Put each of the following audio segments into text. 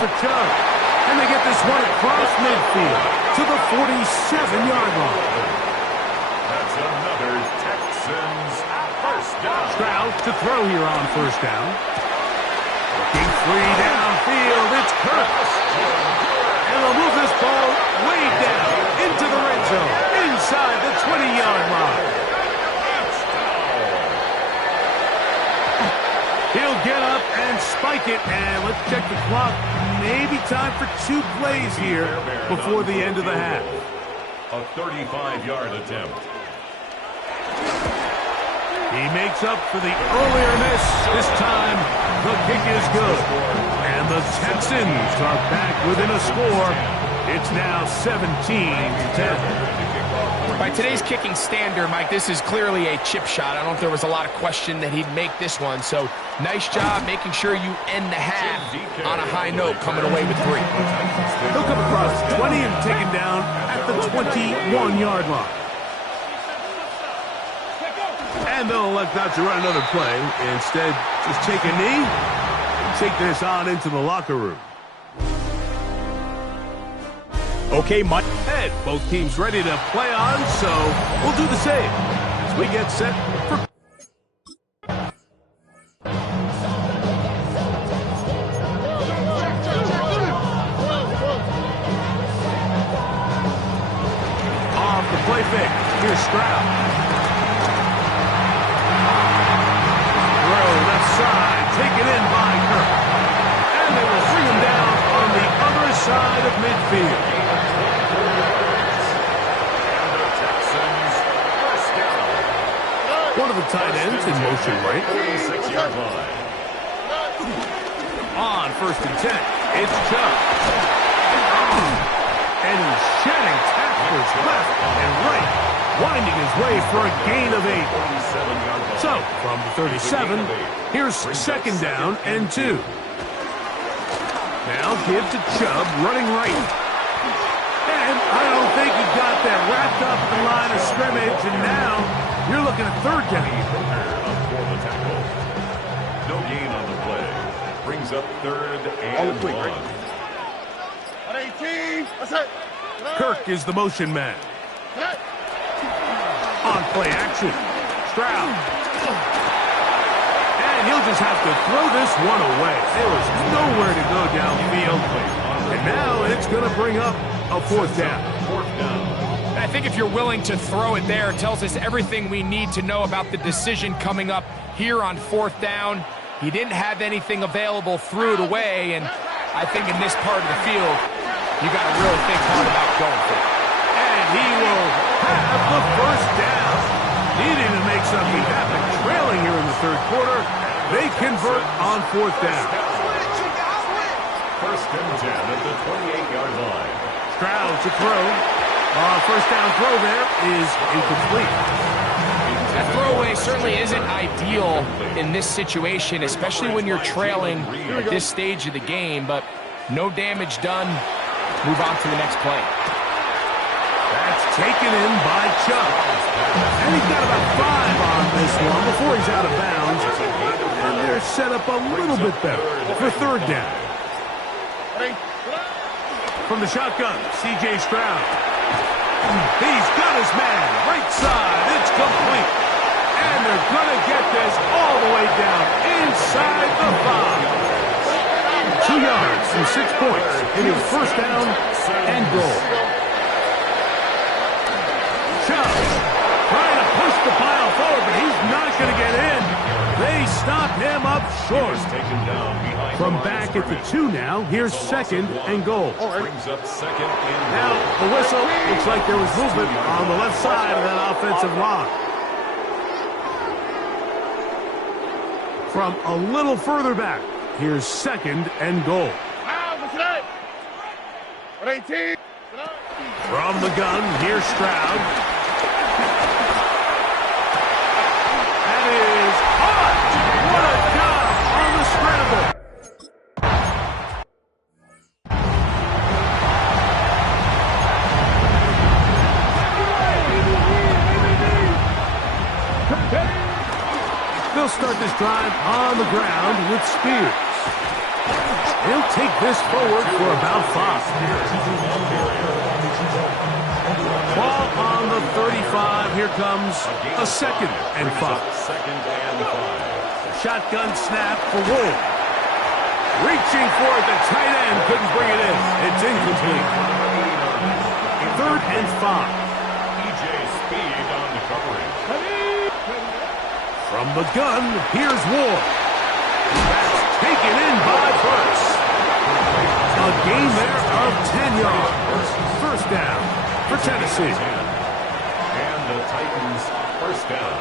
for Chubb. And they get this one across midfield to the 47-yard line. That's another Texans first down. Stroud to throw here on first down. Looking free downfield. It's Kirk. And they'll move this ball way down into the red zone, inside the 20-yard line. He'll get up and spike it, and let's check the clock. Maybe time for 2 plays here before the end of the half. A 35-yard attempt. He makes up for the earlier miss. This time, the kick is good. And the Texans are back within a score. It's now 17-10. By today's kicking standard, Mike, this is clearly a chip shot. I don't know if there was a lot of question that he'd make this one. So nice job making sure you end the half on a high note, coming away with 3. He'll come across 20 and taken down at the 21-yard line. And they'll elect not to run another play. Instead, just take a knee and take this on into the locker room. Okay, Mike. And both teams ready to play on, so we'll do the same as we get set for... Off the play fake. Here's Stroud. Throw left side, taken in by Kirk. And they will bring him down on the other side of midfield. One of the tight ends in motion right. 46-yard line. On first and 10, it's Chubb. And he's shedding tacklers left and right, winding his way for a gain of 8. So, from the 37, here's second down and 2. Now give to Chubb, running right. And I don't think he got that wrapped up in the line of scrimmage, and now you're looking at third down. For the tackle. No gain on the play. Brings up third and 1. Kirk is the motion man. On play action. Stroud. And he'll just have to throw this one away. There was nowhere to go downfield. And now it's going to bring up a fourth down. I think if you're willing to throw it there, it tells us everything we need to know about the decision coming up here on fourth down. He didn't have anything available, threw it away, and I think in this part of the field, you got to really think hard about going for it. And he will have the first down. Needing to make something happen. Trailing here in the third quarter, they convert on fourth down. First and 10 at the 28-yard line. Stroud to throw. First down throw there is incomplete. That throwaway certainly isn't ideal in this situation, especially when you're trailing at this stage of the game, but no damage done. Move on to the next play. That's taken in by Chubb. And he's got about 5 on this one before he's out of bounds. And they're set up a little bit better for third down. From the shotgun, C.J. Stroud. He's got his man. Right side. It's complete. And they're going to get this all the way down inside the 5. 2 yards and 6 points. It is first down and goal. Chubb trying to push the pile forward, but he's not going to get in. They stop him up short. From back at the 2 now, here's second and goal. Brings up second and Now, the whistle looks like there was movement on the left side of that offensive line. From a little further back, here's second and goal. From the gun, here's Stroud. That is hot! What a job on the scramble! They'll start this drive on the ground with Spears. He'll take this forward for about 5. Ball on the 35. Here comes a 2nd and 5. Shotgun snap for Wolf. Reaching for it, the tight end couldn't bring it in. It's incomplete. 3rd and 5. EJ Speed on the coverage. From the gun, here's Ward. That's taken in by Burks. A gain there of 10 yards. First down for Tennessee. And the Titans first down.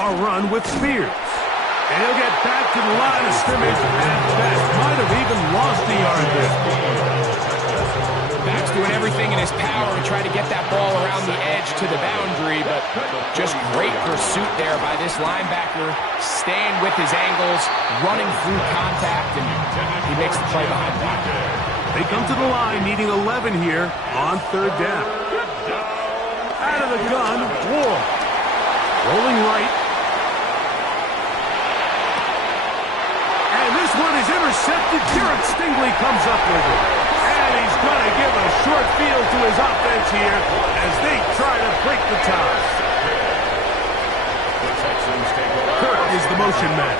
A run with Spears. And he'll get back to the line of scrimmage, and that might have even lost the yard there. Back's doing everything in his power to try to get that ball around the edge to the boundary, but just great pursuit there by this linebacker, staying with his angles, running through contact, and he makes the play behind the back. They come to the line needing 11 here on 3rd down. Out of the gun, Ward. Rolling right. And this one is intercepted. Garrett Stingley comes up with it. And he's going to give a short field to his offense here as they try to break the tie. Kirk is the motion man.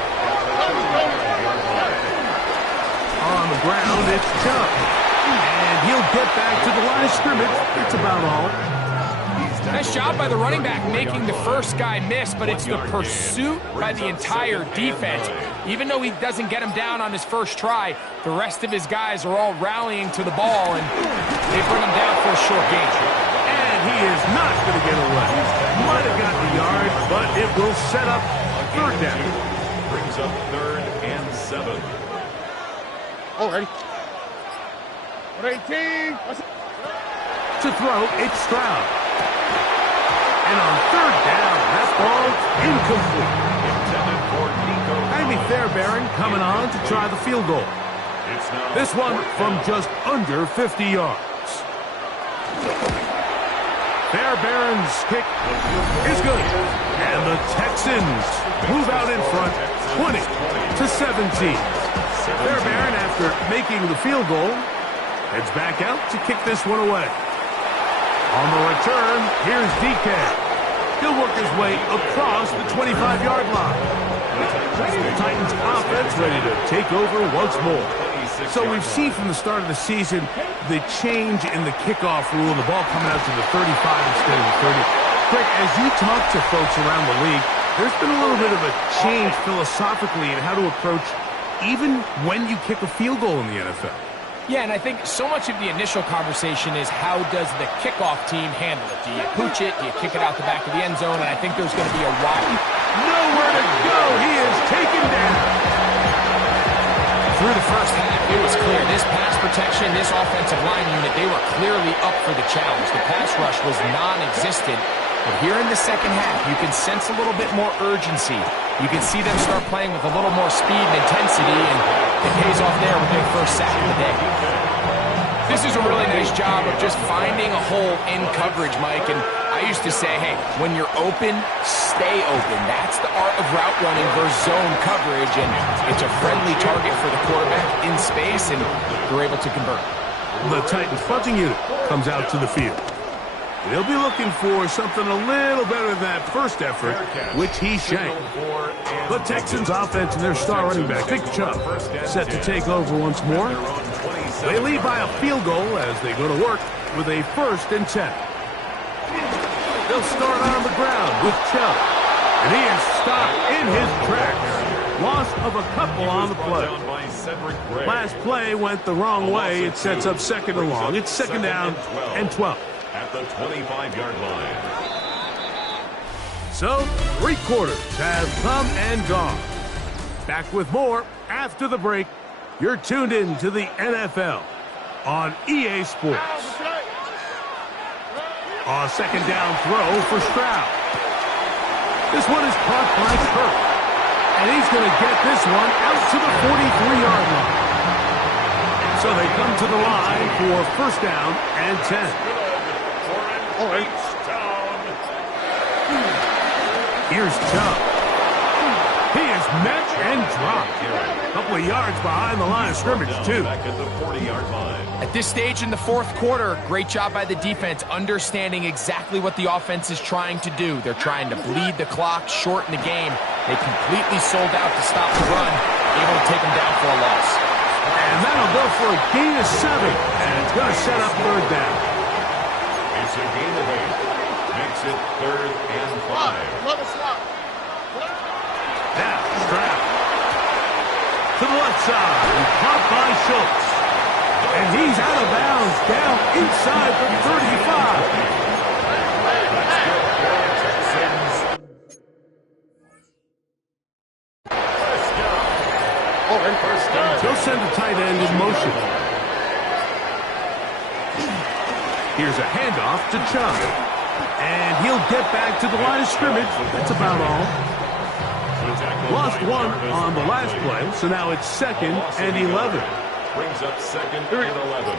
On the ground, it's Chubb. And he'll get back to the line of scrimmage. That's about all. Nice job by the running back making the first guy miss, but it's the pursuit by the entire defense. Even though he doesn't get him down on his first try, the rest of his guys are all rallying to the ball, and they bring him down for a short gain. And he is not going to get away. Might have got the yard, but it will set up 3rd down. Brings up 3rd and 7. Alrighty. 18. To throw, it's Stroud. And on 3rd down, that ball's incomplete. Intended for Nico. Amy Fairbairn coming on to try the field goal. This one from just under 50 yards. Fairbairn's kick is good. And the Texans move out in front, 20-17. Fairbairn, after making the field goal, heads back out to kick this one away. On the return, here's DK. He'll work his way across the 25-yard line. The Titans offense ready to take over once more. So we've seen from the start of the season the change in the kickoff rule and the ball coming out to the 35 instead of the 30. Greg, as you talk to folks around the league, there's been a little bit of a change philosophically in how to approach even when you kick a field goal in the NFL. Yeah, and I think so much of the initial conversation is how does the kickoff team handle it? Do you pooch it? Do you kick it out the back of the end zone? And I think there's going to be a wide... Nowhere to go. He is taken down. Through the first half, it was clear. This pass protection, this offensive line unit, they were clearly up for the challenge. The pass rush was non-existent. But here in the second half, you can sense a little bit more urgency. You can see them start playing with a little more speed and intensity, and it pays off there with their first sack of the day. This is a really nice job of just finding a hole in coverage, Mike. And I used to say, hey, when you're open, stay open. That's the art of route running versus zone coverage, and it's a friendly target for the quarterback in space, and they're able to convert. The Titans punting unit comes out to the field. They'll be looking for something a little better than that first effort, which he shanked. The Texans offense and their star running back, Nick Chubb, set to take over once more. They lead by a field goal as they go to work with a 1st and 10. They'll start on the ground with Chubb, and he is stopped in his tracks. Loss of a couple on the play. Last play went the wrong way. It sets up 2nd and long. It's 2nd down and 12. At the 25-yard line. So, 3 quarters have come and gone. Back with more after the break. You're tuned in to the NFL on EA Sports. A 2nd down throw for Stroud. This one is caught by Kirk. And he's going to get this one out to the 43-yard line. So they come to the line for 1st down and 10. Here's Chubb. He is met and dropped. A couple of yards behind the line of scrimmage, too. Back at the 40-yard line. At this stage in the fourth quarter, great job by the defense, understanding exactly what the offense is trying to do. They're trying to bleed the clock, shorten the game. They completely sold out to stop the run, able to take them down for a loss. And that'll go for a gain of 7, and it's going to set up third down. It's a gain of 8. Makes it 3rd and 5. Now, Stroud. To the left side, and caught by Schultz. And he's out of bounds, down inside the 35. He'll send the tight end in motion. Here's a handoff to Chubb. And he'll get back to the line of scrimmage. That's about all. Lost 1 on the last play, so now it's 2nd and 11. Brings up 2nd and 11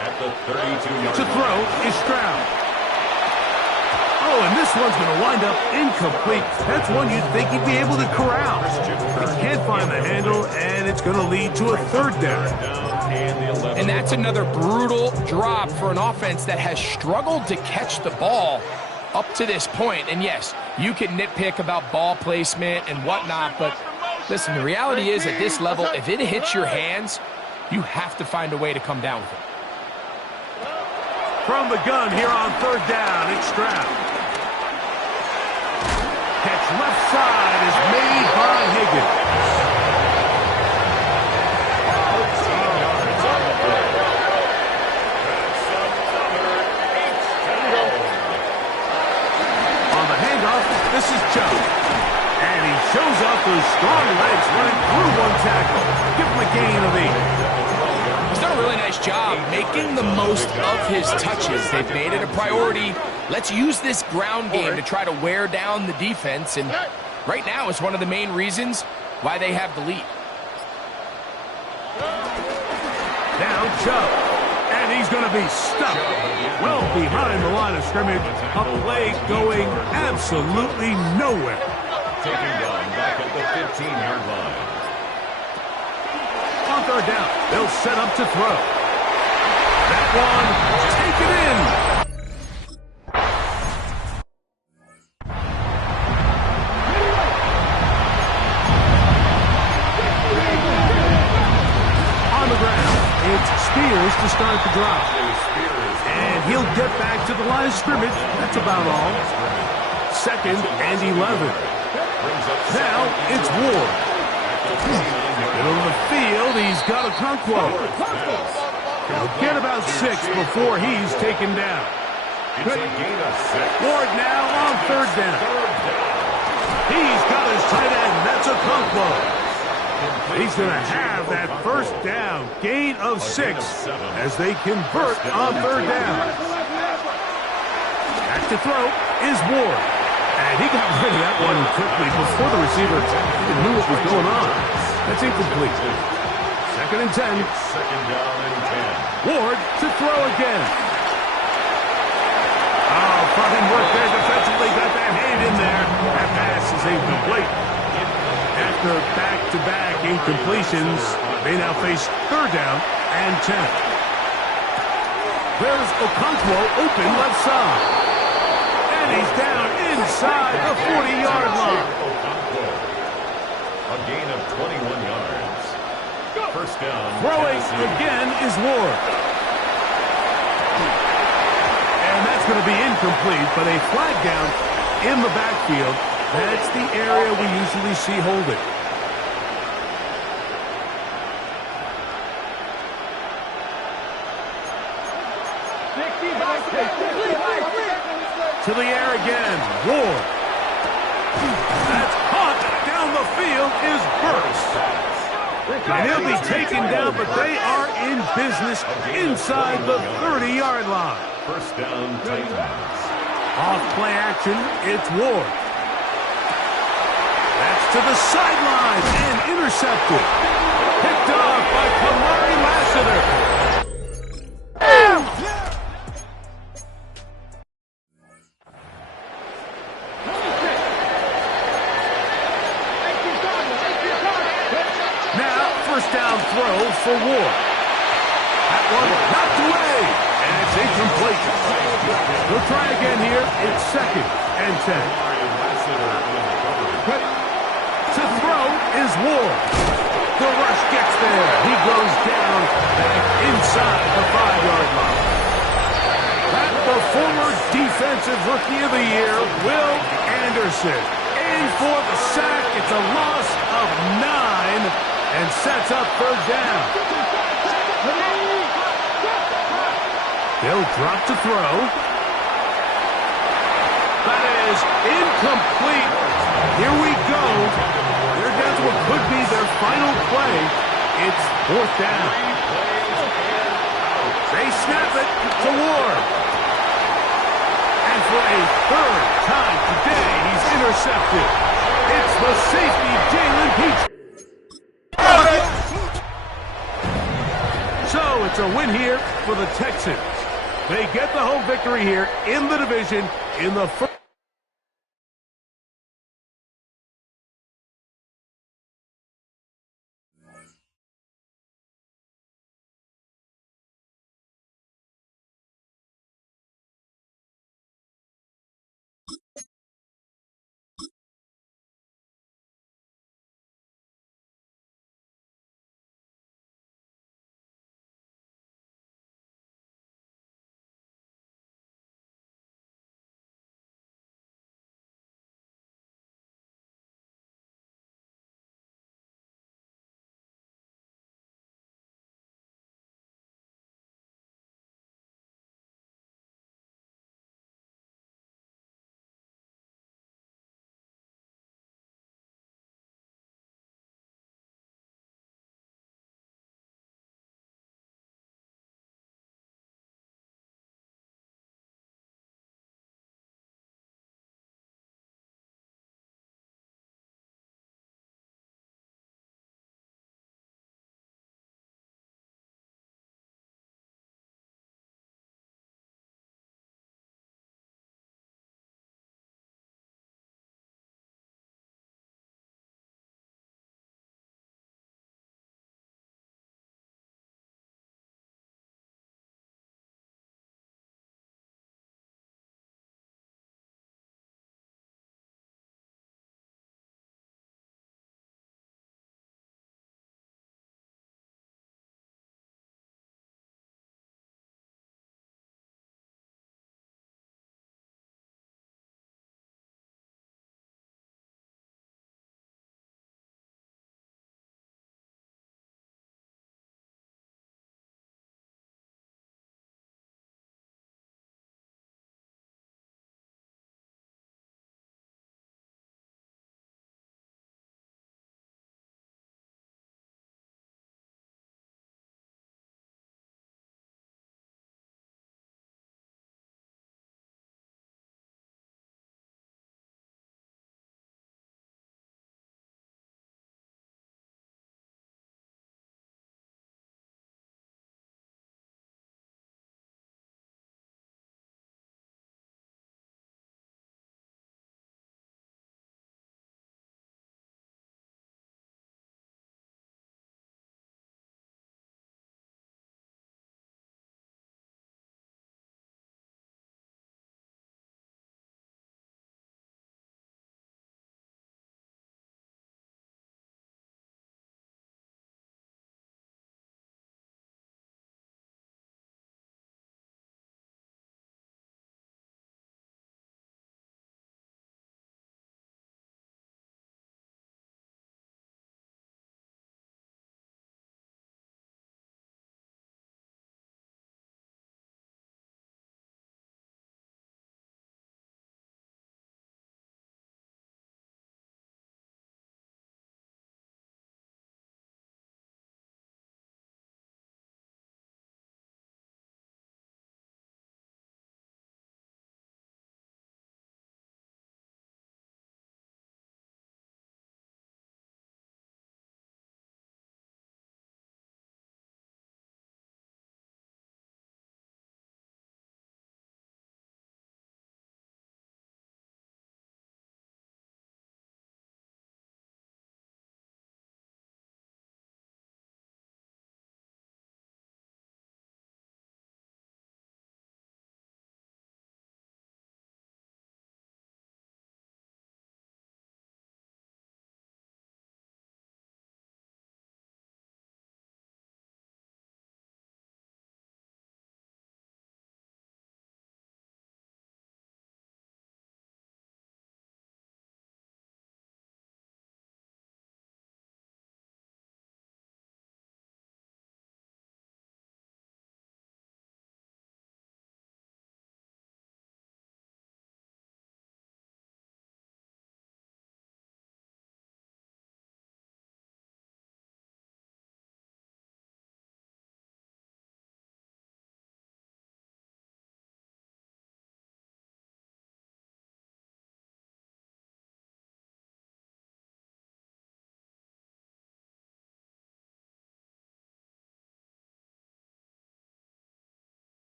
at the 32-yard To throw is Stroud. Oh, and this one's going to wind up incomplete. That's one you'd think he'd be able to corral. He can't find the handle, and it's going to lead to a 3rd down. And that's another brutal drop for an offense that has struggled to catch the ball up to this point. And yes, you can nitpick about ball placement and whatnot, but listen, the reality is at this level, if it hits your hands, you have to find a way to come down with it. From the gun here on 3rd down, it's Stroud. Catch left side is made by Higgins. On the handoff, this is Chubb. And he shows off those strong legs running through one tackle. Give him a gain of 8. He's done a really nice job making the most of his touches. They've made it a priority. Let's use this ground game to try to wear down the defense, and right now is one of the main reasons why they have the lead. Now Chubb, and he's going to be stuck well behind the line of scrimmage. A play going absolutely nowhere. Taking down back at the 15-yard line. On 3rd down, they'll set up to throw. That one, taken in. Spears to start the drive. And he'll get back to the line of scrimmage. That's about all. 2nd and 11. Now it's Ward. Middle of the field, he's got a Okonkwo. He'll get about 6 before he's taken down. Ward now on 3rd down. He's got his tight end. That's Okonkwo. He's going to have that 1st down, gain of 6, as they convert on 3rd down. Back to throw is Ward. And he got rid of that one quickly before the receiver even knew what was going on. That's incomplete. 2nd and 10. 2nd down and 10. Ward to throw again. Oh, fine work there defensively. Got that hand in there. That pass is incomplete. After back-to-back incompletions, they now face 3rd down and 10. There's Okonkwo open left side. And he's down inside the 40-yard line. A gain of 21 yards. 1st down. Throwing again is Ward. And that's going to be incomplete, but a flag down in the backfield. That's the area we usually see holding. To the air again, Ward. That's caught down the field is Burks. And he'll be taken down, but they are in business inside the 30-yard line. 1st down, Titans. Off play action, it's Ward. That's to the sideline and intercepted. Picked off by Kamari Lassiter. first down throw for Ward. That one knocked away, and it's incomplete. They'll try again here. It's 2nd and 10. To throw is Ward. The rush gets there. He goes down back inside the 5-yard line. That the former Defensive Rookie of the Year, Will Anderson. Aim for the sack. It's a loss of 9 and sets up 3rd down. They'll drop to throw. That is incomplete. Here we go. They're down to what could be their final play. It's 4th down. They snap it to Ward. And for a 3rd time today, he's intercepted. It's the safety, Jalen Peach. So it's a win here for the Texans. They get the home victory here in the division in the first.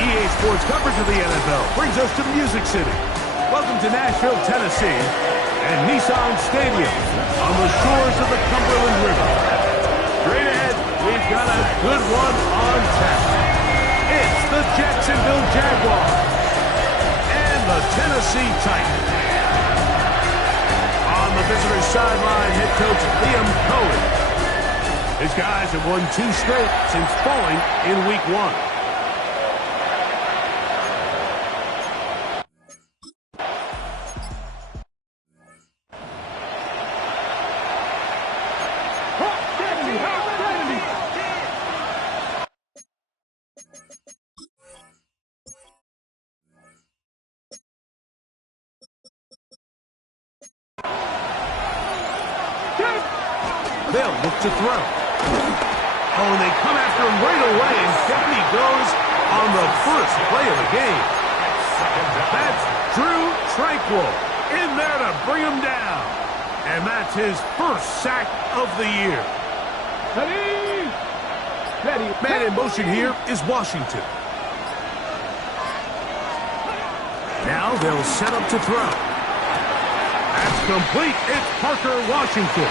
EA Sports coverage of the NFL brings us to Music City. Welcome to Nashville, Tennessee, and Nissan Stadium on the shores of the Cumberland River. Straight ahead, we've got a good one on tap. It's the Jacksonville Jaguars and the Tennessee Titans. On the visitor's sideline, head coach Liam Cohen. His guys have won 2 straight since falling in Week 1. They'll look to throw. Oh, and they come after him right away, and down he goes on the first play of the game. That's Drue Tranquill in there to bring him down. And that's his first sack of the year. Man in motion here is Washington. Now they'll set up to throw. That's complete. It's Parker Washington.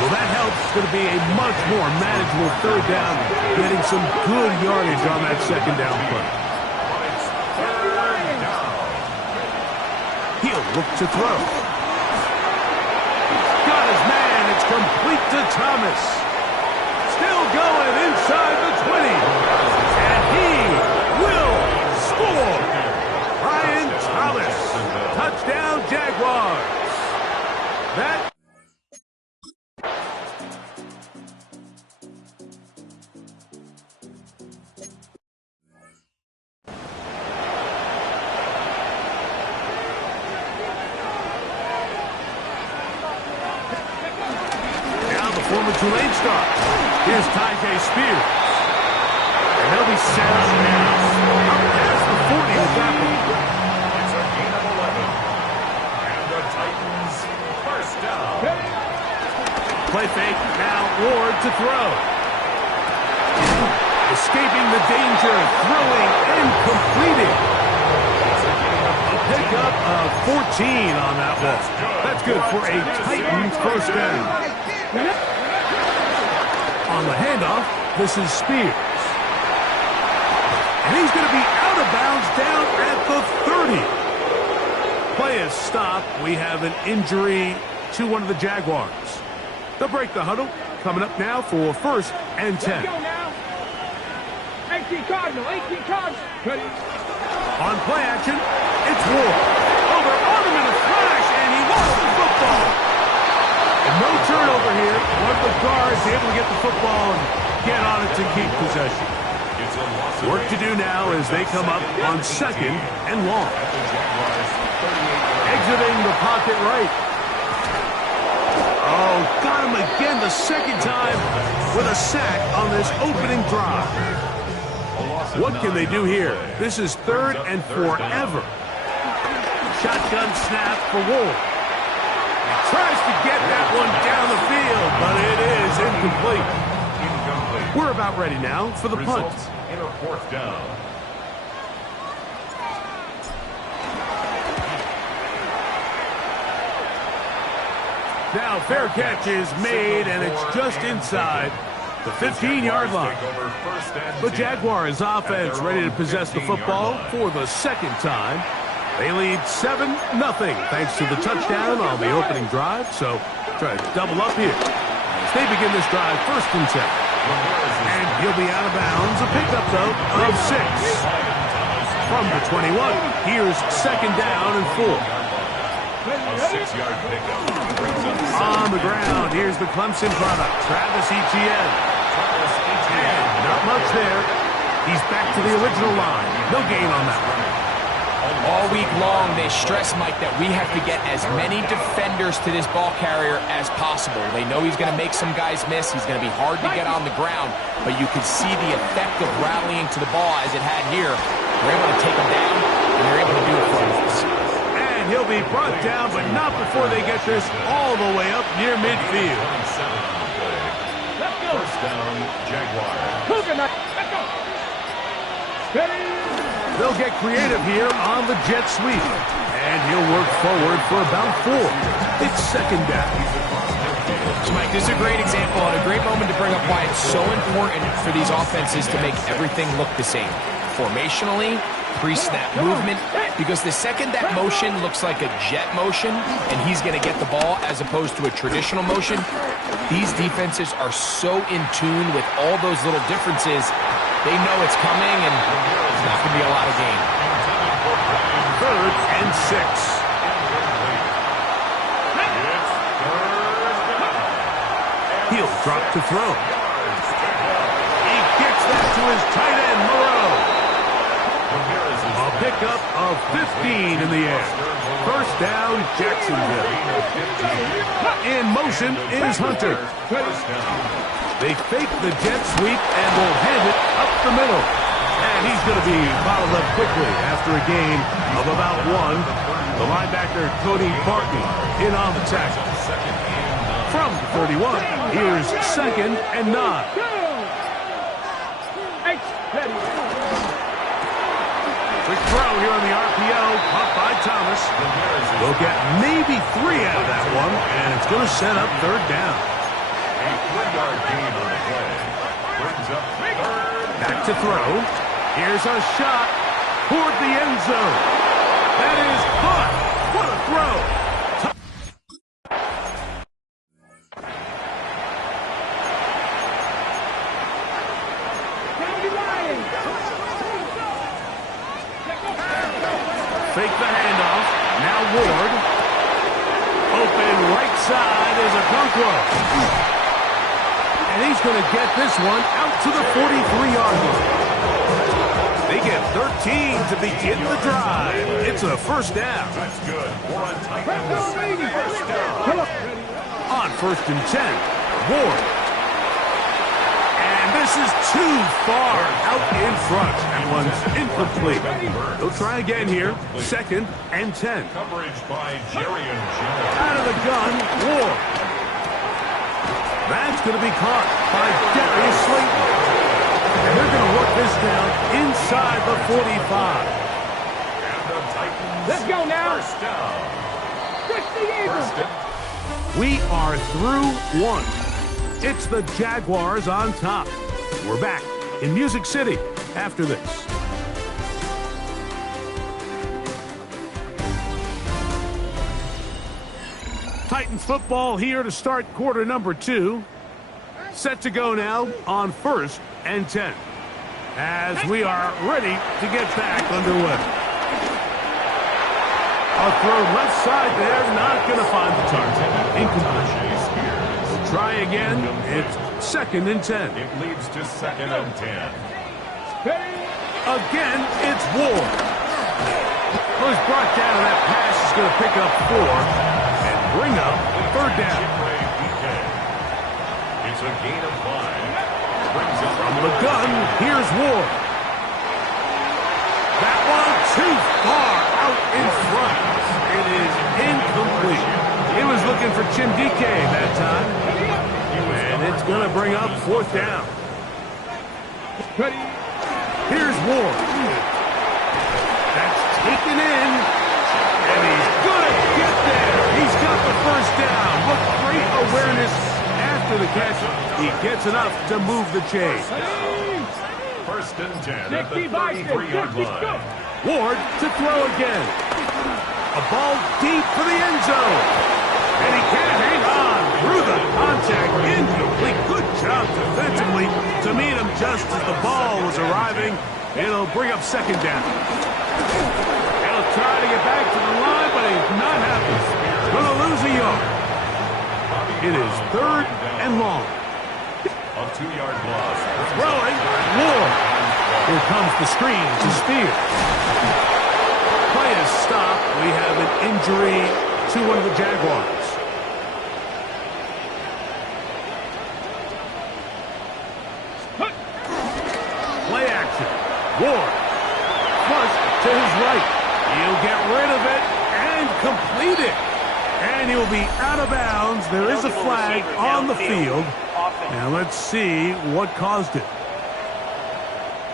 Well, that helps. It's going to be a much more manageable third down, getting some good yardage on that second down play. He'll look to throw. Got his man. It's complete to Thomas. Still going inside the 20. And he will score. Brian Thomas. Touchdown, Jaguars. That former Tulane star. Here's Tyjae Spears. And they'll be set up now. Up past the 40 with that one. It's a gain of 11. And the Titans first down. Play fake. Now Ward to throw. Escaping the danger. Throwing and completing. A pickup of 14 on that one. That's good for a Titan first down. On the handoff, this is Spears. And he's going to be out of bounds down at the 30. Play is stopped. We have an injury to one of the Jaguars. They'll break the huddle. Coming up now for 1st and 10. Let's go now. 18 Cardinal, 18 Cardinal. On play action, it's Ward. Oh, they're on him in a flash, and he lost the football. And no turnover here. One of the guards able to get the football and get on it to keep possession. Work to do now as they come up on 2nd and long. Exiting the pocket right. Oh, got the second time with a sack on this opening drive. What can they do here? This is 3rd and forever. Shotgun snap for Wolf. He tries to get that one down the field, but it is incomplete. We're about ready now for the punt. In a 4th down. Now fair catch is made, and it's just inside the 15-yard line. The Jaguars offense ready to possess the football for the second time. They lead 7-0 thanks to the touchdown on the opening drive, so try to double up here. As they begin this drive, 1st and 10. And he'll be out of bounds. A pickup, though, of 6. From the 21, here's 2nd down and 4. A 6-yard pickup. On the ground, here's the Clemson product, Travis Etienne. And not much there. He's back to the original line. No gain on that one. All week long, they stress, Mike, that we have to get as many defenders to this ball carrier as possible. They know he's going to make some guys miss. He's going to be hard to get on the ground, but you can see the effect of rallying to the ball as it had here. They're able to take him down, and they're able to do it for us. And he'll be brought down, but not before they get this all the way up near midfield. 1st down, Jaguars. Let's go. Steady. They'll get creative here on the jet sweep. And he'll work forward for about 4. It's 2nd down. So, Mike, this is a great example and a great moment to bring up why it's so important for these offenses to make everything look the same. Formationally, pre-snap movement, because the second that motion looks like a jet motion and he's going to get the ball as opposed to a traditional motion, these defenses are so in tune with all those little differences. They know it's coming, and it's not going to be a lot of gain. 3rd and 6. He'll drop to throw. He gets that to his tight end, Moreau. A pickup of 15 in the air. 1st down, Jacksonville. In motion is Hunter. They fake the jet sweep and will hand it up the middle. And he's going to be bottled up quickly after a gain of about 1. The linebacker, Cody Barton, in on the tackle. From 31, here's 2nd and 9. Quick throw here on the RPO, caught by Thomas. They'll get maybe 3 out of that one, and it's going to set up 3rd down. A 3-yard gain on the play. Brings up 3rd. Back to throw. Here's a shot toward the end zone. That is caught. What a throw. Fake the handoff. Now Ward. Open right side is Okonkwo. And he's going to get this one out to the 43-yard line. They get 13 to begin the drive. It's a 1st down. That's good. More on Titans. 1st down. On 1st and 10, Ward. And this is too far out in front. That one's incomplete. They'll try again here. 2nd and 10. Coverage by Jerry and Jones. Out of the gun, Ward. That's going to be caught by Darius Slayton. And they're going to work this down inside the 45. And the Titans. Let's go now. 1st down. Push the Eagles. 1st down. We are through 1. It's the Jaguars on top. We're back in Music City after this. Titans football here to start quarter number 2. Set to go now on 1st and 10. As we are ready to get back underway. A throw left side there, not going to find the target. Incomplete. Try again. It's 2nd and 10. It leads to 2nd and 10. Again, it's Ward. Who's brought down, that pass is going to pick up 4 and bring up 3rd down. It's a gain of 5. Brings up From the gun, here's Ward. That one too far out in front. It is incomplete. He was looking for Chimdike that time. And it's going to bring up 4th down. Here's Ward. That's taken in. And he's going to get there. He's got the 1st down. Look, great awareness after the catch. He gets enough to move the chain. 1st and 10 at the 33-yard line. Ward to throw again. A ball deep for the end zone. And he can't hang on through the contact. Incomplete. Good job defensively to meet him just as the ball was arriving. It'll bring up 2nd down. He'll try to get back to the line, but he's not happy. Going to lose a yard. It is 3rd and long. A 2-yard loss. Throwing. Ward. Here comes the screen to Spears. Play is stopped. We have an injury to one of the Jaguars. Play action. Ward. Flush to his right. He'll get rid of it and complete it. And he'll be out of bounds. There is a flag on the field. Now let's see what caused it.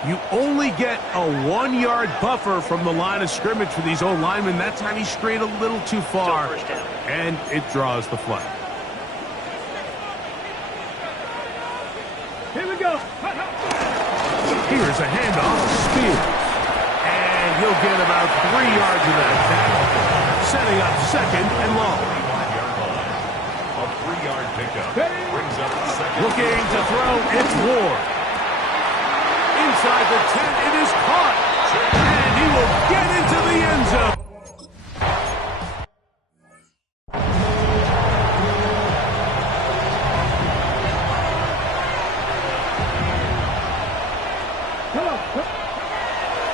You only get a 1-yard buffer from the line of scrimmage for these old linemen. That time he strayed a little too far, and it draws the flag. Here we go. Here's a handoff to Spears. And he'll get about 3 yards of that tackle, setting up 2nd and long. A 3-yard pickup. Brings up 2nd. Looking to throw, it's Ward. Inside the 10, it is caught. And he will get into the end zone.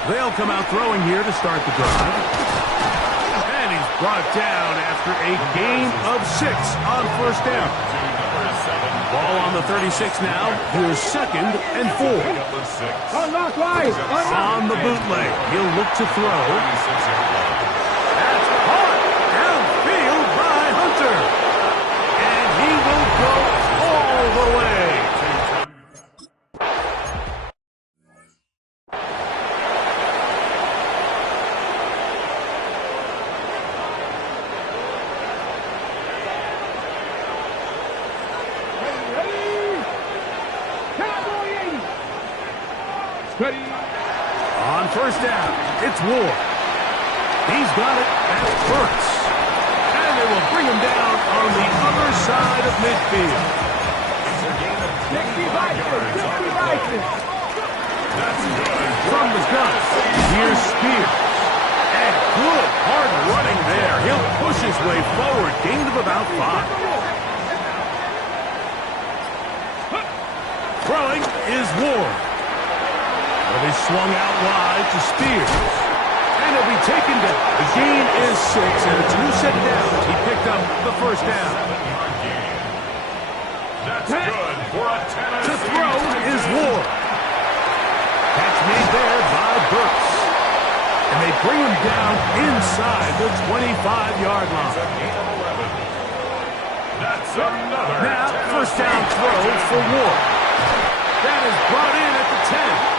They'll come out throwing here to start the drive. And he's brought down after a gain of 6 on 1st down. Ball on the 36 now. Here's 2nd and 4. Unlock wide. On the bootleg. He'll look to throw. That's caught downfield by Hunter. And he will go all the way. On 1st down, it's Ward. He's got it at first. And they will bring him down on the other side of midfield. From the gun, here's Spears. And good hard running there. He'll push his way forward. Gain of about 5. Throwing is Ward. Well, they swung out wide to Spears. And he'll be taken down. The gain is 6, and it's a new set down. He picked up the 1st down. That's good for a 10. To throw is Ward. Catch made there by Burks. And they bring him down inside the 25-yard line. That's another. Now, 1st down throw for Ward. That is brought in at the 10.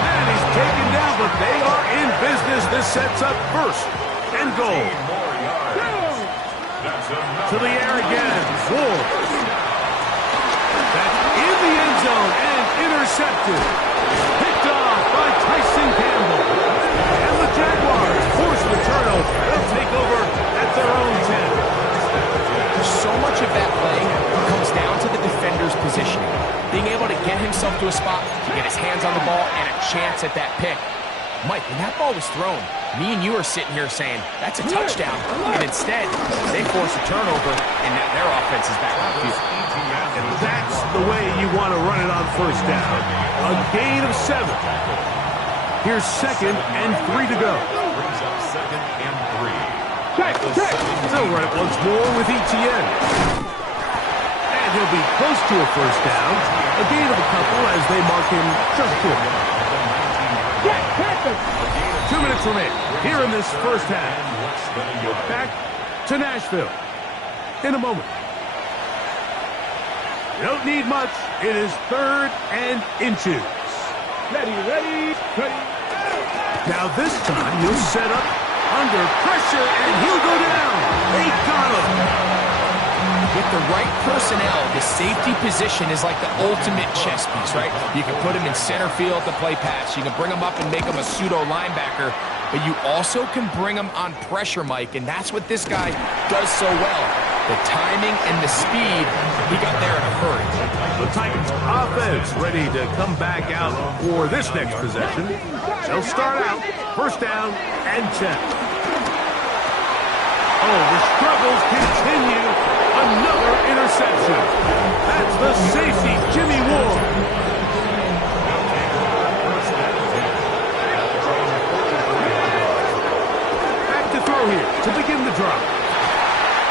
And he's taken down, but they are in business. This sets up 1st and goal. To the air again. Ward. That's in the end zone and intercepted. Picked off by Tyson Campbell. And the Jaguars force the turnover. They'll take over at their own 10. So much of that play comes down to the defender's positioning. Being able to get himself to a spot, to get his hands on the ball, and a chance at that pick. Mike, when that ball was thrown, me and you are sitting here saying, that's a touchdown. And instead, they force a turnover, and now their offense is back on the field. And that's the way you want to run it on 1st down. A gain of 7. Here's 2nd and 3 to go. Brings up 2nd and 3. Check. They'll run it once more with Etienne. And And he'll be close to a first down. A gain of a couple as they mark him just short. Jack Panthers. 2 minutes remain here in this first half. Back to Nashville in a moment. You don't need much. It is 3rd and inches. Ready, ready, ready. Now this time he'll set up under pressure and he'll go down. They got him. With the right personnel, the safety position is like the ultimate chess piece, right? You can put him in center field to play pass. You can bring him up and make him a pseudo linebacker, but you also can bring him on pressure, Mike, and that's what this guy does so well. The timing and the speed, he got there in a hurry. The Titans offense ready to come back out for this next possession. They'll start out first down and 10. Oh, the struggles continue. Another interception. That's the safety, Jimmy Ward. Back to throw here to begin the drive.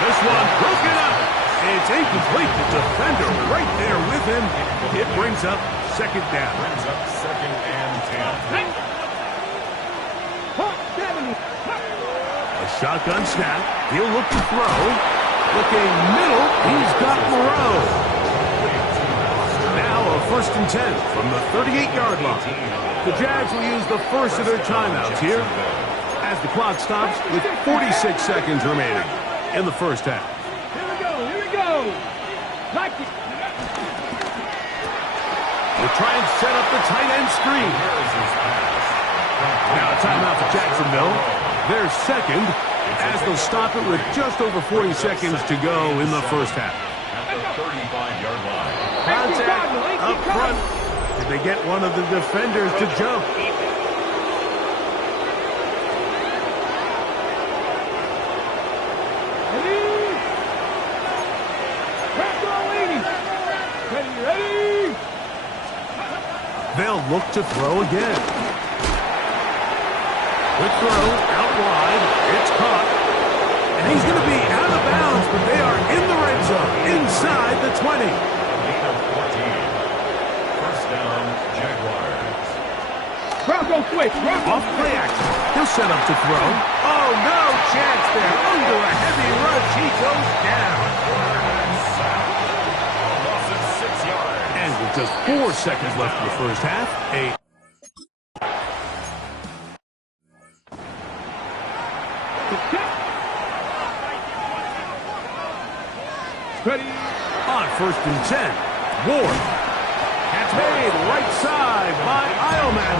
This one broken up. It's incomplete. The defender right there with him. It brings up second down. Brings up 2nd and 10. A shotgun snap. He'll look to throw. Looking middle, he's got Moreau. Now a 1st and 10 from the 38-yard line. The Jags will use the first of their timeouts here as the clock stops with 46 seconds remaining in the first half. Here we go, here we go. Like it. We'll try and set up the tight end screen. Now a timeout for Jacksonville. Their second, as they'll stop it with just over 40 seconds to go in the first half. At the 35-yard line. Contact up front. Did they get one of the defenders to jump? Ready. They'll look to throw again. Quick throw out wide. It's caught. And he's going to be out of bounds, but they are in the red zone, inside the 20. Gain of 14. First down, Jaguars. Bronco switch. Off play action. He'll set up to throw. Oh, no chance there. Under a heavy rush, he goes down. Loss of 6 yards. And with just 4 seconds left in the first half, Ready. on 1st and 10, Ward. Catch made right side by Eilman.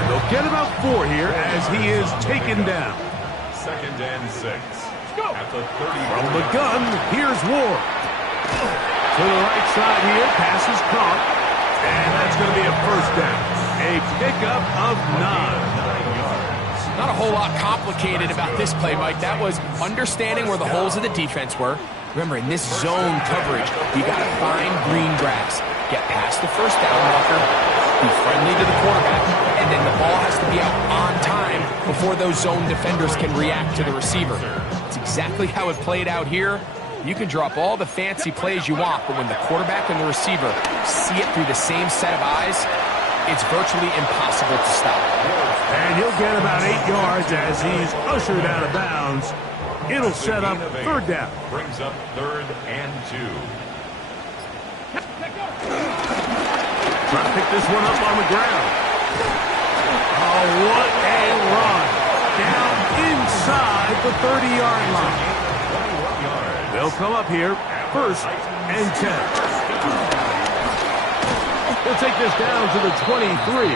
And they'll get about 4 here as he is taken down. 2nd and 6. Go. At the 30. From the gun, here's Ward. To the right side here, pass is caught. And that's going to be a first down. A pickup of 9. Not a whole lot complicated about this play, Mike. That was understanding where the holes of the defense were. Remember, in this zone coverage, you got to find green grass. Get past the first down marker, be friendly to the quarterback, and then the ball has to be out on time before those zone defenders can react to the receiver. It's exactly how it played out here. You can drop all the fancy plays you want, but when the quarterback and the receiver see it through the same set of eyes, it's virtually impossible to stop. And he'll get about 8 yards as he's ushered out of bounds. It'll set up 3rd down. Brings up 3rd and 2. Trying to pick this one up on the ground. Oh, what a run. Down inside the 30-yard line. They'll come up here, 1st and 10. They'll take this down to the 23.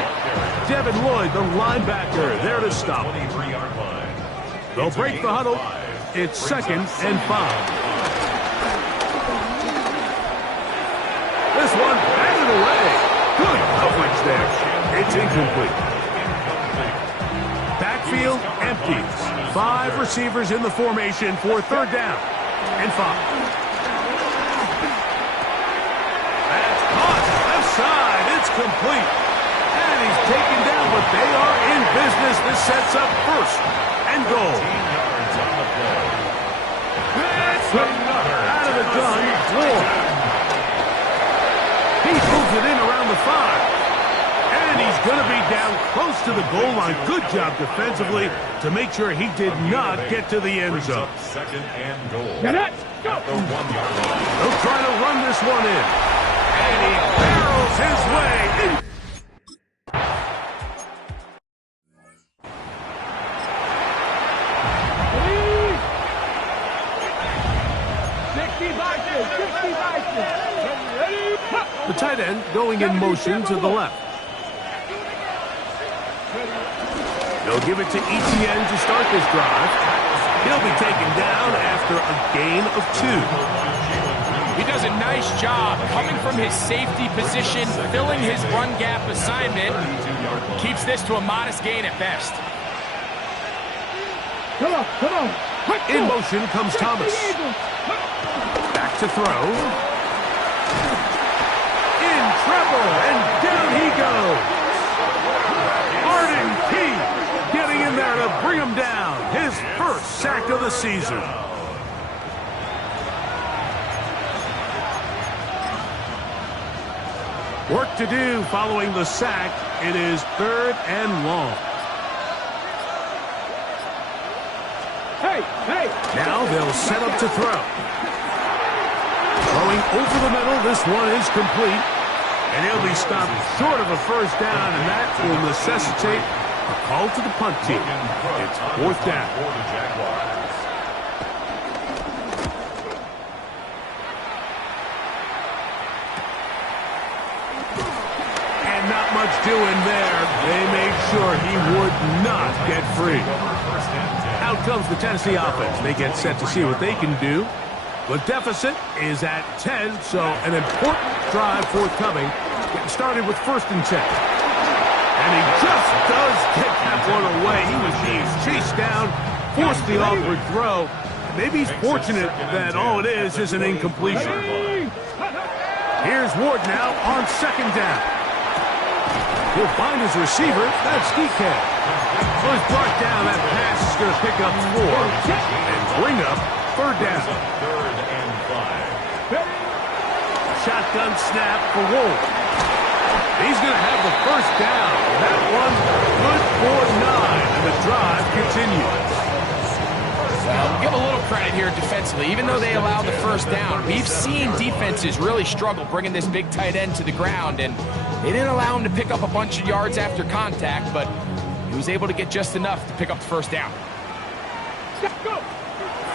Devin Lloyd, the linebacker, there to stop. 23-yard line. They'll break the huddle. It's 2nd and 5. This one batted away. Good coverage there. It's incomplete. Backfield empties. 5 receivers in the formation for 3rd down and 5. That's caught. Left side. It's complete. And he's taken down, but they are in business. This sets up 1st and goal. 18 yards on the play. Out of the gun, Ward. the 5. And he's going to be down close to the goal line. Good job defensively to make sure he did not get to the end zone. Second and goal. Get it. Go. At the 1 yard line. He'll try to run this one in. And he barrels his way in. The tight end going in motion to the left. They'll give it to Etienne to start this drive. He'll be taken down after a gain of 2. He does a nice job coming from his safety position, filling his run gap assignment. Keeps this to a modest gain at best. Come on, come on. In motion comes Thomas. Back to throw. In trouble, and down he goes. Arden Key getting in there to bring him down. His first sack of the season. Work to do following the sack. It is 3rd and long. Hey, hey. Now they'll set up to throw. Throwing over the middle, this one is complete. And he'll be stopped short of a first down, and that will necessitate a call to the punt team. It's 4th down. For the Jaguars. And not much doing there. They made sure he would not get free. Out comes the Tennessee offense. They get set to see what they can do. The deficit is at 10, so an important drive forthcoming. Getting started with 1st and 10. And he just does get that one away. He was being chased down, forced the awkward throw. Maybe he's fortunate that all it is an incompletion. Here's Ward now on 2nd down. He'll find his receiver. That's DK. So he's brought down. That pass is going to pick up 4 and bring up 3rd down. 3rd and 5. Shotgun snap for Wolf. He's going to have the first down. That one good for 9, and the drive continues. Well, give a little credit here defensively. Even though they allowed the first down, we've seen defenses really struggle bringing this big tight end to the ground, and they didn't allow him to pick up a bunch of yards after contact, but he was able to get just enough to pick up the first down.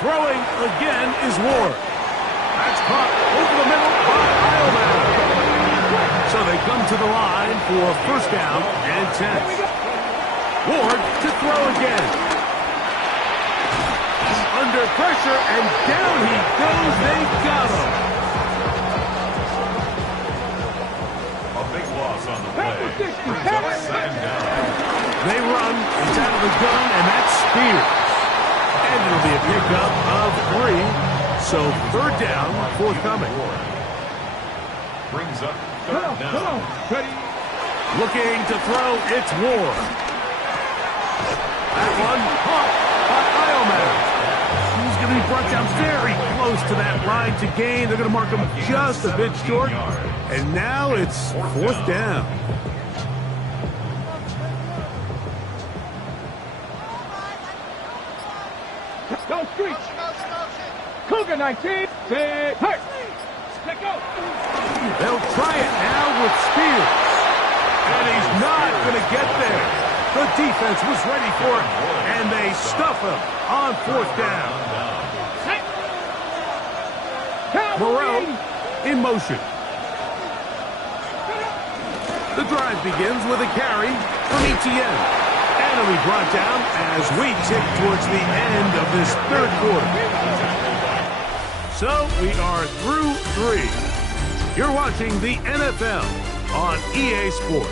Throwing again is Ward. That's caught over the middle by Heilman. So they come to the line for 1st down and 10. Ward to throw again. Under pressure, and down he goes. They got him. A big loss on the play. Brings up 2nd down. They run, it's out of the gun, and that's Spears. And it'll be a pickup of 3. So 3rd down, forthcoming. Brings up 3rd down. Looking to throw, it's Ward. That one caught by Heilman. He's going to be brought down very close to that line to gain. They're going to mark him just a bit short. And now it's 4th down. Don't screech. Cougar 19. Say, hey. Let go. They'll try it now with Spears. And he's not going to get there. The defense was ready for it, and they stuff him on 4th down. Moreau in motion. The drive begins with a carry from Etienne. And it'll be brought down as we tick towards the end of this 3rd quarter. So we are through 3. You're watching the NFL on EA Sports.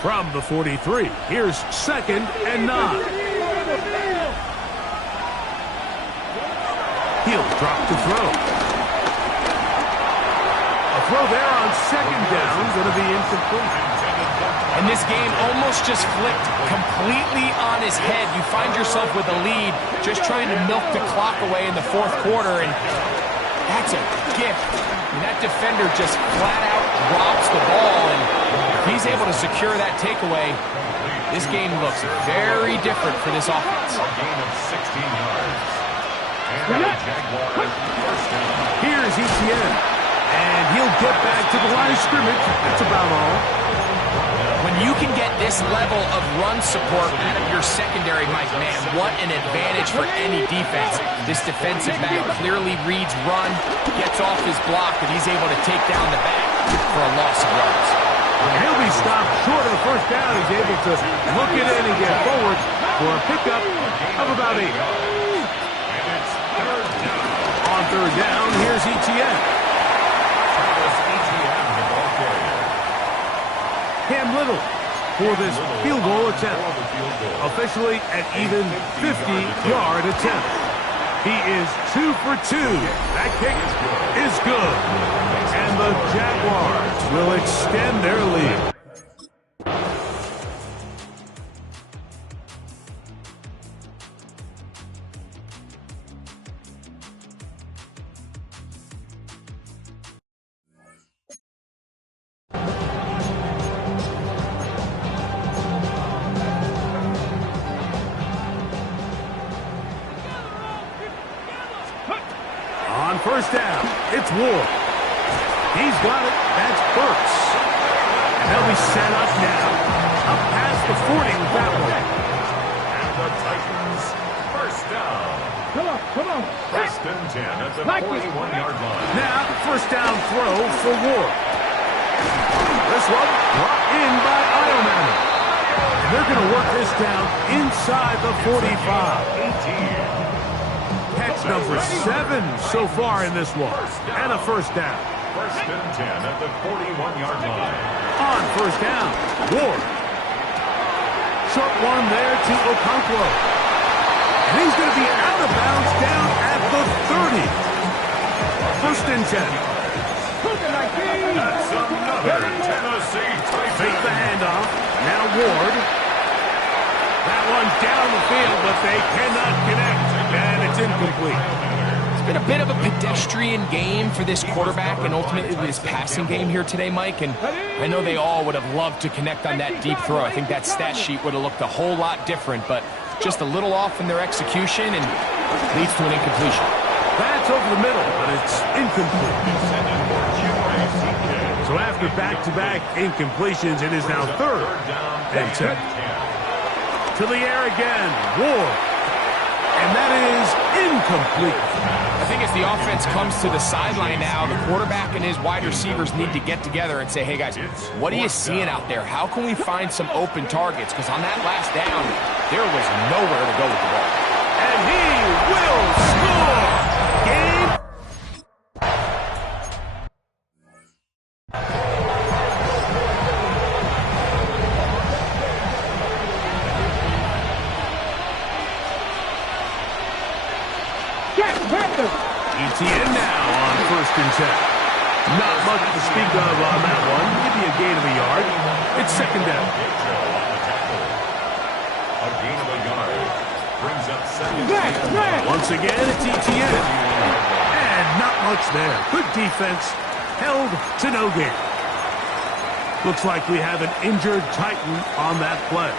From the 43, here's 2nd and 9. He'll drop to throw. throw there on second down, going to be incomplete. And this game almost just flipped completely on his head. You find yourself with a lead, just trying to milk the clock away in the fourth quarter, and that's a gift. I mean, that defender just flat out drops the ball, and if he's able to secure that takeaway, this game looks very different for this offense. A gain of 16 yards. And the Jaguars first down. Here's Etienne, and he'll get back to the line of scrimmage. That's about all. When you can get this level of run support out of your secondary, Mike, man, what an advantage for any defense. This defensive back clearly reads run, gets off his block, and he's able to take down the back for a loss of yards. And he'll be stopped short of the first down. He's able to look it in and get forward for a pickup of about 8. And it's third down. On third down, here's Etienne. Travis Etienne, the ball carrier. Cam Little for this field goal attempt. For the field goal. Officially an even 50-yard attempt. He is 2 for 2. That kick is good. And the Jaguars will extend their lead. On first down, it's Ward. He's got it. That's Burks. And they'll be set up now. Up past the 40 with that one. And the Titans first down. Come on. First and 10 at the 41-yard line. Now, first down throw for Ward. This one brought in by Iomanni. And they're going to work this down inside the 45. 18. Catch number 7 so far in this one. And a first down. First and 10 at the 41-yard line. On first down, Ward. Short one there to Okonkwo. And he's going to be out of bounds down at the 30. First and 10. That's another Tennessee Titan. Fake the handoff. Now Ward. That one's down the field, but they cannot connect. And it's incomplete. It's been a bit of a pedestrian game for this quarterback and ultimately this passing game here today, Mike. And I know they all would have loved to connect on that deep throw. I think that stat sheet would have looked a whole lot different, but just a little off in their execution and leads to an incompletion. That's over the middle, but it's incomplete. So after back-to-back incompletions, it is now third and 10. To the air again, Ward. And that is incomplete. I think as the offense comes to the sideline now, the quarterback and his wide receivers need to get together and say, hey guys, what are you seeing out there? How can we find some open targets? Because on that last down, there was nowhere to go with the ball. And he will score! Game. Etienne now on first and 10. Not much to speak of on that one. Maybe a gain of a yard. It's second down. A gain of a yard brings up second. Once again, it's Etienne. And not much there. Good defense. Held to no gain. Looks like we have an injured Titan on that play.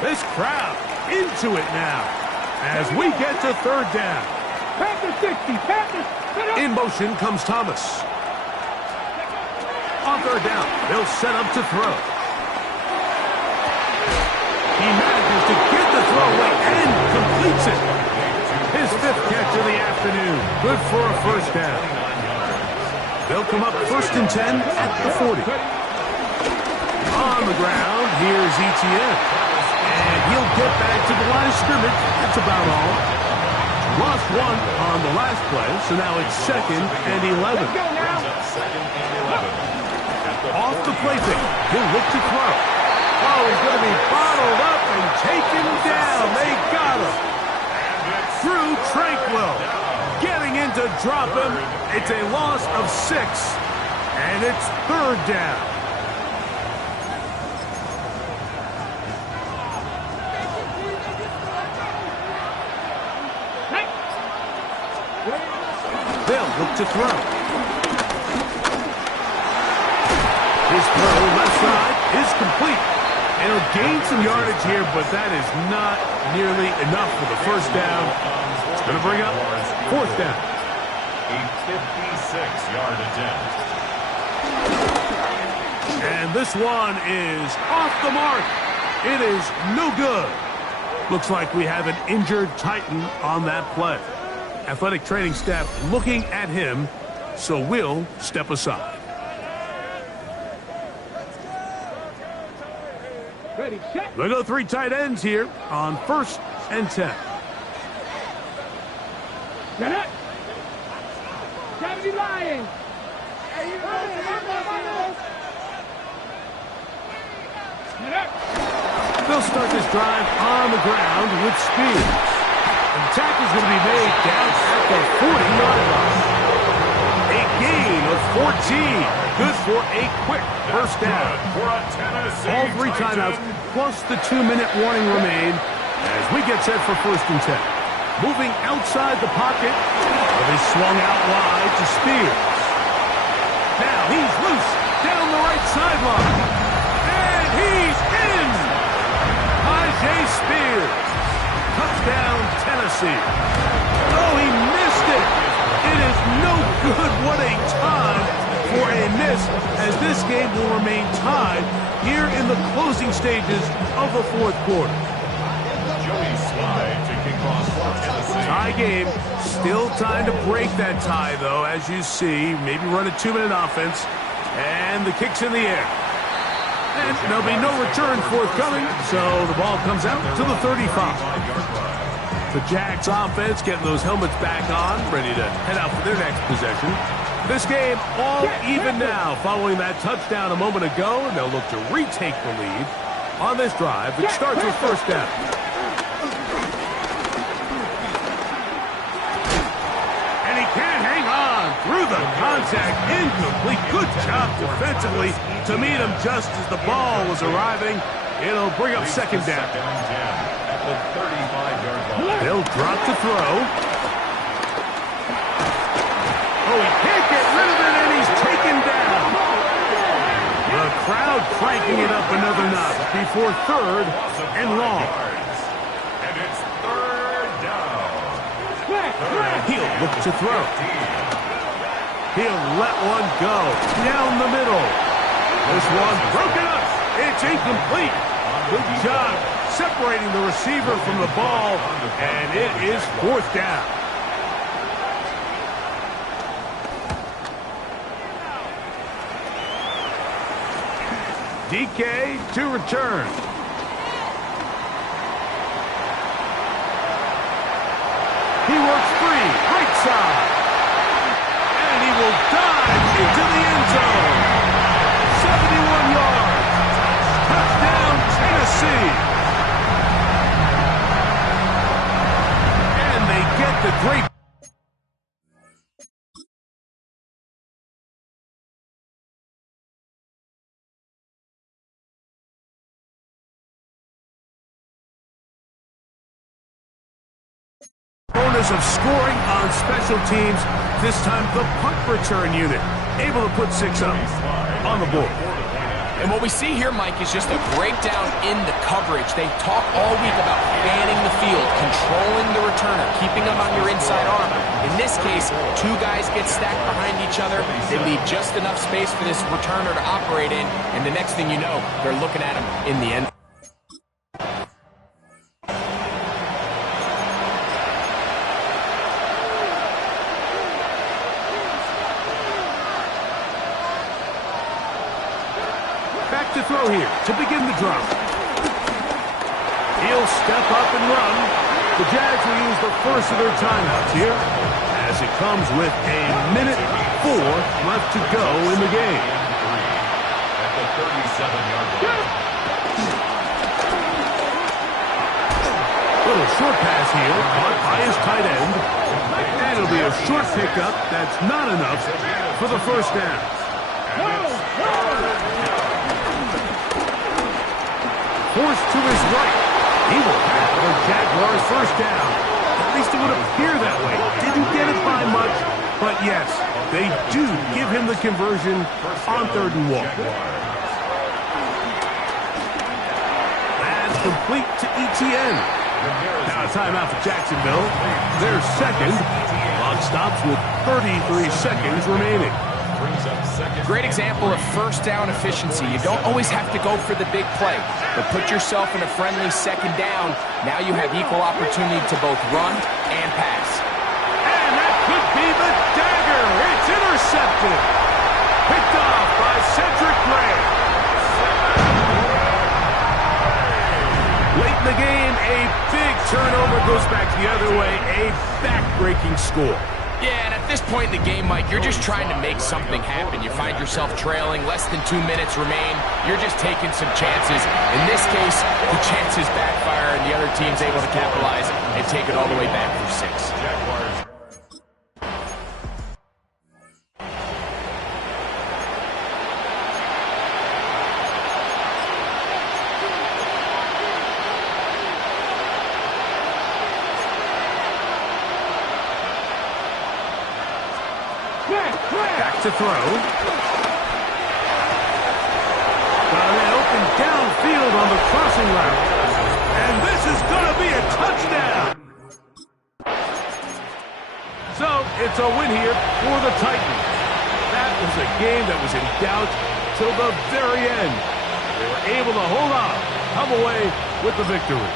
This crowd into it now as we get to third down. In motion comes Thomas. On third down, they'll set up to throw. He manages to get the throw away and completes it. His 5th catch of the afternoon. Good for a first down. They'll come up first and 10 at the 40. On the ground, here's Etienne. And he'll get back to the line of scrimmage. That's about all. Lost one on the last play, so now it's second and 11. Off the play fake, he'll look to throw. Oh, he's going to be bottled up and taken down. They got him. Drew Tranquill getting in to drop him. It's a loss of 6. And it's third down. They'll look to throw. His throw left side is complete. And he'll gain some yardage here, but that is not nearly enough for the first down. It's going to bring up fourth down. A 56-yard attempt. And this one is off the mark. It is no good. Looks like we have an injured Titan on that play. Athletic training staff looking at him, so we'll step aside. Ready, set. They go 3 tight ends here on 1st and 10. Get it. 70 Lions. They'll start this drive on the ground with speed. And the tackle's going to be made down at the 40-yard line. A gain of 14. Good for a quick first down. All 3 timeouts plus the 2-minute warning remain as we get set for 1st and 10. Moving outside the pocket, but is swung out wide to Spears. Now he's loose down the right sideline. And he's in! Jay Spears. Touchdown, Tennessee. Oh, he missed it. It is no good. What a time for a miss, as this game will remain tied here in the closing stages of the 4th quarter. Joey Slye to kick off for Tennessee. Tie game. Still time to break that tie, though, as you see. Maybe run a 2-minute offense. And the kick's in the air. And there'll be no return forthcoming, so the ball comes out to the 35. The Jags offense getting those helmets back on, ready to head out for their next possession. This game all even now following that touchdown a moment ago, and they'll look to retake the lead on this drive, which starts with 1st down. And he can't hang on through the contact, incomplete. Good job defensively to meet him just as the ball was arriving. It'll bring up 2nd down. At the 35-yard line. They'll drop to throw. Oh, he can't get rid of it, and he's taken down. The crowd cranking it up another notch before 3rd and long. And it's 3rd down. He'll look to throw. He'll let one go down the middle. This one broken up. It's incomplete. Good job separating the receiver from the ball, and it is 4th down. DK to return. He works free, right side. And he will dive into the end zone. 71 yards. Touchdown, Tennessee. And they get the great... bonus of scoring on special teams. This time the punt return unit able to put 6 up on the board. And what we see here, Mike, is just a breakdown in the coverage. They talk all week about fanning the field, controlling the returner, keeping them on your inside arm. In this case, 2 guys get stacked behind each other. They leave just enough space for this returner to operate in, and the next thing you know, they're looking at him in the end. To throw here to begin the drive. He'll step up and run. The Jags will use the first of their timeouts here as it comes with a minute 4 left to go in the game. At the 37-yard line. Little short pass here caught by his tight end. And it'll be a short pickup. That's not enough for the first down. Forced to his right. He will have the Jaguars first down. At least it would appear that way. Didn't get it by much, but yes, they do give him the conversion on 3rd and 1. That's complete to ETN. Now a timeout for Jacksonville. Their second. Clock stops with 33 seconds remaining. Great example of first down efficiency. You don't always have to go for the big play, but put yourself in a friendly second down. Now you have equal opportunity to both run and pass. And that could be the dagger. It's intercepted. Picked off by Cedric Gray. Late in the game, a big turnover goes back the other way. A back-breaking score. Yeah, and at this point in the game, Mike, you're just trying to make something happen. You find yourself trailing, less than 2 minutes remain. You're just taking some chances. In this case, the chances backfire, and the other team's able to capitalize and take it all the way back for 6. Back to throw. Got an open downfield on the crossing route. And this is going to be a touchdown. So, it's a win here for the Titans. That was a game that was in doubt till the very end. They were able to hold on, come away with the victory.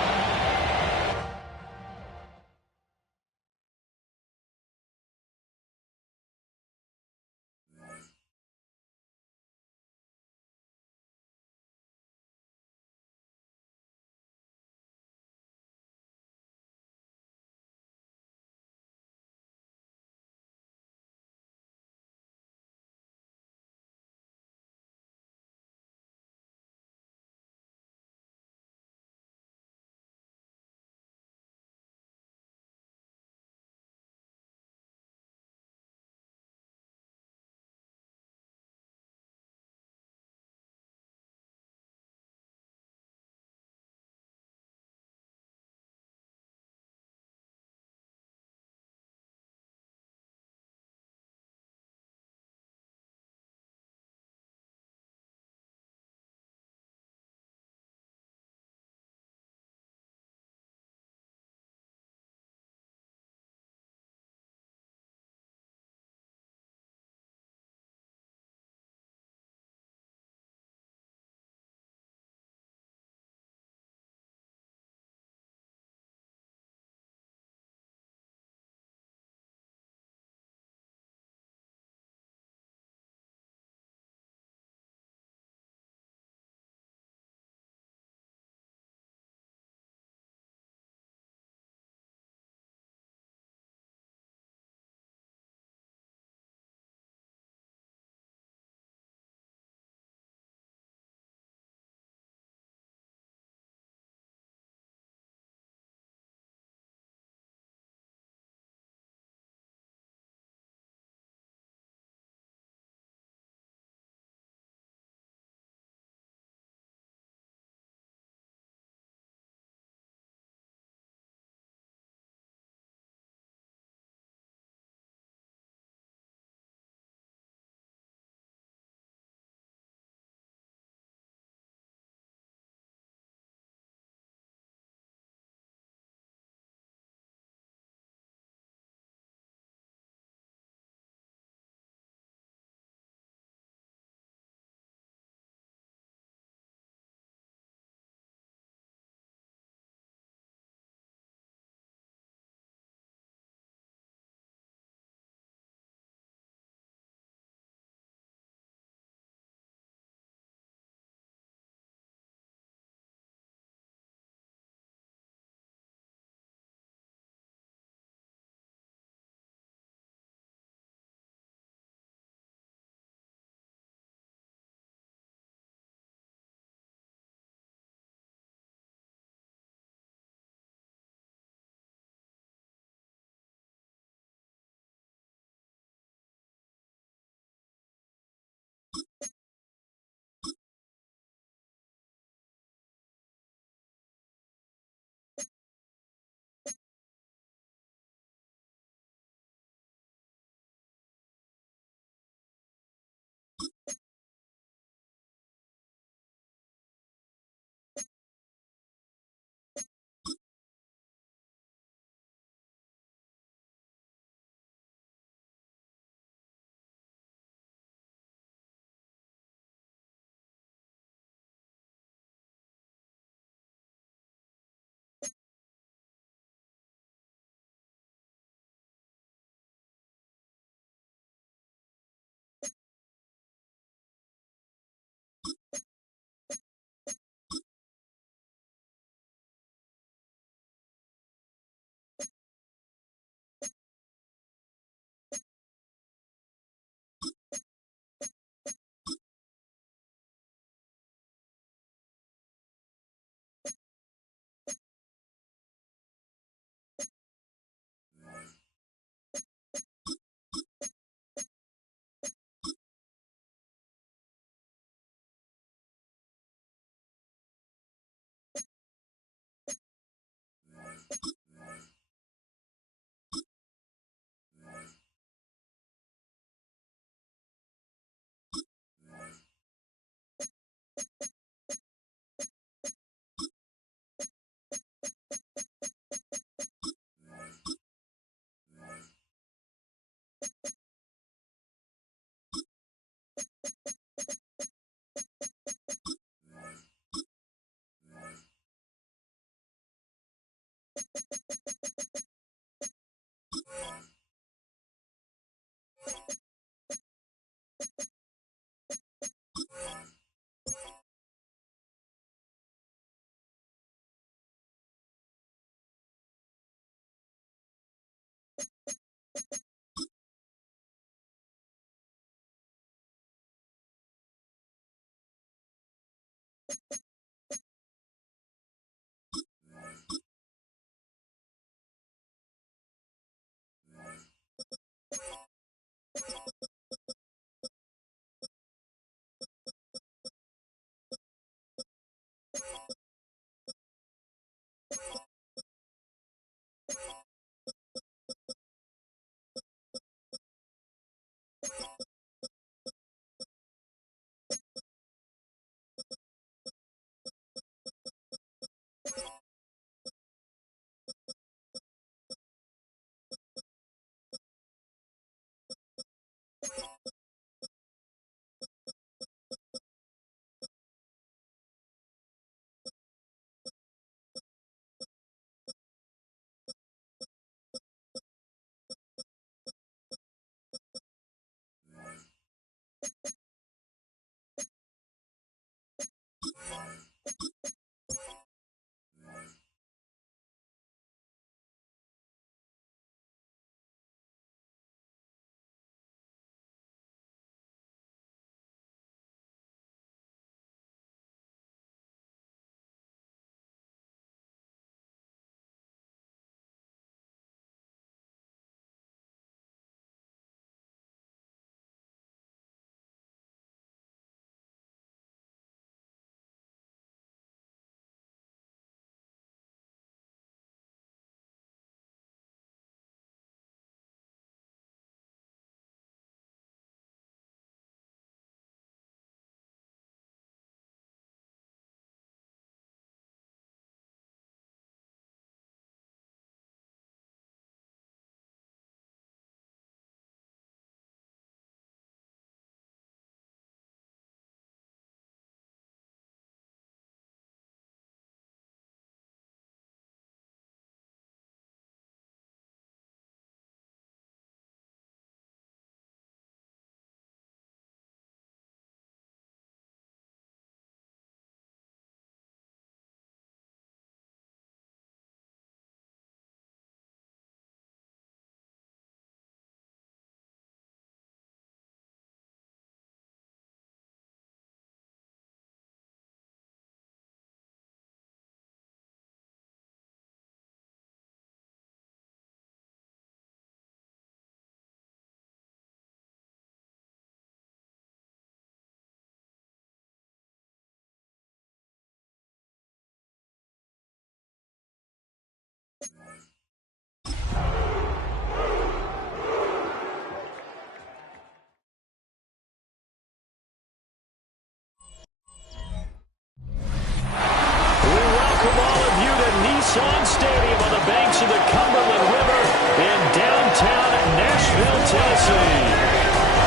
Nissan Stadium on the banks of the Cumberland River in downtown Nashville, Tennessee.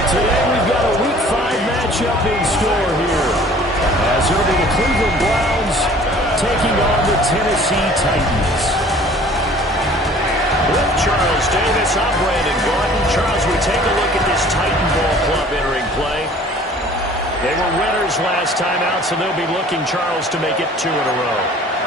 Today we've got a Week 5 matchup in store here, as it'll be the Cleveland Browns taking on the Tennessee Titans. With Charles Davis, I'm Brandon Gordon. Charles, we take a look at this Titan Ball Club entering play. They were winners last time out, so they'll be looking, Charles, to make it 2 in a row.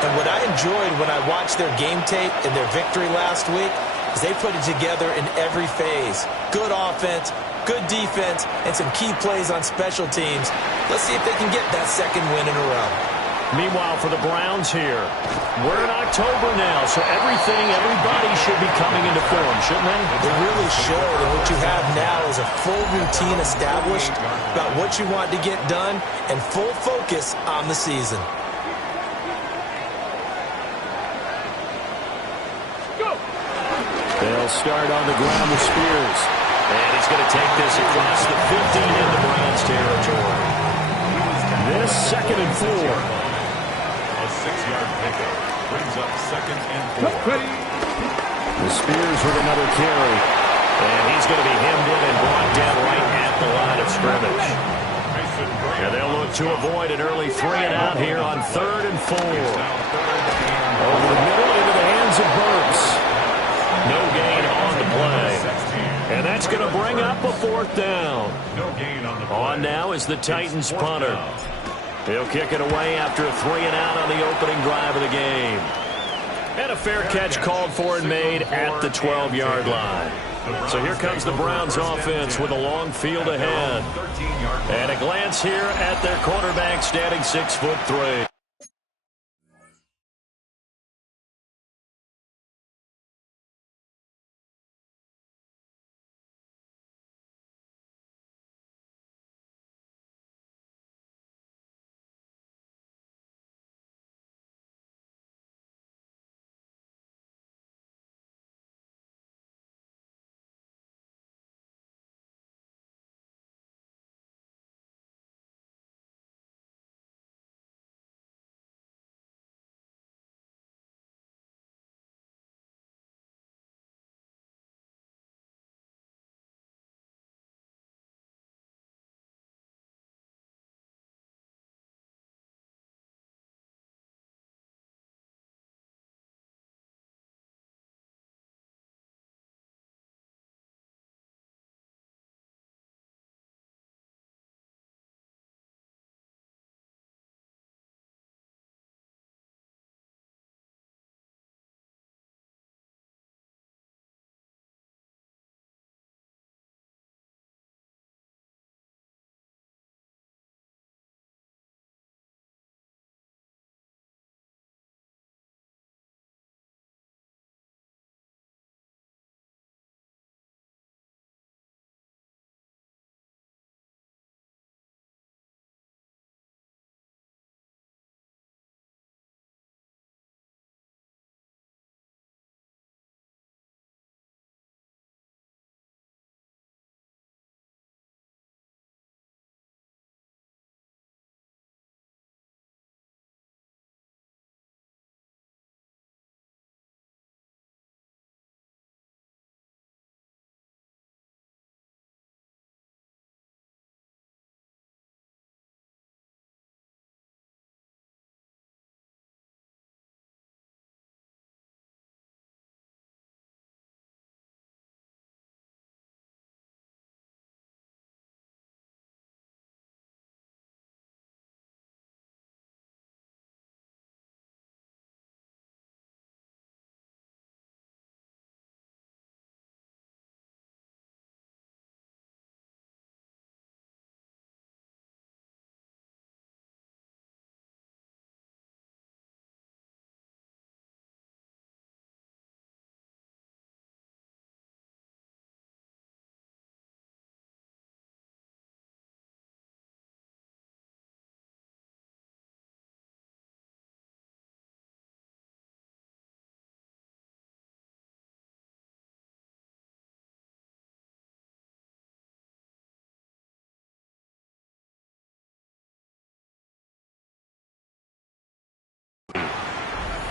And what I enjoyed when I watched their game tape and their victory last week is they put it together in every phase. Good offense, good defense, and some key plays on special teams. Let's see if they can get that second win in a row. Meanwhile, for the Browns here, we're in October now, so everybody should be coming into form, shouldn't they? They really should, and what you have now is a full routine established about what you want to get done and full focus on the season. They'll start on the ground with Spears. And he's going to take this across the 15 into Browns territory. This 2nd and 4. A 6-yard pickup brings up 2nd and 4. The Spears with another carry. And he's going to be hemmed in and brought down right at the line of scrimmage. And they'll look to avoid an early 3-and-out here on 3rd and 4. Over the middle into the hands of Burks. No gain on the play. And that's going to bring up a 4th down. No gain on the play. On now is the Titans punter. He'll kick it away after a 3-and-out on the opening drive of the game. And a fair catch called for and made at the 12-yard line. So here comes the Browns offense with a long field ahead. And a glance here at their quarterback standing 6'3".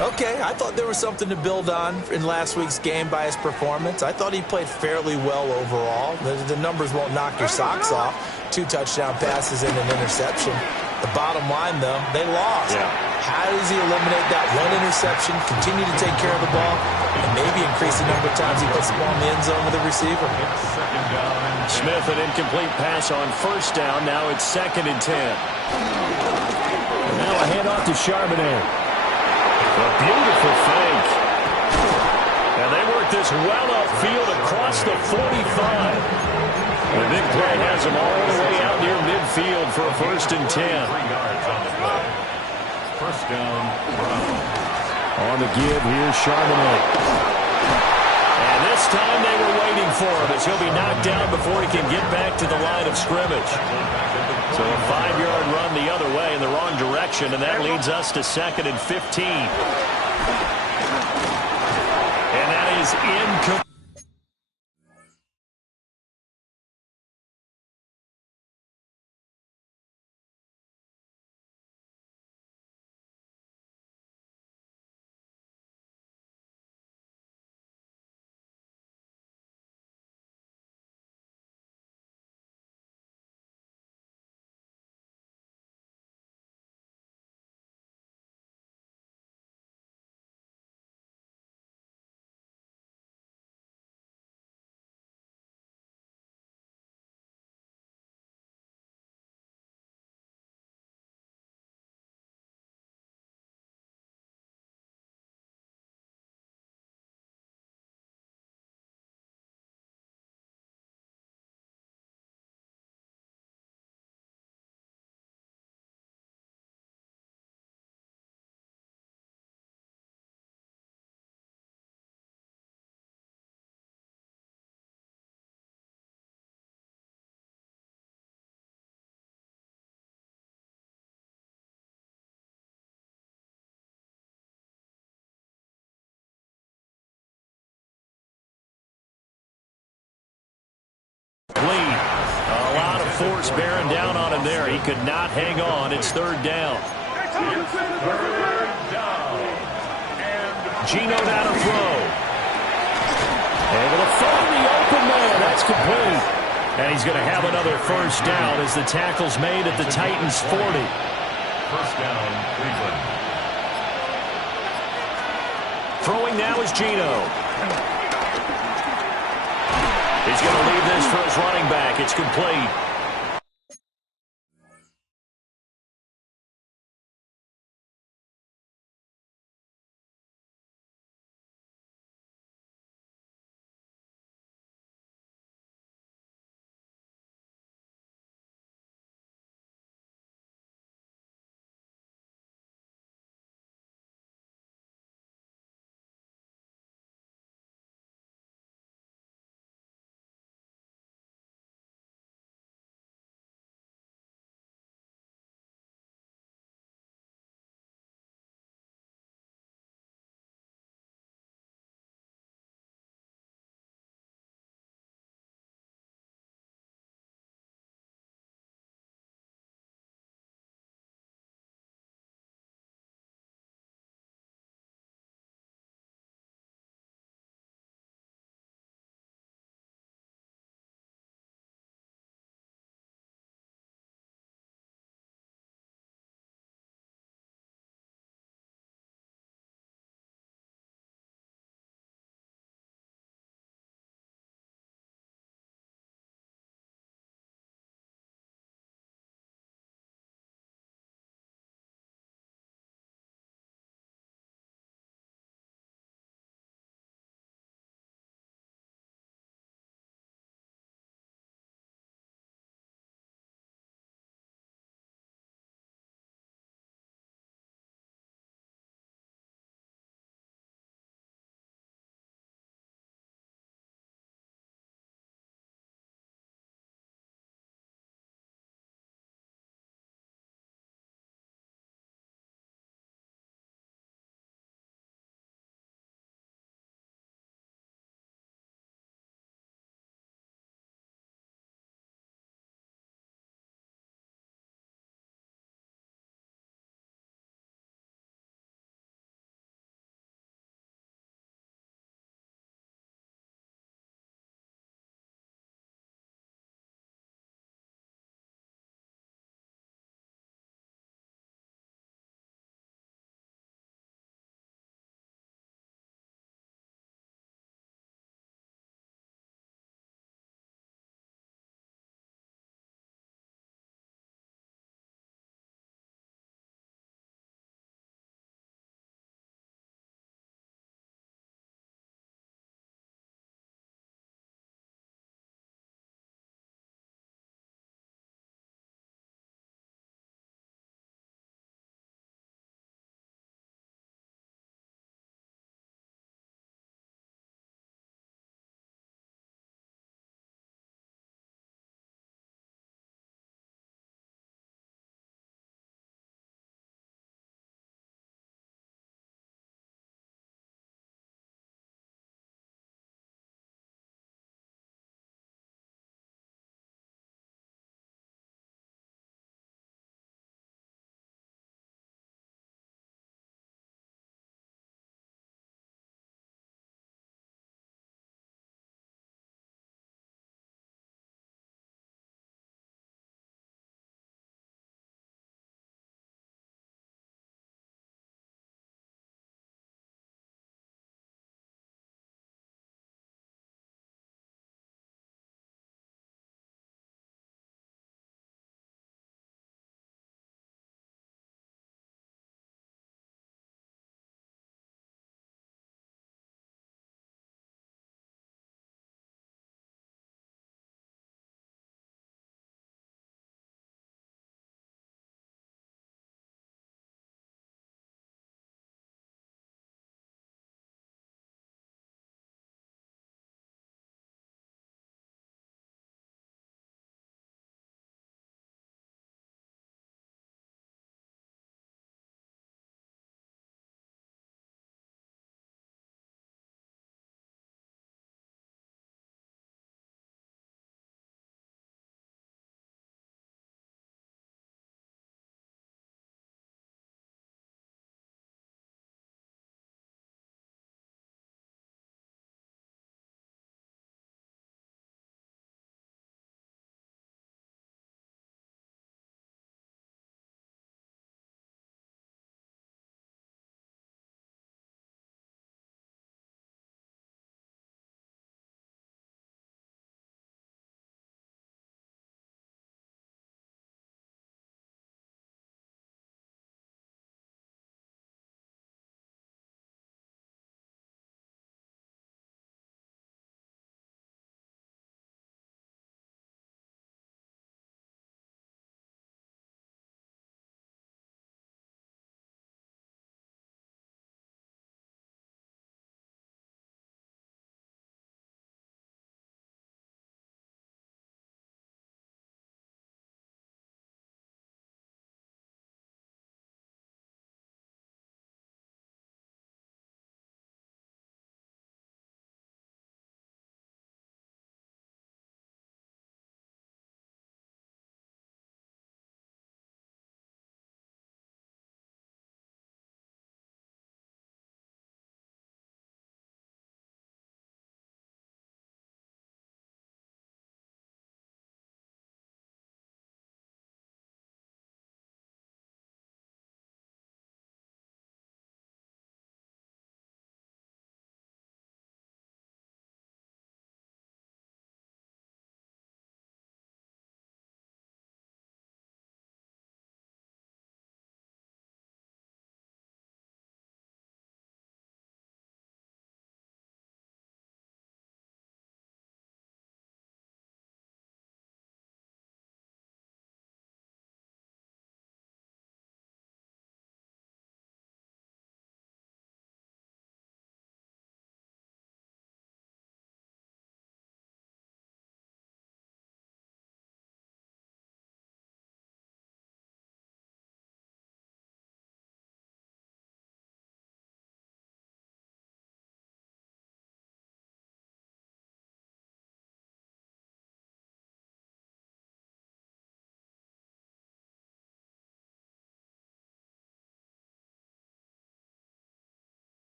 Okay, I thought there was something to build on in last week's game by his performance. I thought he played fairly well overall. The numbers won't knock your socks off. 2 touchdown passes and an interception. The bottom line, though, they lost. Yeah. How does he eliminate that one interception, continue to take care of the ball, and maybe increase the number of times he puts the ball in the end zone with a receiver? Smith, an incomplete pass on 1st down. Now it's 2nd and 10. And now a handoff to Charbonnet. A beautiful fake. And they work this well upfield across the 45. The big play has them all the way out near midfield for a 1st and 10. 3 yards on the play. 1st down, Browns. On the give, here's Charbonnet. And this time they were waiting for him as he'll be knocked down before he can get back to the line of scrimmage. So a 5-yard run the other way in the wrong direction, and that leads us to 2nd and 15. And that is incomplete. force bearing down on him there. He could not hang on. It's third down. Geno now to throw. Able to find the open man. That's complete. And he's going to have another first down as the tackle's made at the Titans' 40. First down, Cleveland. Throwing now is Geno. He's going to leave this for his running back. It's complete.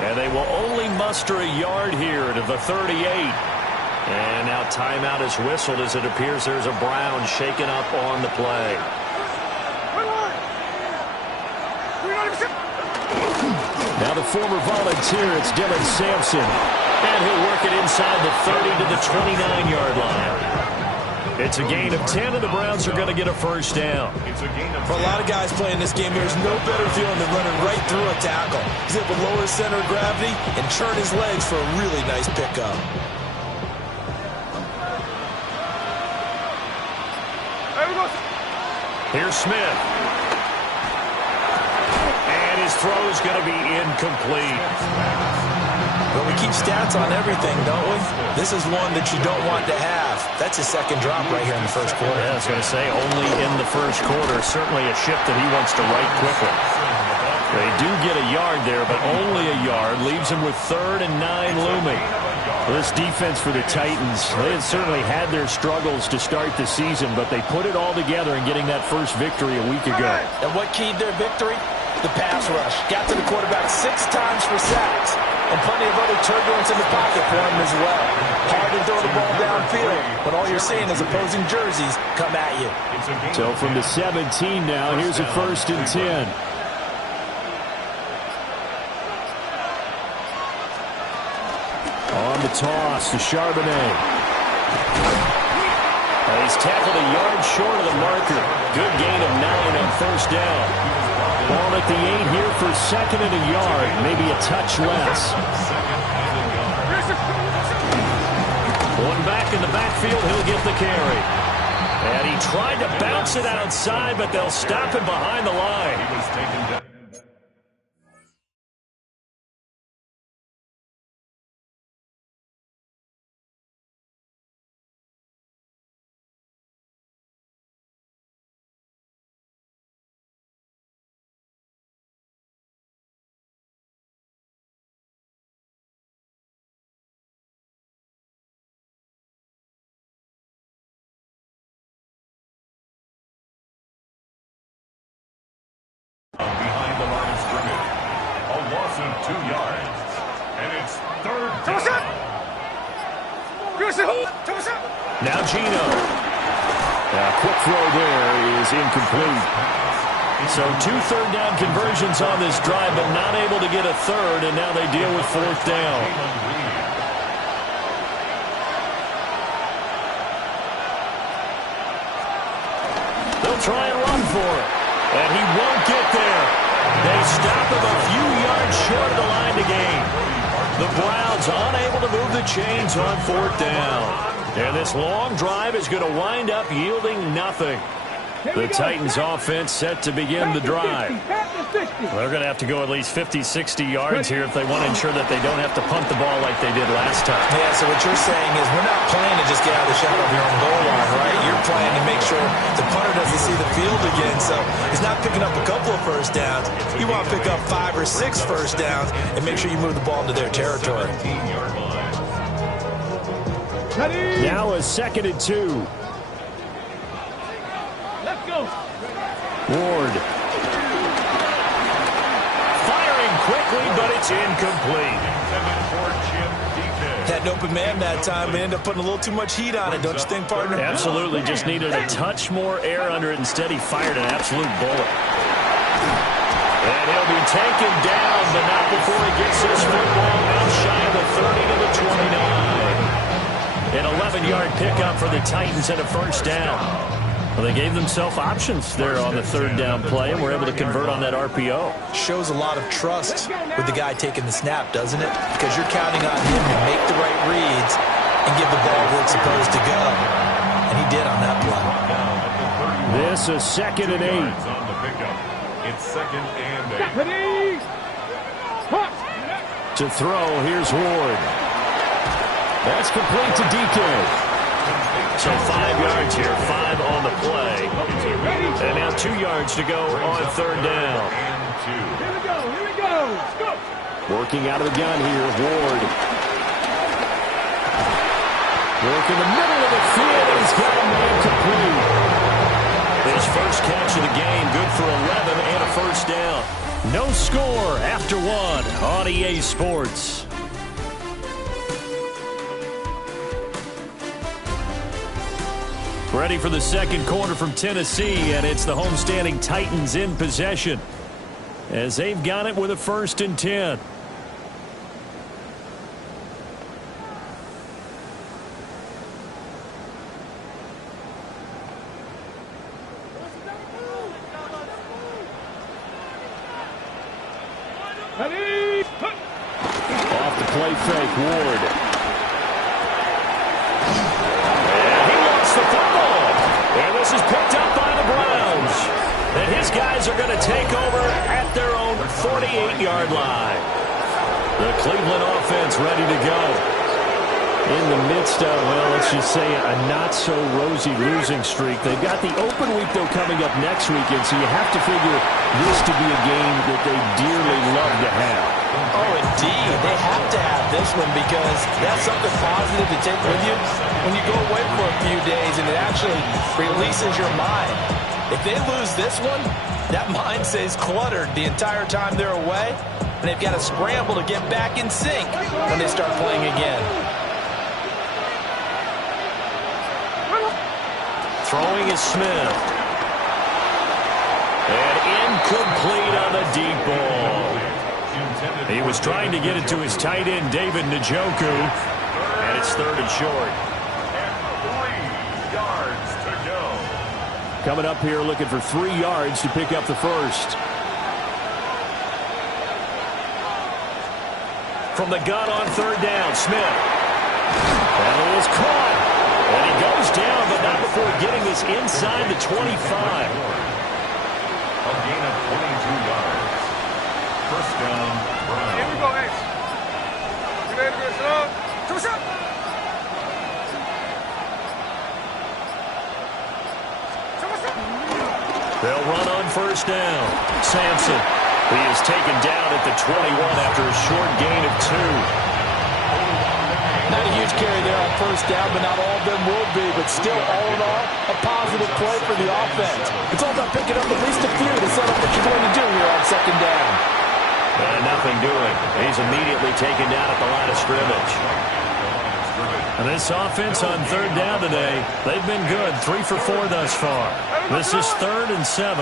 And they will only muster a yard here to the 38. And now timeout is whistled as it appears there's a Brown shaken up on the play. Now the former Volunteer, it's Dylan Sampson. And he'll work it inside the 30 to the 29-yard line. It's a gain of 10, and the Browns are going to get a first down. For a lot of guys playing this game, there's no better feeling than running right through a tackle. He's able to lower his center of gravity and turn his legs for a really nice pickup. Here's Smith. And his throw is going to be incomplete. Well, we keep stats on everything, don't we? This is one that you don't want to have. That's his second drop right here in the first quarter. Yeah, I was going to say, only in the first quarter. Certainly a shift that he wants to right quickly. They do get a yard there, but only a yard. Leaves him with 3rd and 9 looming. This defense for the Titans, they had certainly had their struggles to start the season, but they put it all together in getting that first victory a week ago. And what keyed their victory? The pass rush. Got to the quarterback 6 times for sacks. And plenty of other turbulence in the pocket for him as well. Hard to throw the ball downfield, but all you're seeing is opposing jerseys come at you. So from the 17 now, here's a 1st and 10. On the toss to Charbonnet. He's tackled a yard short of the marker. Good gain of 9 on first down. Ball at the 8 here for 2nd and a yard. Maybe a touch less. One back in the backfield. He'll get the carry. And he tried to bounce it outside, but they'll stop him behind the line. He was taken down. Behind the line of scrimmage, a loss of 2 yards, and it's 3rd down. Now Gino. A quick throw there is incomplete. So 2 third-down conversions on this drive, but not able to get a third, and now they deal with 4th down. They'll try and run for it. And he won't get there. They stop him a few yards short of the line to gain. The Browns unable to move the chains on 4th down. And this long drive is going to wind up yielding nothing. The Titans offense set to begin the drive. They're going to have to go at least 50, 60 yards here if they want to ensure that they don't have to punt the ball like they did last time. Yeah, so what you're saying is we're not playing to just get out of the shadow of your own goal line, right? You're playing to make sure the punter doesn't see the field again. So he's not picking up a couple of first downs. You want to pick up 5 or 6 first downs and make sure you move the ball into their territory. Now a 2nd and 2. Let's go. Ward. Firing quickly, but it's incomplete. Had an open man that time, but ended up putting a little too much heat on it, don't you think, partner? Absolutely. Just needed a touch more air under it. Instead, he fired an absolute bullet. And he'll be taken down, but not before he gets his football out shy of the 30 to the 29. An 11-yard pickup for the Titans and a first down. Well, they gave themselves options there on the 3rd down play, and were able to convert on that RPO. Shows a lot of trust with the guy taking the snap, doesn't it? Because you're counting on him to make the right reads and give the ball where it's supposed to go. And he did on that play. This is 2nd and 8. It's 2nd and 8. To throw, here's Ward. That's complete to DK. So 5 yards here, 5 on the play. And now 2 yards to go on 3rd down. Here we go. Let's go. Working out of the gun here, Ward. Work in the middle of the field, and he's got a man complete. His first catch of the game. Good for 11 and a first down. No score after 1 on EA Sports. Ready for the second quarter from Tennessee, and it's the homestanding Titans in possession as they've got it with a 1st and 10. Off the play fake, Ward. And he lost the football. And this is picked up by the Browns. And his guys are going to take over at their own 48-yard line. The Cleveland offense ready to go. In the midst of, well, let's just say a not-so-rosy losing streak. They've got the open week, though, coming up next weekend, so you have to figure this to be a game that they dearly love to have. Oh, indeed. They have to have this one because that's something positive to take with you when you go away for a few days, and it actually releases your mind. If they lose this one, that mind stays cluttered the entire time they're away, and they've got to scramble to get back in sync when they start playing again. Throwing is Smith. And incomplete on the deep ball. He was trying to get it to his tight end, David Njoku. And it's 3rd and short. And 3 yards to go. Coming up here looking for 3 yards to pick up the first. From the gun on 3rd down, Smith. And it is caught. And he goes down, but not before getting this inside the 25. A gain of 22 yards. First down, Brown. Here we go, X. You ready to go, son? Push up. They'll run on 1st down. Sampson. He is taken down at the 21 after a short gain of 2. Not a huge carry there on 1st down, but not all of them will be. But still, all in all, a positive play for the offense. It's all about picking up at least a few to set up what you're going to do here on 2nd down. And nothing doing. He's immediately taken down at the line of scrimmage. And this offense on 3rd down today, they've been good. 3 for 4 thus far. This is 3rd and 7.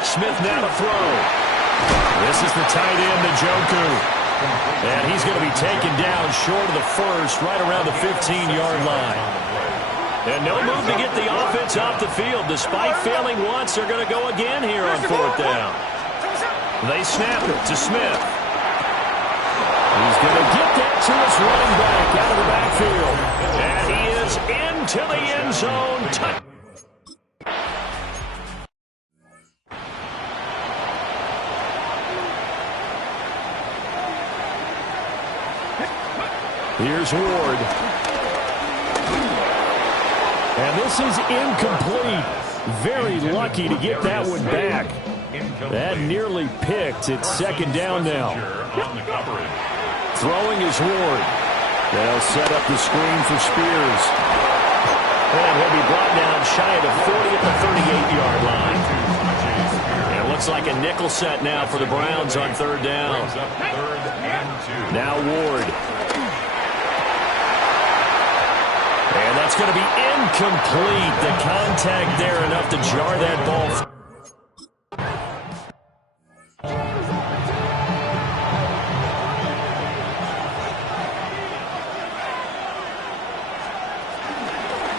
Smith now to throw. This is the tight end, Njoku. And he's going to be taken down short of the first, right around the 15-yard line. And no move to get the offense off the field. Despite failing once, they're going to go again here on 4th down. They snap it to Smith. He's going to get that to his running back out of the backfield. And he is into the end zone. Here's Ward. And this is incomplete. Very lucky to get that one back. That nearly picked. It's 2nd down now. Throwing is Ward. They'll set up the screen for Spears. And he'll be brought down shy of the 40 at the 38-yard line. And it looks like a nickel set now for the Browns on 3rd down. Now Ward. And that's going to be incomplete. The contact there enough to jar that ball.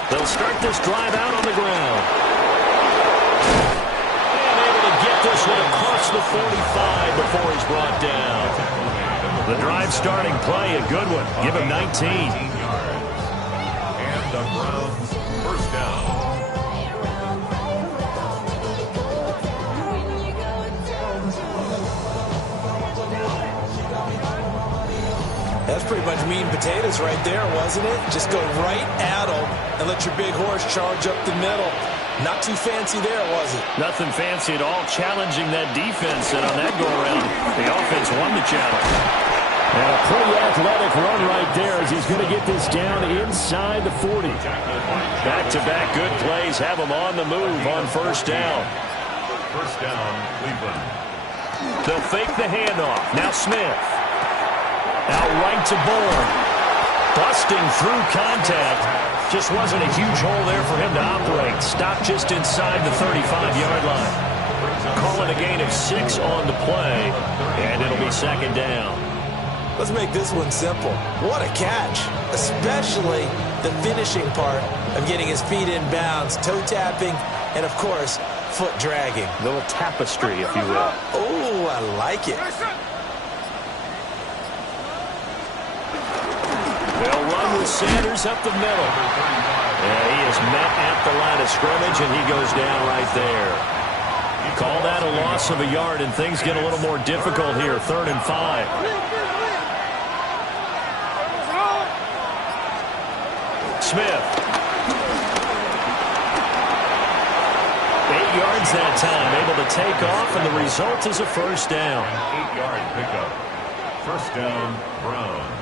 They'll start this drive out on the ground. And able to get this one across the 45 before he's brought down. The drive starting play, a good one. Give him 19. The Browns, 1st down. That's pretty much meat and potatoes right there, wasn't it? Just go right at them and let your big horse charge up the middle. Not too fancy there, was it? Nothing fancy at all, challenging that defense, and on that go-around, the offense won the challenge. And a pretty athletic run right there as he's going to get this down inside the 40. Back-to-back good plays have him on the move on first down. First down, Cleveland. They'll fake the handoff. Now Smith. Out right to Bourne. Busting through contact. Just wasn't a huge hole there for him to operate. Stopped just inside the 35-yard line. Calling a gain of 6 on the play, and it'll be second down. Let's make this one simple. What a catch, especially the finishing part of getting his feet in bounds, toe tapping, and, of course, foot dragging. A little tapestry, if you will. Oh, I like it. They'll run with Sanders up the middle. Yeah, he is met at the line of scrimmage, and he goes down right there. Call that a loss of a yard, and things get a little more difficult here. 3rd and 5. Smith. 8 yards that time, able to take off, and the result is a first down. 8-yard pickup. First down, Browns.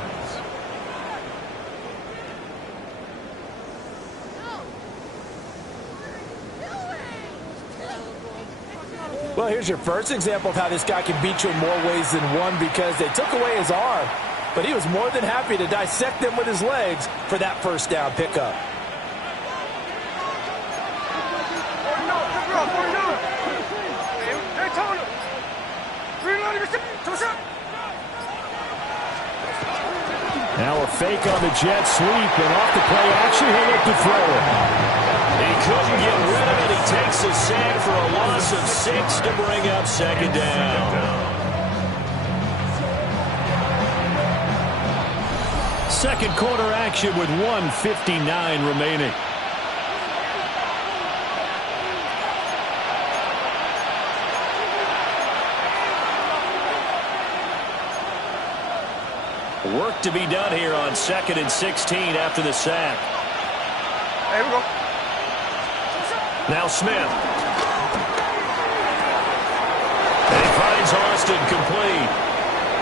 Well, here's your first example of how this guy can beat you in more ways than one, because they took away his arm, but he was more than happy to dissect them with his legs for that first down pickup. Now a fake on the jet sweep, and off the play action, he'll look to throw it. He couldn't get rid of it. He takes a sack for a loss of 6 to bring up second down. Second quarter action with 1:59 remaining. Work to be done here on 2nd and 16 after the sack. Here we go. Now Smith. And he finds Austin complete.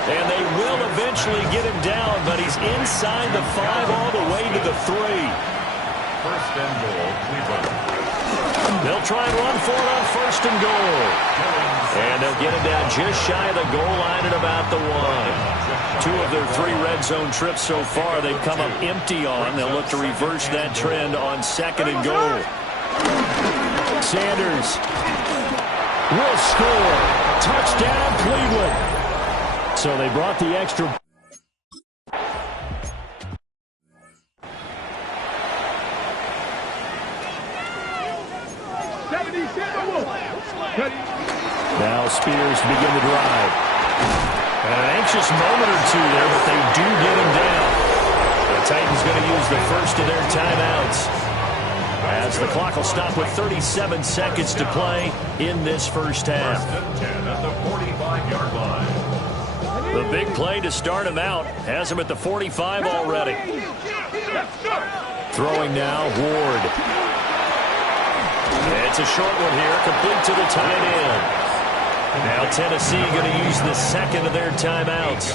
And they will eventually get him down, but he's inside the 5 all the way to the 3. First and goal, Cleveland. They'll try and run for it on 1st and goal. And they'll get him down just shy of the goal line at about the 1. 2 of their 3 red zone trips so far they've come up empty on. They'll look to reverse that trend on 2nd and goal. Sanders will score. Touchdown, Cleveland. So they brought the extra. Now Spears begin the drive. And an anxious moment or two there, but they do get him down. The Titans going to use the first of their timeouts, as the clock will stop with 37 seconds to play in this first half. First and 10 at the 45-yard line. The big play to start him out has him at the 45 already. Throwing now, Ward. It's a short one here, complete to the tight end. Now Tennessee going to use the second of their timeouts,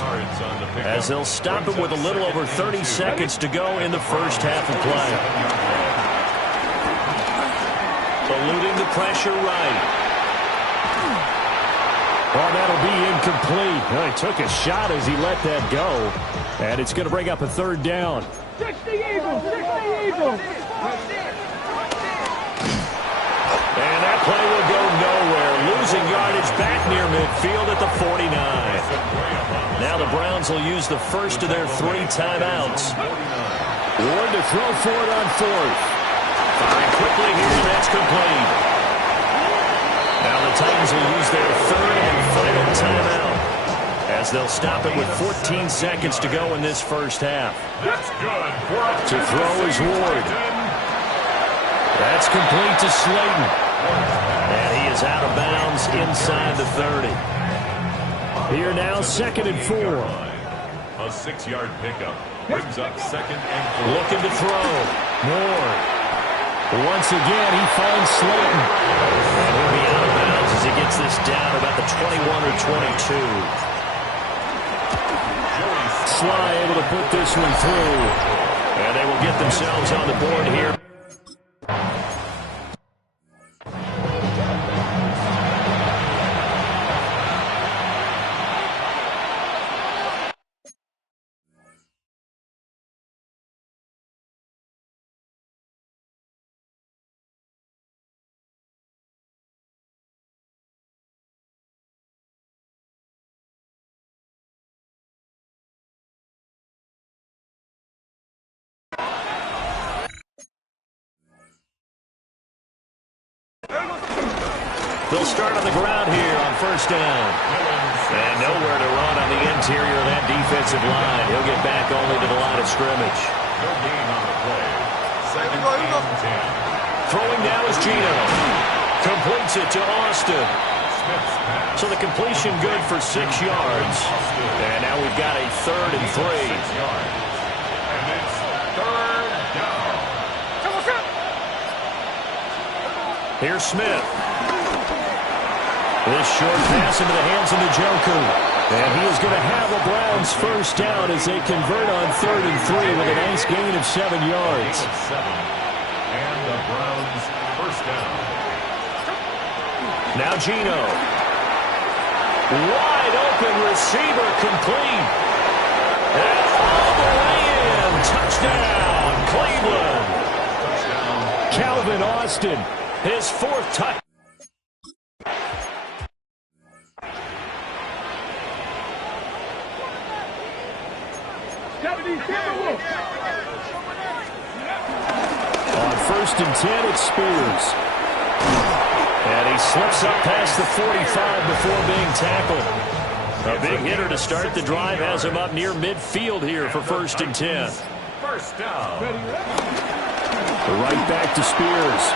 as they'll stop it with a little over 30 seconds to go in the first half of play. Eluding the pressure right. Oh, that'll be incomplete. Well, he took a shot as he let that go, and it's going to bring up a 3rd down. 60 Eagles! 60 Eagles! And that play will go nowhere. Losing yardage back near midfield at the 49. Now the Browns will use the first of their 3 timeouts. Ward to throw for it on 4th. Firing quickly here, and that's complete. Now the Titans will use their 3rd and final timeout, as they'll stop it with 14 seconds to go in this first half. That's good. To throw is Ward. That's complete to Slayton. And he is out of bounds inside the 30. Here now, 2nd and 4. A 6-yard pickup brings up 2nd and 4. Looking to throw. Moore. Once again, he finds Slayton. And he'll be out of bounds as he gets this down about the 21 or 22. Sly able to put this one through. And they will get themselves on the board here. They'll start on the ground here on first down. And nowhere to run on the interior of that defensive line. He'll get back only to the line of scrimmage. No gain on the play. Second and 10. Throwing now is Geno. Completes it to Austin. So the completion good for 6 yards. And now we've got a 3rd and 3. And it's 3rd down. Here's Smith. This short pass into the hands of Njoku. And he is going to have a Browns first down as they convert on 3rd and 3 with a nice gain of 7 yards. And the Browns first down. Now Geno. Wide open receiver complete. And all the way in. Touchdown, Cleveland. Calvin Austin, his 4th touchdown. On 1st and 10, it's Spears. And he slips up past the 45 before being tackled. A big hitter to start the drive has him up near midfield here for 1st and 10. First down. Right back to Spears.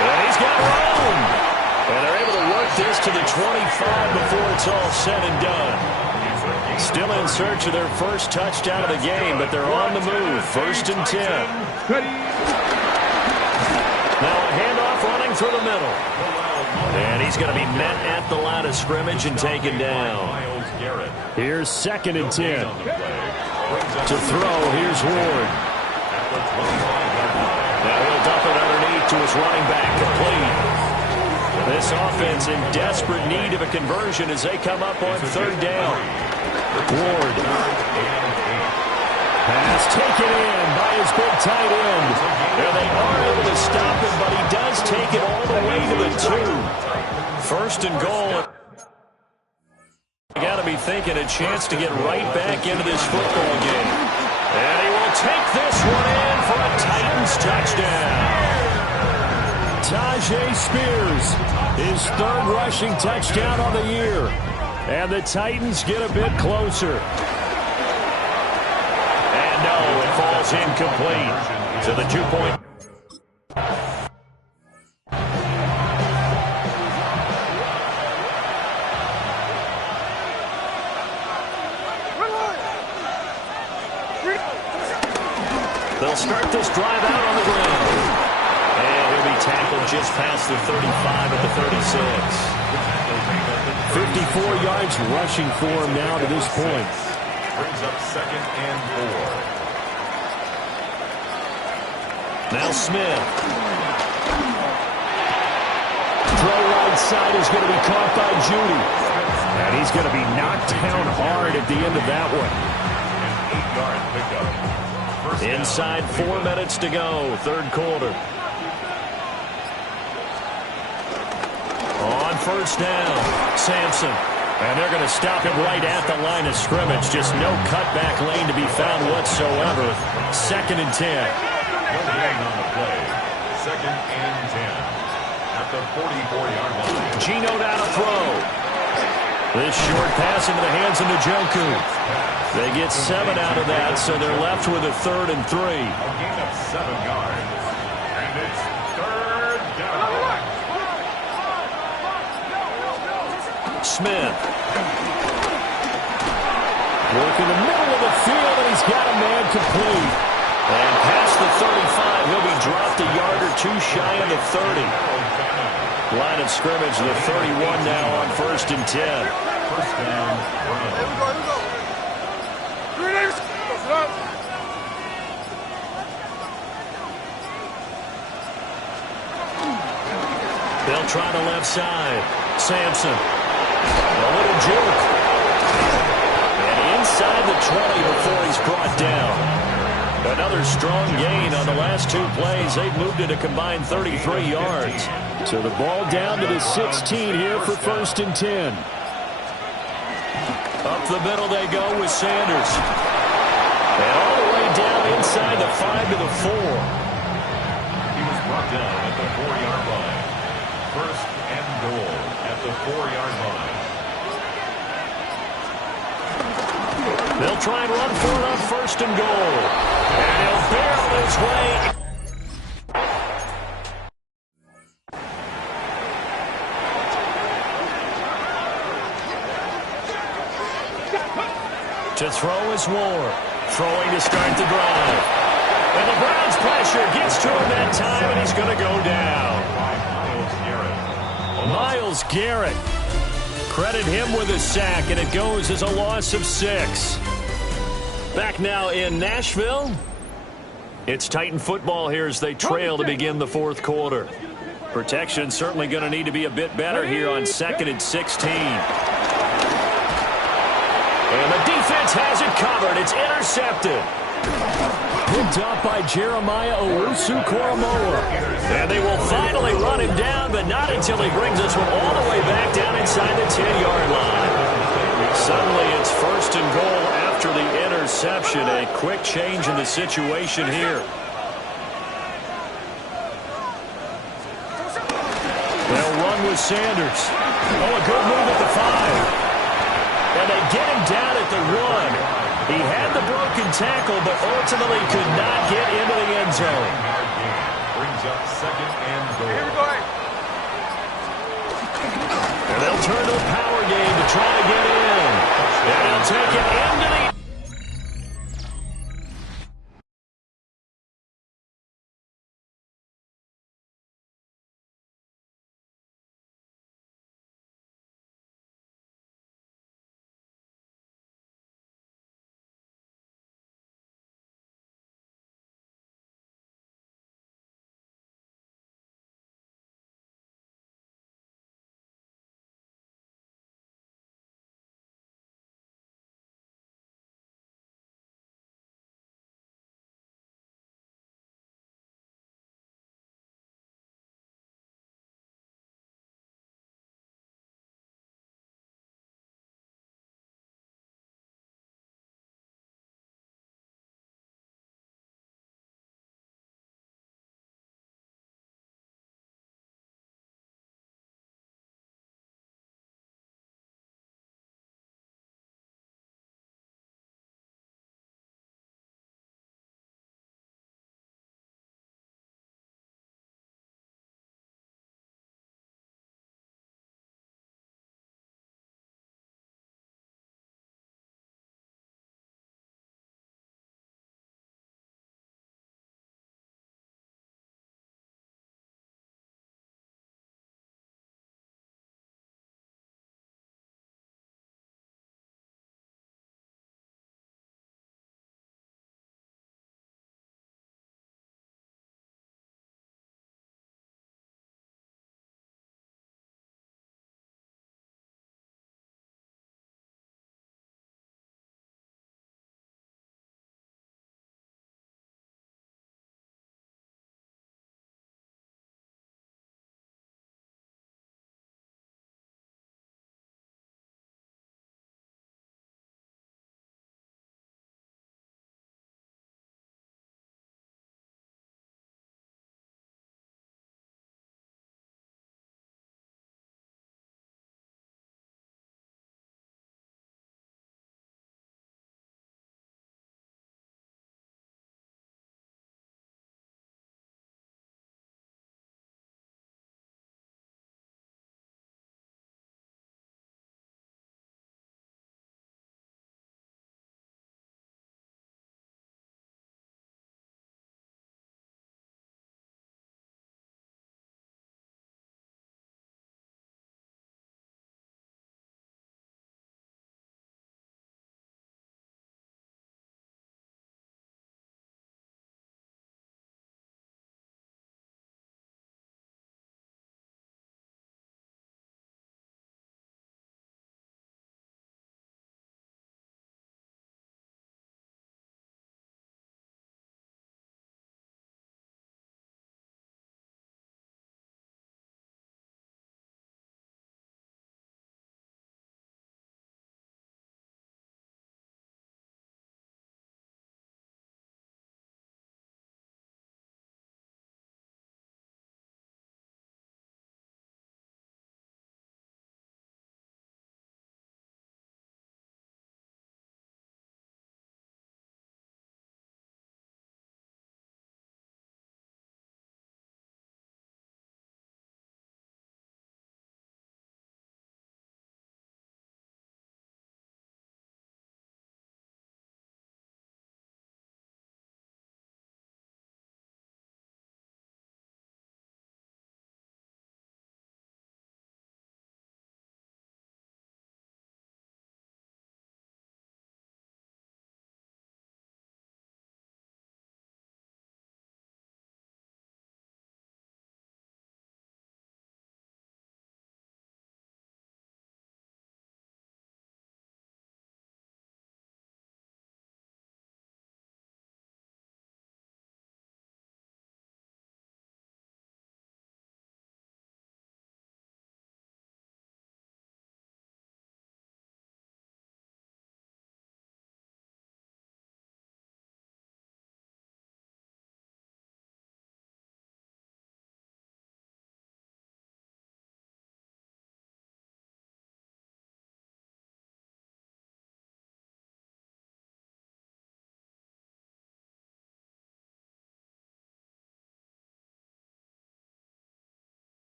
And he's got room. And they're able to work this to the 25 before it's all said and done. Still in search of their first touchdown of the game, but they're on the move. 1st and 10. Now a handoff running through the middle. And he's going to be met at the line of scrimmage and taken down. Here's 2nd and 10. To throw, here's Ward. Now he'll dump it underneath to his running back, complete. This offense in desperate need of a conversion as they come up on 3rd down. Ward. Pass taken in by his big tight end. And they are able to stop him, but he does take it all the way to the 2. 1st and goal. You got to be thinking a chance to get right back into this football game. And he will take this one in for a Titans touchdown. Tyjae Spears, his 3rd rushing touchdown on the year. And the Titans get a bit closer. And no, it falls incomplete to the 2-point. They'll start this drive out on the ground. And he'll be tackled just past the 35 at the 36. 54 yards rushing for him now to this point. Brings up 2nd and 4. Now Smith. Throw right side is going to be caught by Judy. And he's going to be knocked down hard at the end of that one. An 8-yard pickup. Inside 4 minutes to go, 3rd quarter. On 1st down, Sampson. And they're going to stop him right at the line of scrimmage. Just no cutback lane to be found whatsoever. 2nd and 10. No gain on the play. 2nd and 10. At the 44-yard line. Geno down to throw. This short pass into the hands of Njoku. They get 7 out of that, so they're left with a 3rd and 3. A gain of 7 yards. And it's 3rd down. Smith. Working the middle of the field, and he's got a man complete. And past the 35, he'll be dropped a yard or 2 shy of the 30. Line of scrimmage, the 31 now on 1st and 10. First down, Browns. try the left side. Sampson. A little juke. And inside the 20 before he's brought down. Another strong gain on the last 2 plays. They've moved it a combined 33 yards. So the ball down to the 16 here for 1st and 10. Up the middle they go with Sanders. And all the way down inside the 5 to the 4. He was brought down at the 4-yard line. 1st and goal at the 4-yard line. They'll try and run for it on 1st and goal. And he'll barrel his way. To throw is Ward. Throwing to start the drive. And the Browns pressure gets to him that time, and he's going to go down. Myles Garrett. Credit him with a sack, and it goes as a loss of 6. Back now in Nashville. It's Titan football here as they trail to begin the 4th quarter. Protection certainly going to need to be a bit better here on 2nd and 16. And the defense has it covered. It's intercepted. Picked up by Jeremiah Owusu-Koramoah. And they will finally run him down, but not until he brings this one all the way back down inside the 10-yard line. Suddenly it's 1st and goal after the interception. A quick change in the situation here. They'll run with Sanders. Oh, a good move at the 5. And they get him down at the 1. He had the broken tackle, but ultimately could not get into the end zone. Brings up 2nd and goal. Here we go. And they'll turn to a power game to try to get in. And they'll take it into the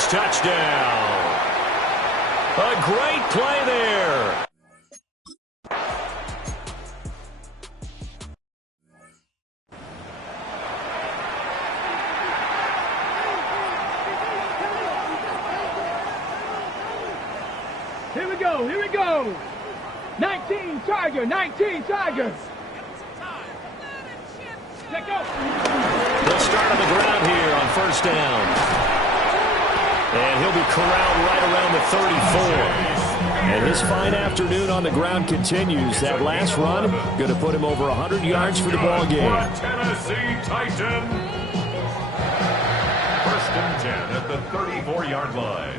Browns touchdown. A great play there. Here we go, here we go. 19 Tiger, 19 Tigers. Let go. They'll start on the ground here on first down. And he'll be corralled right around the 34. And his fine afternoon on the ground continues. That last run going to put him over 100 yards for the ball game. Tennessee Titan. First and 10 at the 34-yard line.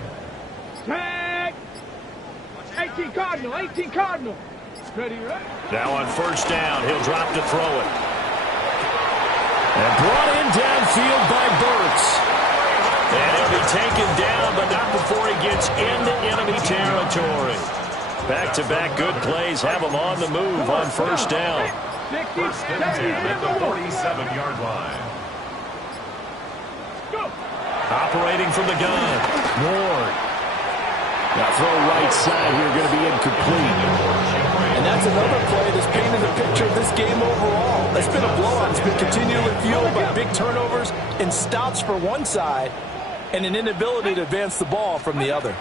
Tag. 18 Cardinal, 18 Cardinal. Ready, right? Now on first down, he'll drop to throw it. And brought in downfield by Burks. And he'll be taken down, but not before he gets into enemy territory. Back-to-back good plays have him on the move on first down. First and 10 at the 47-yard line. Operating from the gun, Ward. Now throw right side here, going to be incomplete. And that's another play that's painted a picture of this game overall. It's been a blowout. It's been continually fueled by big turnovers and stops for one side and an inability to advance the ball from the other.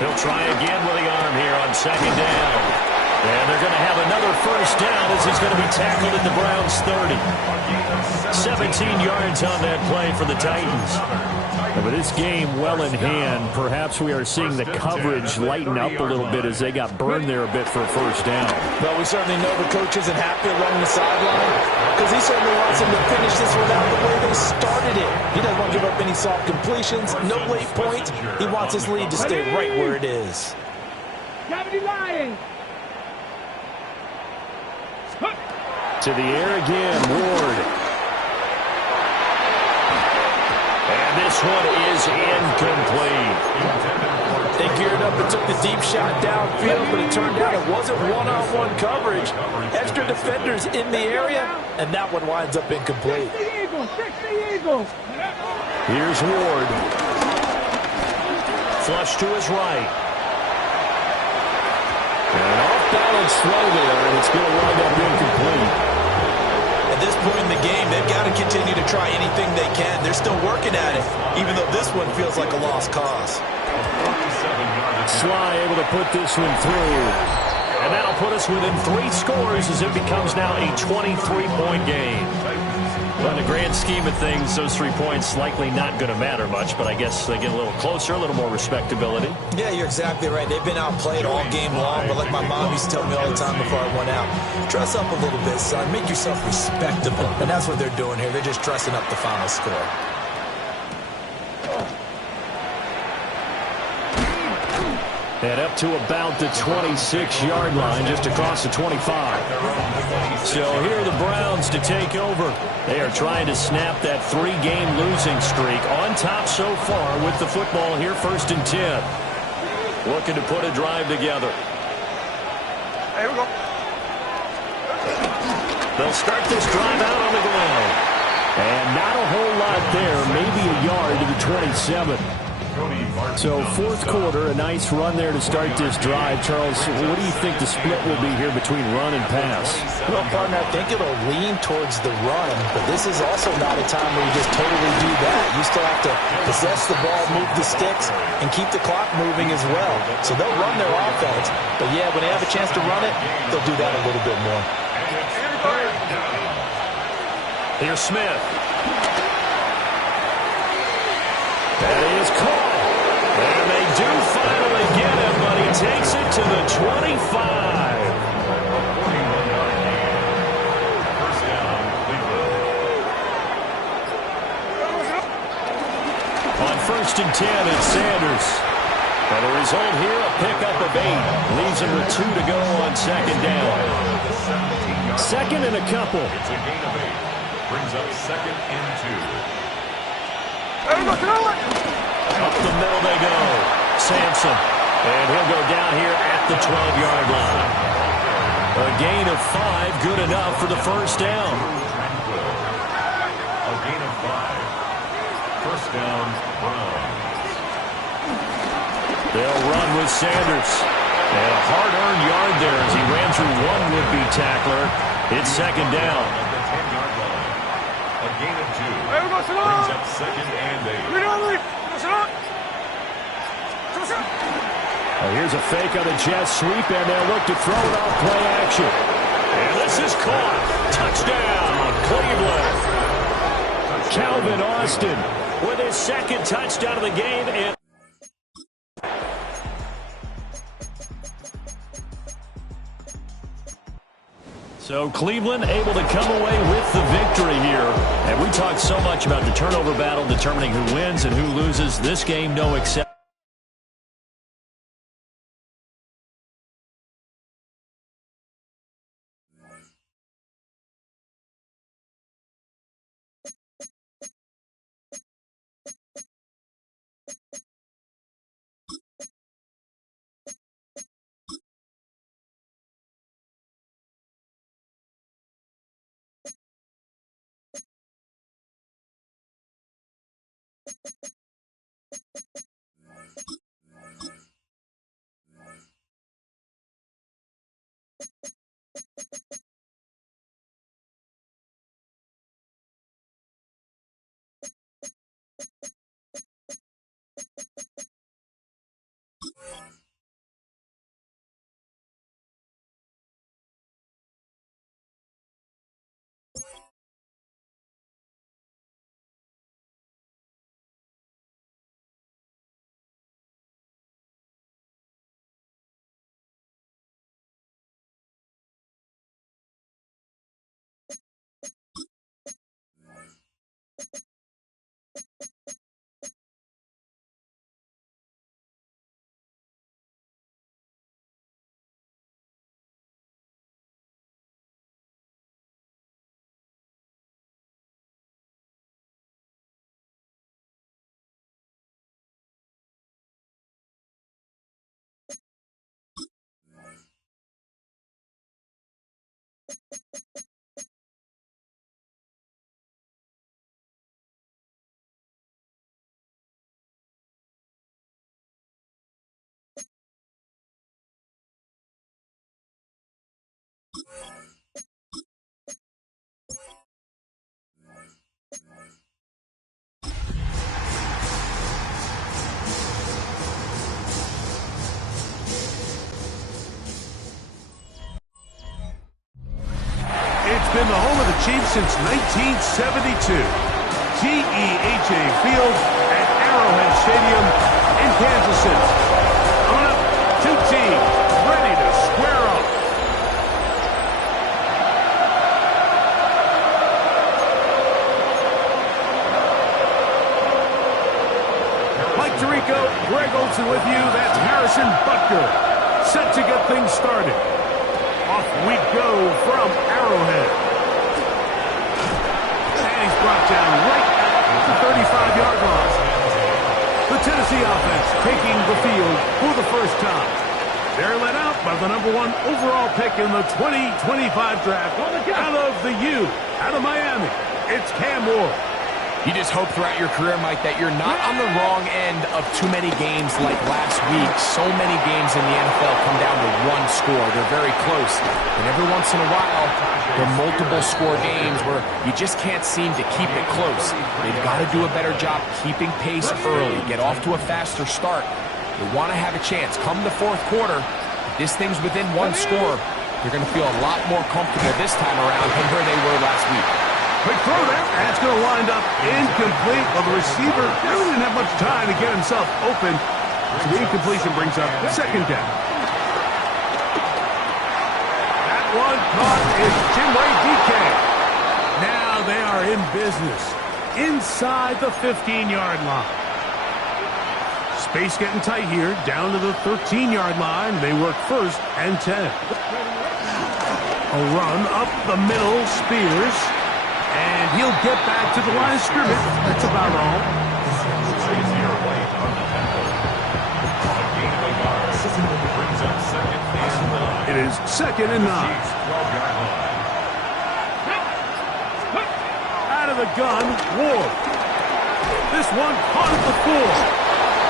He'll try again with the arm here on second down. And they're going to have another first down as he's going to be tackled at the Browns' 30. 17 yards on that play for the Titans. With this game well in hand, perhaps we are seeing the coverage lighten up a little bit as they got burned there a bit for a first down. Well, we certainly know the coach isn't happy along the sideline because he certainly wants them to finish this one out the way they started it. He doesn't want to give up any soft completions, no late points. He wants his lead to stay right where it is. Gravity Lions. To the air again, Ward. And this one is incomplete. They geared up and took the deep shot downfield, but it turned out it wasn't one-on-one coverage. Extra defenders in the area, and that one winds up incomplete. 60 Eagles, 60 Eagles. Here's Ward. Flush to his right. And off balance slow there, and it's going to wind up incomplete. At this point in the game, they've got to continue to try anything they can. They're still working at it, even though this one feels like a lost cause. Sly able to put this one through. And that'll put us within 3 scores as it becomes now a 23-point game. Well, in the grand scheme of things, those 3 points likely not going to matter much, but I guess they get a little closer, a little more respectability. Yeah, you're exactly right. They've been outplayed all game long, but like my mom used to tell me all the time before I went out, dress up a little bit, son. Make yourself respectable. And that's what they're doing here. They're just dressing up the final score. And up to about the 26-yard line, just across the 25. So here are the Browns to take over. They are trying to snap that 3-game losing streak on top so far with the football here, first and 10. Looking to put a drive together. Here we go. They'll start this drive out on the ground. And not a whole lot there, maybe a yard to the 27. So fourth quarter, a nice run there to start this drive. Charles, what do you think the split will be here between run and pass? Well, partner, I think it'll lean towards the run, but this is also not a time where you just totally do that. You still have to possess the ball, move the sticks, and keep the clock moving as well. So they'll run their offense, but yeah, when they have a chance to run it, they'll do that a little bit more. Here's Smith. That is caught. And they do finally get him, but he takes it to the 25. On first and 10, it's Sanders. And the result here, a pickup of 8. Leaves him with 2 to go on second down. Second and a couple. It's a gain of 8. Brings up second and 2. There we go, throw it! Up the middle they go. Sampson. And he'll go down here at the 12-yard line. A gain of 5, good enough for the first down. A gain of 5. First down, Brown. They'll run with Sanders. And a hard-earned yard there as he ran through one would-be tackler. It's second down. At the 10-yard line. A gain of 2. Brings up second and 8. Here's a fake on the jet sweep, and they'll look to throw it off play action. And this is caught. Touchdown, Cleveland. Calvin Austin with his second touchdown of the game. And so Cleveland able to come away with the victory here. And we talked so much about the turnover battle determining who wins and who loses. This game, no exception. It's been the home of the Chiefs since 1972. GEHA Field at Arrowhead Stadium in Kansas City. Coming up, two teams ready to square up. Mike Tirico, Greg Olsen with you. That's Harrison Butker. Set to get things started. Off we go from Arrowhead. And he's brought down right at the 35-yard line. The Tennessee offense taking the field for the first time. They're led out by the #1 overall pick in the 2025 draft out of the U, out of Miami. It's Cam Ward. You just hope throughout your career, Mike, that you're not on the wrong end of too many games like last week. So many games in the NFL come down to one score. They're very close. And every once in a while, there are multiple score games where you just can't seem to keep it close. They've got to do a better job keeping pace early, get off to a faster start. They want to have a chance. Come the fourth quarter, if this thing's within one score, they're going to feel a lot more comfortable this time around than where they were last week. Quick throw there, and it's going to wind up incomplete. Well, the receiver really didn't have much time to get himself open. So the incompletion brings up second down. That one caught is Chinwe DK. Now they are in business inside the 15-yard line. Space getting tight here, down to the 13-yard line. They work first and 10. A run up the middle, Spears. And he'll get back to the line of scrimmage. That's about all. It is second and 9. Out of the gun, Ward. This one caught at the 4.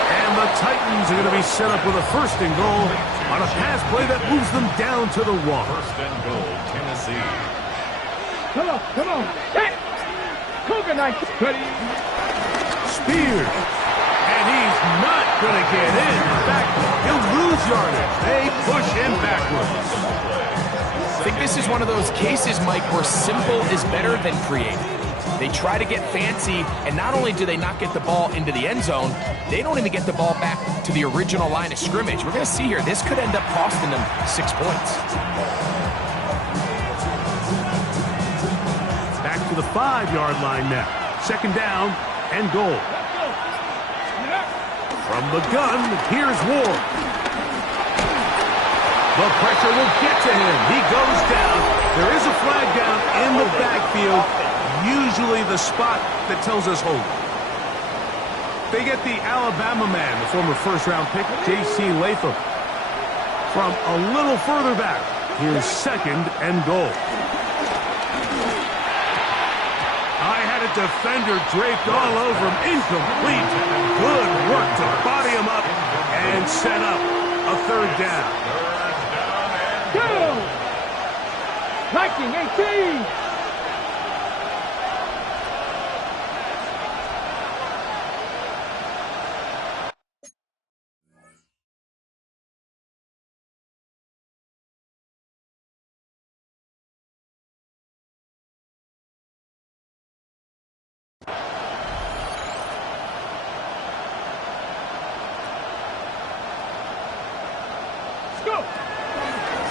And the Titans are going to be set up with a first and goal on a pass play that moves them down to the 1. First and goal, Tennessee. Come on, come on. Hey! Cougar 19. Ready? Spears. And he's not going to get in. In fact, he'll lose yardage. They push him backwards. I think this is one of those cases, Mike, where simple is better than creative. They try to get fancy, and not only do they not get the ball into the end zone, they don't even get the ball back to the original line of scrimmage. We're going to see here, this could end up costing them 6 points. Back to the 5-yard line now. Second down and goal. From the gun, here's Ward. The pressure will get to him. He goes down. There is a flag down in the backfield. Usually the spot that tells us hold. They get the Alabama man, the former first-round pick, J.C. Latham. From a little further back, here's second and goal. I had a defender draped all over him. Incomplete. Good work to body him up and set up a third down. Go! 19-18.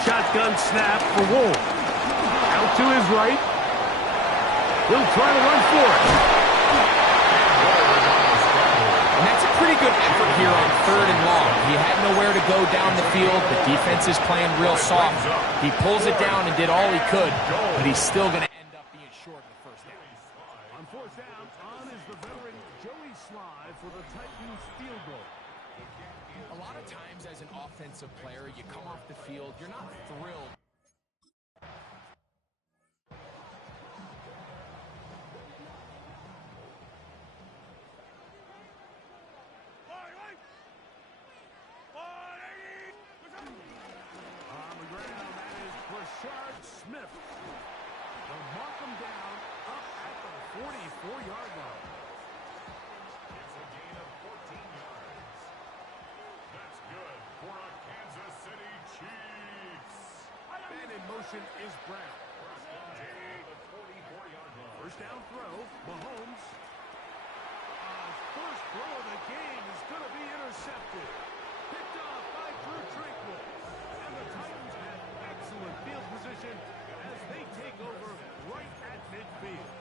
Shotgun snap for Wolf. Out to his right. He'll try to run for it. And that's a pretty good effort here on 3rd and long. He had nowhere to go down the field. The defense is playing real soft. He pulls it down and did all he could, but he's still going to end up being short of the first down. On 4th down, on is the veteran Joey Sly for the Titans field goal. A lot of times as an offensive player, you come off the field, you're not thrilled. On the ground, that is Brashard Smith. They'll mark him down up at the 44-yard line. It's a gain of 14 yards. That's good for a Kansas City Chiefs. Man in motion is Brown. The 44-yard line. First down throw, Mahomes. First throw of the game is going to be intercepted. Picked off by Drew Tranquill. And the Titans have excellent field position as they take over right at midfield.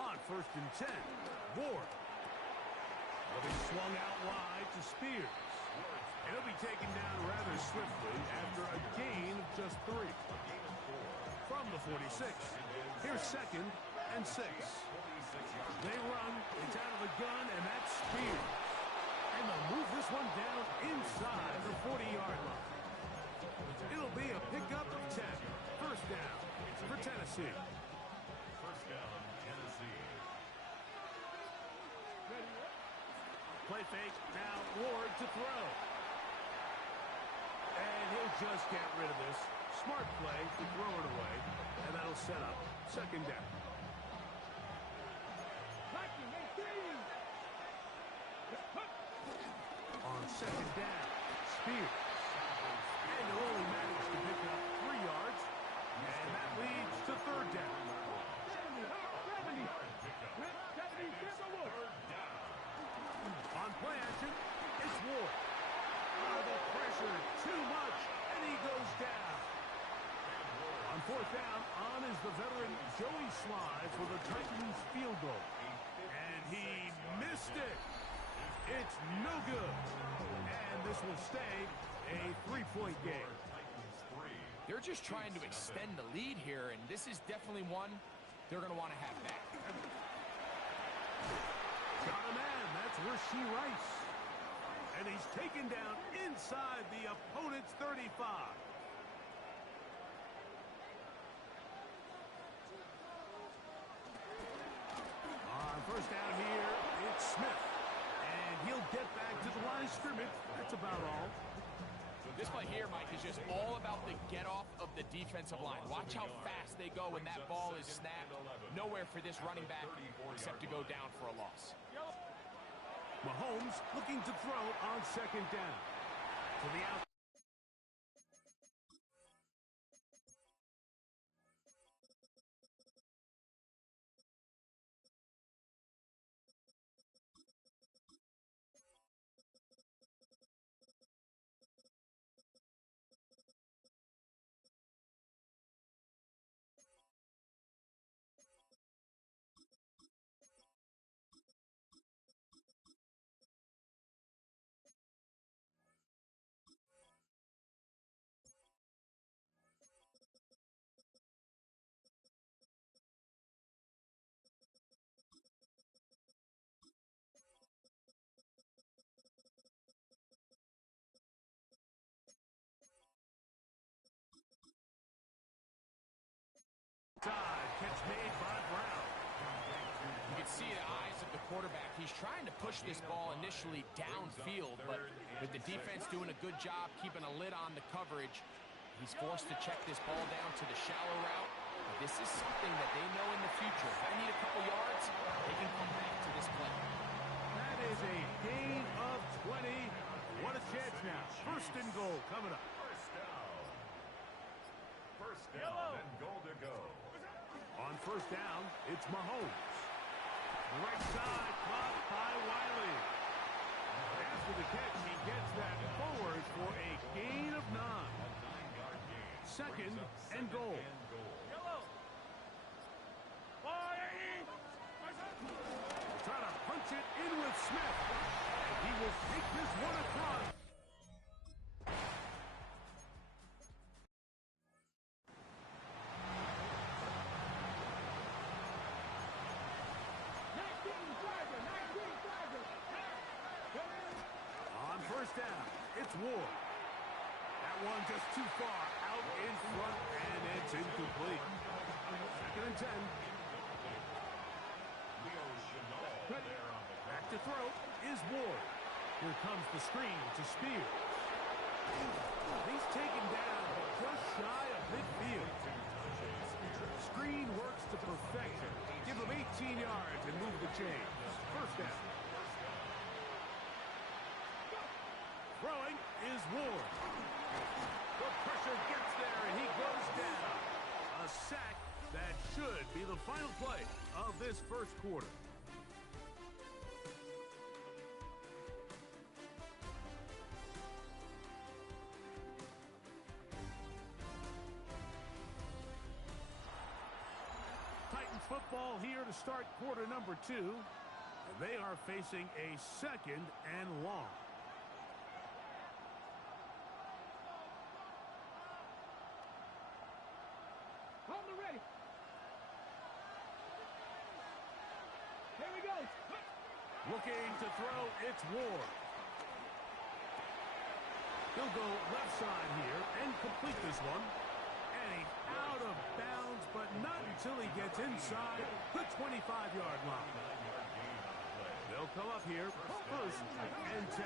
On 1st and 10, Ward. Will be swung out wide to Spears. He'll be taken down rather swiftly after a gain of just 3. From the 46, here's 2nd and 6. They run, it's out of the gun, and that's Spears. And they'll move this one down inside the 40-yard line. It'll be a pickup of 10. First down for Tennessee. First down, Tennessee. Play fake, now Ward to throw. And he'll just get rid of this. Smart play to throw it away, and that'll set up second down. On second down, Spears. And he'll only manage to pick up 3 yards, and that leads to third down. On play action, it's Ward. The pressure, too much, and he goes down. On 4th down, on is the veteran Joey Sly for the Titans field goal. And he missed it. It's no good. And this will stay a 3-point game. They're just trying to extend the lead here, and this is definitely one they're going to want to have back. Got a man. That's Rashee Rice. And he's taken down inside the opponent's 35. On first down here, it's Smith. And he'll get back to the line of scrimmage. That's about all. This play here, Mike, is just all about the get-off of the defensive line. Watch how fast they go when that ball is snapped. Nowhere for this running back except to go down for a loss. Mahomes looking to throw on second down. To the out. Catch made by Brown. You can see the eyes of the quarterback. He's trying to push this ball initially downfield, but with the defense doing a good job keeping a lid on the coverage, he's forced to check this ball down to the shallow route. But this is something that they know in the future. If I need a couple yards, they can come back to this play. That is a gain of 20. What a chance now. First and goal coming up. First down and goal to go. On first down, it's Mahomes. Right side, caught by Wiley. After the catch, he gets that forward for a gain of 9. Second and goal. Trying to punch it in with Smith. And he will take this one across. First down, it's Ward. That one just too far out in front, and it's incomplete. Second and 10. Back to throw is Ward. Here comes the screen to Spears. He's taken down just shy of midfield. Screen works to perfection. Give him 18 yards and move the chains. First down. Throwing is Ward. The pressure gets there, and he goes down. A sack that should be the final play of this first quarter. Titans football here to start quarter number 2. And they are facing a second and long. Looking to throw, it's Ward. He'll go left side here and complete this one. And he's out of bounds, but not until he gets inside the 25-yard line. They'll come up here, first and 10.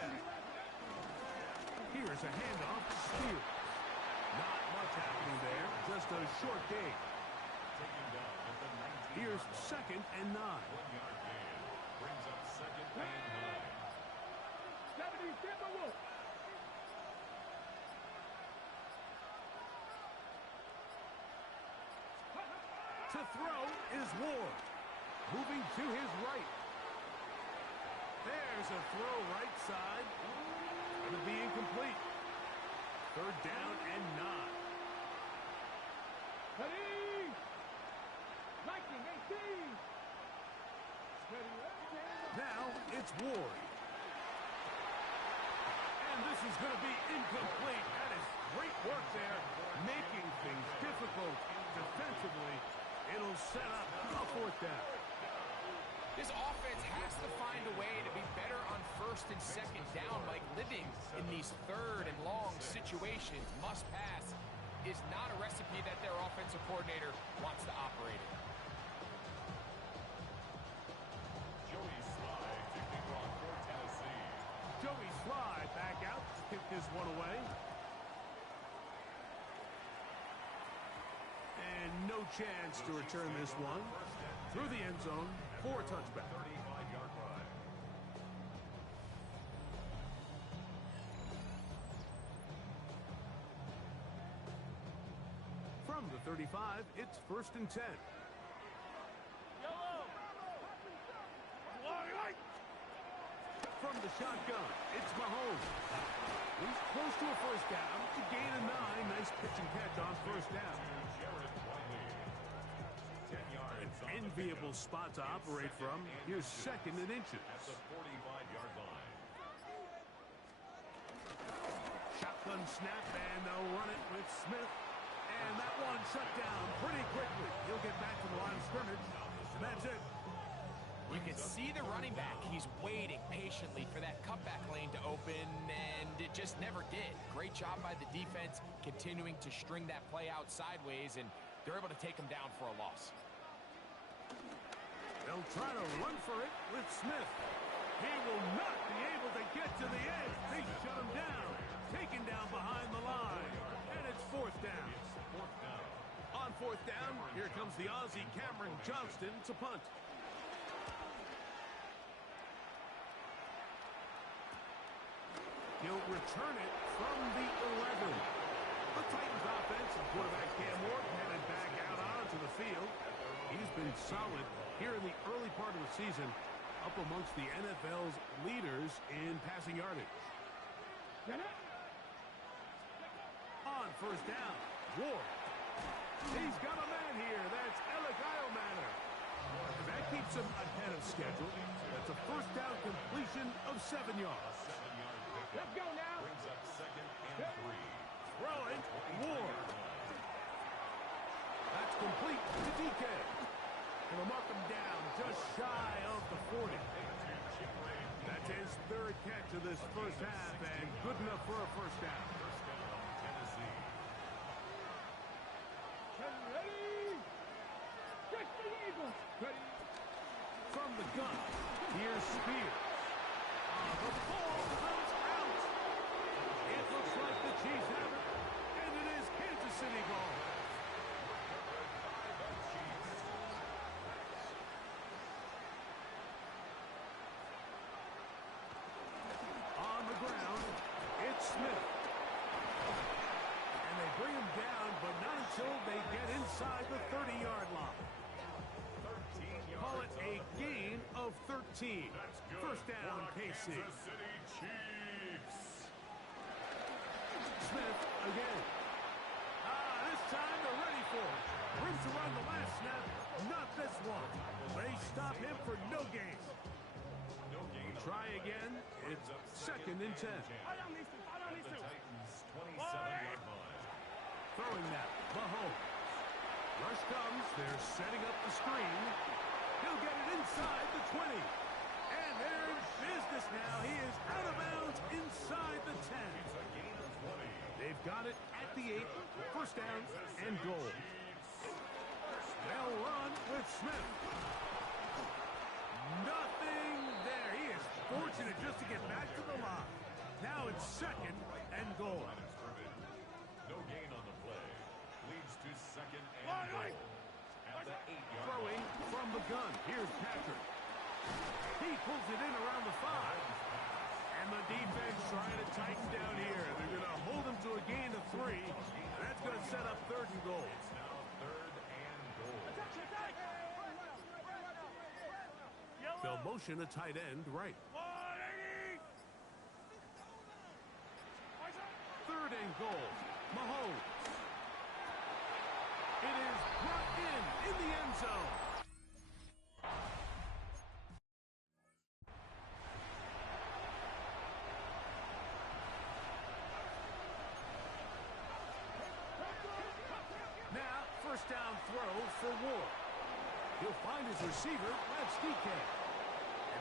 Here's a handoff to Spears. Not much happening there, just a short gain. Here's second and 9. Brings up second and 9. To throw is Ward. Moving to his right. There's a throw right side. Going to be incomplete. Third down and 9. Ready? Lightning 18. Now it's Ward. And this is going to be incomplete. That is great work there, making things difficult defensively. It'll set up a fourth down. This offense has to find a way to be better on first and second down, like living in these third and long situations. Must pass is not a recipe that their offensive coordinator wants to operate in. Joey Slye taking off for Tennessee. Joey Slye back out to kick this one away. And no chance to return this one through the end zone for a touchback. 35-yard line. From the 35, it's 1st and 10. From the shotgun, it's Mahomes. He's close to a first down. To gain a 9. Nice pitch and catch on first down. Jared Wiley. 10 yards. on the Enviable pickup. spot to operate from. Here's 2nd and inches. At the 45-yard line. Shotgun snap, and they'll run it with Smith. And that one shut down pretty quickly. He'll get back to the line of scrimmage. And that's it. You can see the running back. He's waiting patiently for that cutback lane to open, and it just never did. Great job by the defense continuing to string that play out sideways, and they're able to take him down for a loss. They'll try to run for it with Smith. He will not be able to get to the edge. They shut him down. Taken down behind the line. And it's 4th down. Fourth down. On 4th down, here comes the Aussie Cameron Johnston to punt. He'll return it from the 11. The Titans offense and quarterback Cam Ward headed back out onto the field. He's been solid here in the early part of the season, up amongst the NFL's leaders in passing yardage. On 1st down, Ward. He's got a man here. That's Alec Eilmaner. That keeps him ahead of schedule. That's a 1st down completion of 7 yards. 7-yard pickup. Let's go now. Brings up 2nd and 3. Throwing, Ward. That's complete to DK. He'll mark him down just shy of the 40. That's his 3rd catch of this first half, and good enough for a 1st down. First down, Tennessee. Ready? Stretch the Eagles. Ready? From the gun, here's Spears. The ball comes out. It looks like the Chiefs have it, and it is Kansas City ball. On the ground, it's Smith. And they bring him down, but not until they get inside the 30-yard line. 13 yards. Call it a gain of 13. That's good. First down, for the KC. Kansas City Chiefs. Smith again. This time they're ready for it. Brings to run the last snap, not this one. They stop him for no gain. No gain. Try again. It's 2nd and 10. At the Titans 27-yard line. Throwing that, Mahomes. Rush comes. They're setting up the screen. He'll get it inside the 20. And they're in business now. He is out of bounds inside the 10. It's a gain of 20. They've got it at the 8. First down and goal. They'll run with Smith. Nothing there. He is fortunate just to get back to the line. Now it's 2nd and goal. Line of scrimmage. No gain on the play. Leads to 2nd and goal. At the 8-yard Throwing line. from the gun. Here's Patrick. He pulls it in around the 5. And the defense trying to tighten down here. They're going to hold him to a gain of 3. That's going to set up 3rd and goal. It's now 3rd and goal. They'll motion a tight end right. 3rd and goal. Mahomes. It is brought in the end zone. Now, first down throw for Ward. He'll find his receiver. That's DK.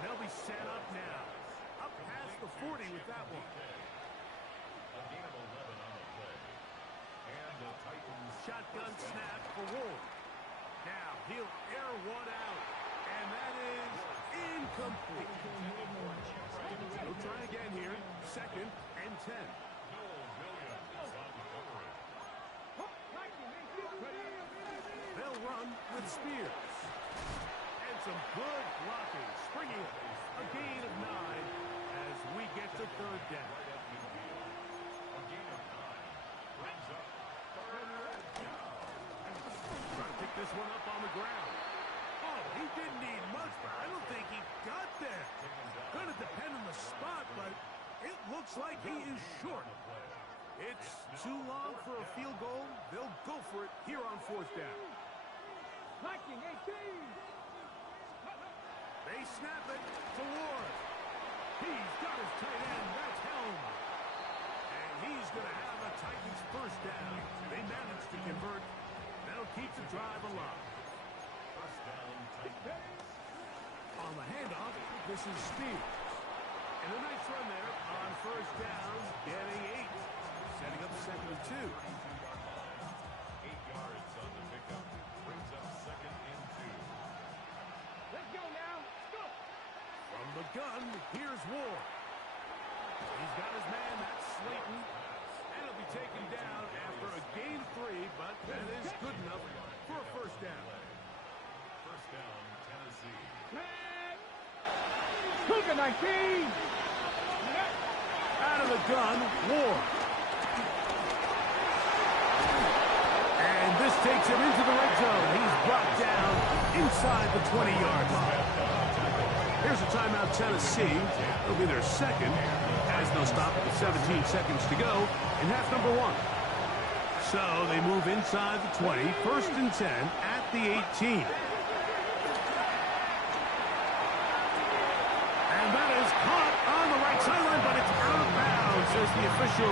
They'll be set up now. Up past the 40 with that one. A gain of 11 on the play. And the Titans... Shotgun snap for Ward. Now he'll air one out. And that is incomplete. He'll try again here. 2nd and 10. Noel Williams is on the coverage. They'll run with Spears. And some good blocking. Springing a gain of 9 as we get to 3rd down. A gain of 9 brings up 3rd down. Trying to pick this one up on the ground. Oh, he didn't need much, but I don't think he got there. Going to depend on the spot, but it looks like he is short. It's too long for a field goal. They'll go for it here on 4th down. Blocking 18. They snap it to Ward. He's got his tight end. That's Helm. And he's going to have a Titans 1st down. They managed to convert. That'll keep the drive alive. 1st down, Titans. On the handoff, this is Spears. And a nice run there on 1st down, getting 8. Setting up 2nd and 2. 8 yards on the pickup. Brings up 2nd and 2. Let's go now. Let's go. From the gun, here's Ward. He's got his man, that's Slayton. And he'll be taken down after a gain 3, but that is good enough for a 1st down. 1st down, Tennessee. Cougar 19. Out of the gun, Ward. And this takes him into the red zone. He's brought down inside the 20-yard line. Here's a timeout, Tennessee. It'll be their 2nd, as they'll stop with 17 seconds to go in half number 1. So they move inside the 20, 1st and 10 at the 18. And that is caught on the right sideline, but it's out of bounds, says the official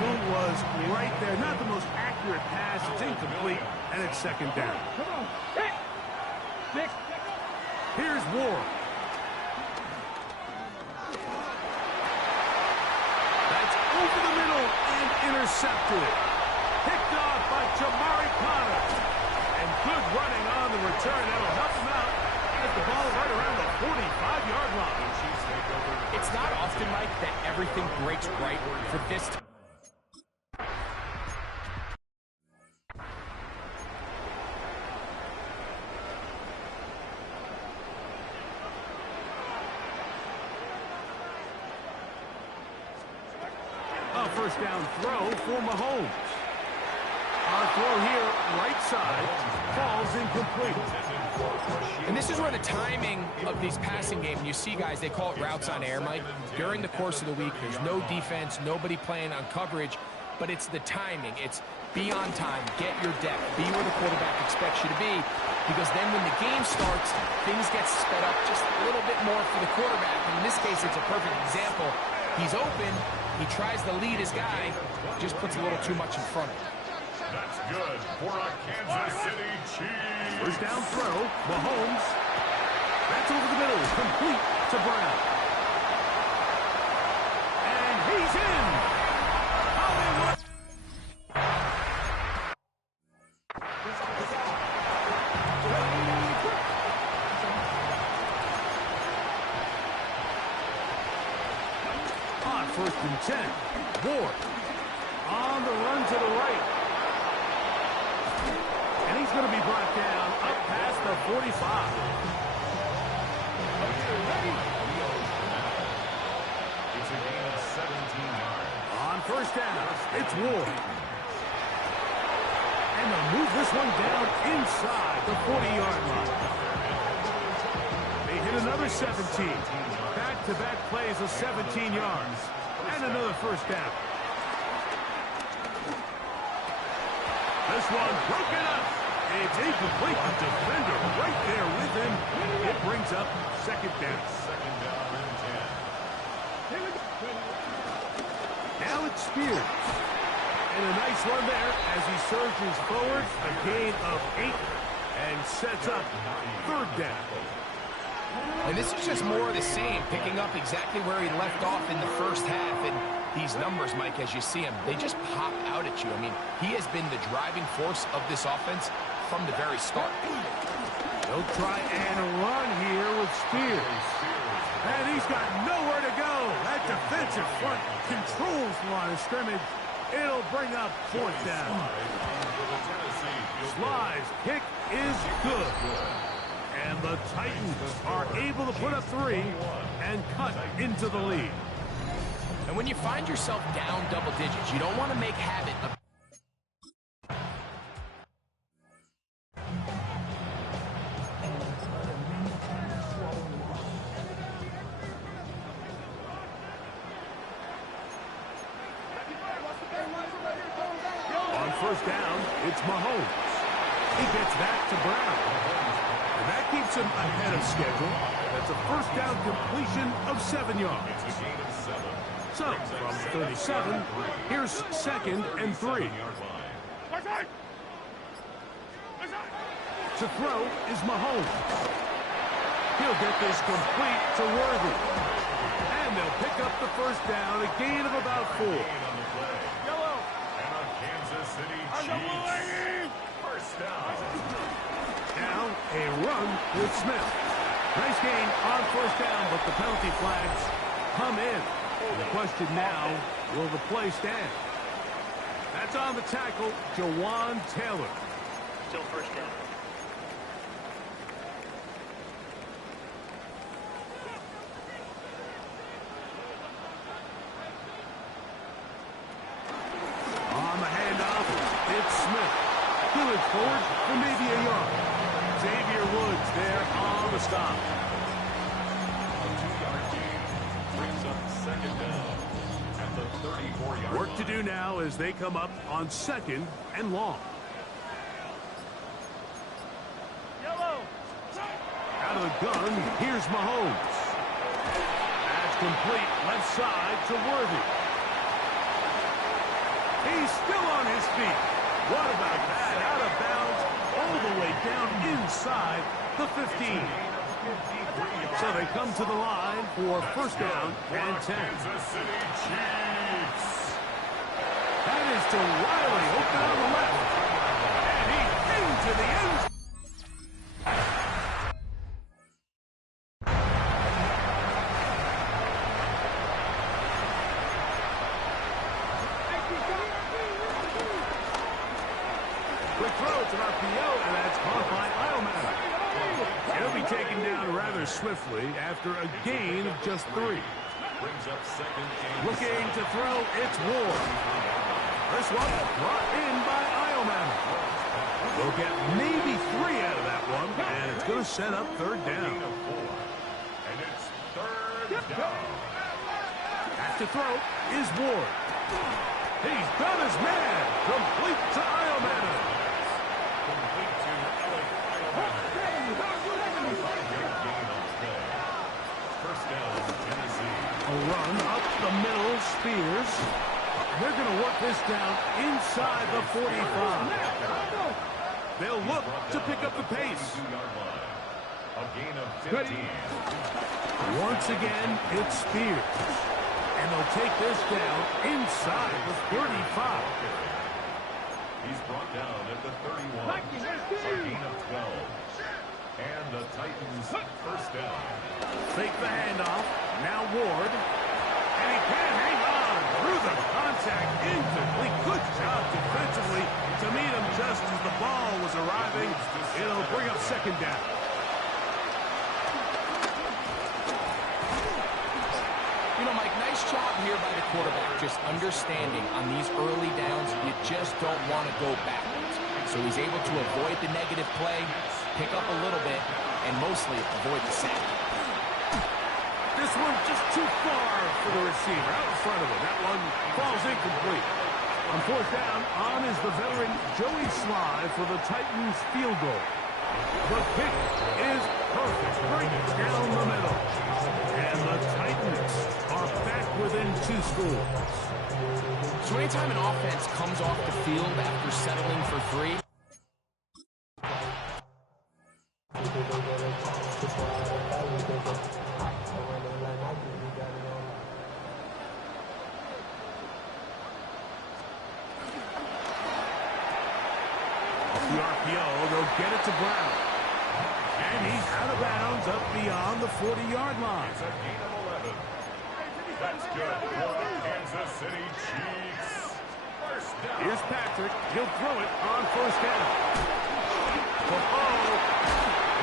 who was right there. Not the most accurate pass. It's incomplete, and it's 2nd down. Come on. 6. Here's Ward. That's over the middle and intercepted. Picked off by Jamari Potter. And good running on the return. That'll help him out. Has the ball right around the 45-yard line. It's not often, Mike, that everything breaks right for this team. A 1st down throw for Mahomes. Our throw here, right side, falls incomplete. And this is where the timing of these passing games, you see guys, they call it routes on air, Mike. During the course of the week, there's no defense, nobody playing on coverage, but it's the timing. It's be on time, get your depth, be where the quarterback expects you to be, because then when the game starts, things get sped up just a little bit more for the quarterback. And in this case, it's a perfect example. He's open, he tries to lead his guy, just puts a little too much in front of him. That's good for a Kansas City Chiefs. 1st down throw, Mahomes. That's over the middle, complete to Brown. And he's in. Hollywood. On 1st and 10, Ward on the run to the right. And he's going to be brought down up past the 45. It's a gain of 17 yards. On 1st down, it's Ward. And they'll move this one down inside the 40-yard line. They hit another 17. Back-to-back plays of 17 yards. And another 1st down. This one broken up. It's incomplete. The defender right there with him. It brings up 2nd down. 2nd down and 10. Now it's Spears. And a nice run there as he surges forward. A gain of 8 and sets up 3rd down. And this is just more of the same, picking up exactly where he left off in the first half. And these numbers, Mike, as you see him, they just pop out at you. I mean, he has been the driving force of this offense from the very start. They'll try and run here with Spears. And he's got nowhere to go. That defensive front controls the line of scrimmage. It'll bring up 4th down. Sly's kick is good. And the Titans are able to put up 3 and cut into the lead. And when you find yourself down double digits, you don't want to make habit of on 1st down, it's Mahomes. He gets back to Brown. And that keeps him ahead of schedule. That's a 1st down completion of 7 yards. So, from 37, here's 2nd and 3. To throw is Mahomes. He'll get this complete to Worthy. And they'll pick up the 1st down, a gain of about 4. Yellow. And a Kansas City Chiefs. 1st down. Now, a run with Smith. Nice gain on 1st down, but the penalty flags come in. The question now, will the play stand? That's on the tackle, Jawan Taylor. Still 1st down. On the handoff, it's Smith. Good forward for maybe a yard. Xavier Woods there on the stop. A 2-yard gain brings up 2nd down at the 34-yard line. Work to do now as they come up on 2nd and long. Yellow. Out of the gun, here's Mahomes. Pass complete left side to Worthy. He's still on his feet. What about that? Out of bounds, all the way down inside the 15. So they come to the line for 1st down and 10. Kansas City Chiefs. That is to Riley, open on the left. And he's into the end zone. Quick throw to RPO, and that's caught by Eilman. He'll be taken down rather swiftly after a gain of just 3. Brings up 2nd and Looking to throw, it's Ward. This one brought in by Eilman. We'll get maybe 3 out of that one, and it's going to set up 3rd down. And it's 3rd down. Back to throw is Ward. He's got his man. Complete to Eilman. Complete to Alec Eilman. 5-yard gain on the play. 1st down, Tennessee. A run up the middle, Spears. They're going to work this down inside the 45. They'll look to pick up the pace. 2-yard line. A gain of 15. Once again, it's Spears. And they'll take this down inside the 35. He's brought down at the 31. A gain of 12. And the Titans 1st down. Fake the handoff. Now Ward. And he can't hang on through the contact. Incomplete. Good job defensively to meet him just as the ball was arriving. It'll bring up 2nd down. You know, Mike, nice job here by the quarterback, just understanding on these early downs, you just don't want to go backwards. So he's able to avoid the negative play, pick up a little bit, and mostly avoid the sack. This one just too far for the receiver, out in front of him. That one falls incomplete. On 4th down, on is the veteran Joey Sly for the Titans field goal. The kick is perfect, right down the middle. And the Titans are back within 2 scores. So anytime an offense comes off the field after settling for 3, The RPO, they'll get it to Brown. And he's out of bounds up beyond the 40-yard line. It's a gain of 11. That's good for the Kansas City Chiefs. First down. Here's Patrick. He'll throw it on first down.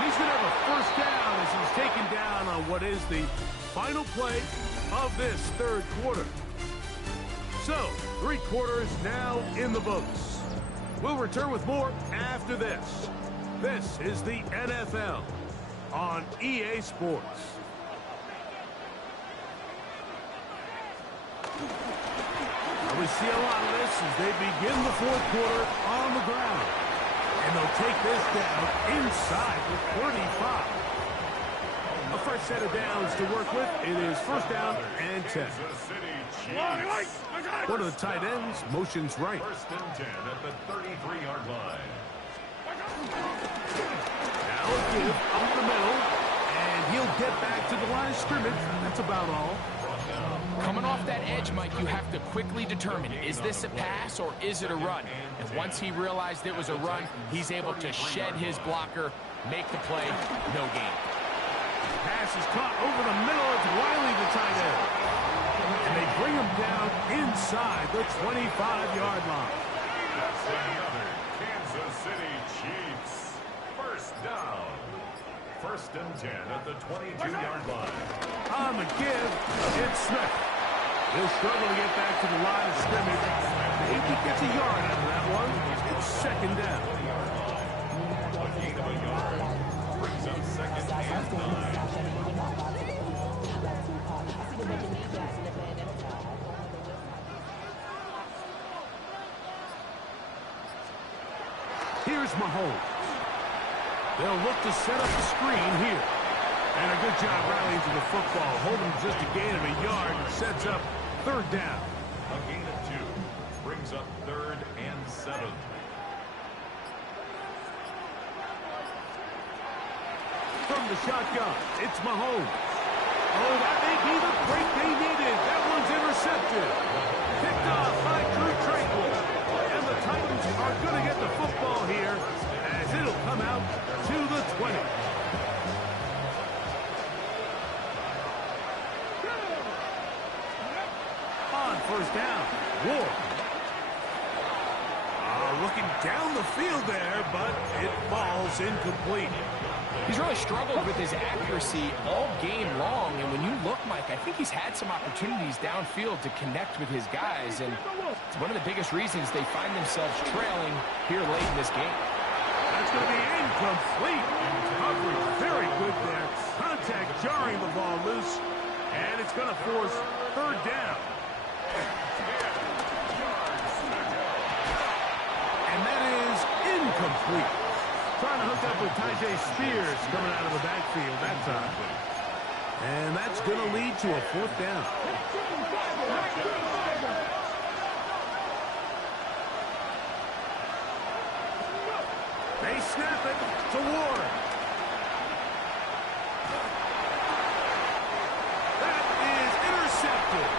He's going to have a first down as he's taken down on what is the final play of this third quarter. So, 3 quarters now in the books. We'll return with more after this. This is the NFL on EA Sports. We see a lot of this as they begin the fourth quarter on the ground. And they'll take this down inside the 35. A fresh set of downs to work with. It is first down and 10. One of the tight ends motions right. First and 10 at the 33-yard line. Now a give up the middle. And he'll get back to the line of scrimmage. That's about all. Coming off that edge, Mike, you have to quickly determine, is this a pass or is it a run? And once he realized it was a run, he's able to shed his blocker, make the play, no gain. Pass is caught over the middle. It's Wiley, the tight end. And they bring him down inside the 25-yard line. That's another Kansas City Chiefs. First down. First and 10 at the 22-yard line. On the give, it's Smith. He'll struggle to get back to the line of scrimmage. If he gets a yard out of that one, it's second down. A gain of a yard brings up second and 9. Here's Mahomes. They'll look to set up the screen here. And a good job rallying to the football. Holding just a gain of a yard and sets up third down. A gain of 2 brings up third and 7. From the shotgun, it's Mahomes. Oh, that may be the break they needed. That one's intercepted. Picked off by Drew Tranquill. And the Titans are going to get the football here as it'll come out to the 20. On first down, Ward. Looking down the field there, but it falls incomplete. He's really struggled with his accuracy all game long, and when you look, Mike, I think he's had some opportunities downfield to connect with his guys, and it's one of the biggest reasons they find themselves trailing here late in this game. That's going to be incomplete. Coverage very good there. Contact jarring the ball loose, and it's going to force third down. And that is incomplete. Trying to hook up with Tyjae Spears coming out of the backfield that time. And that's going to lead to a fourth down. They snap it to Ward. That is intercepted.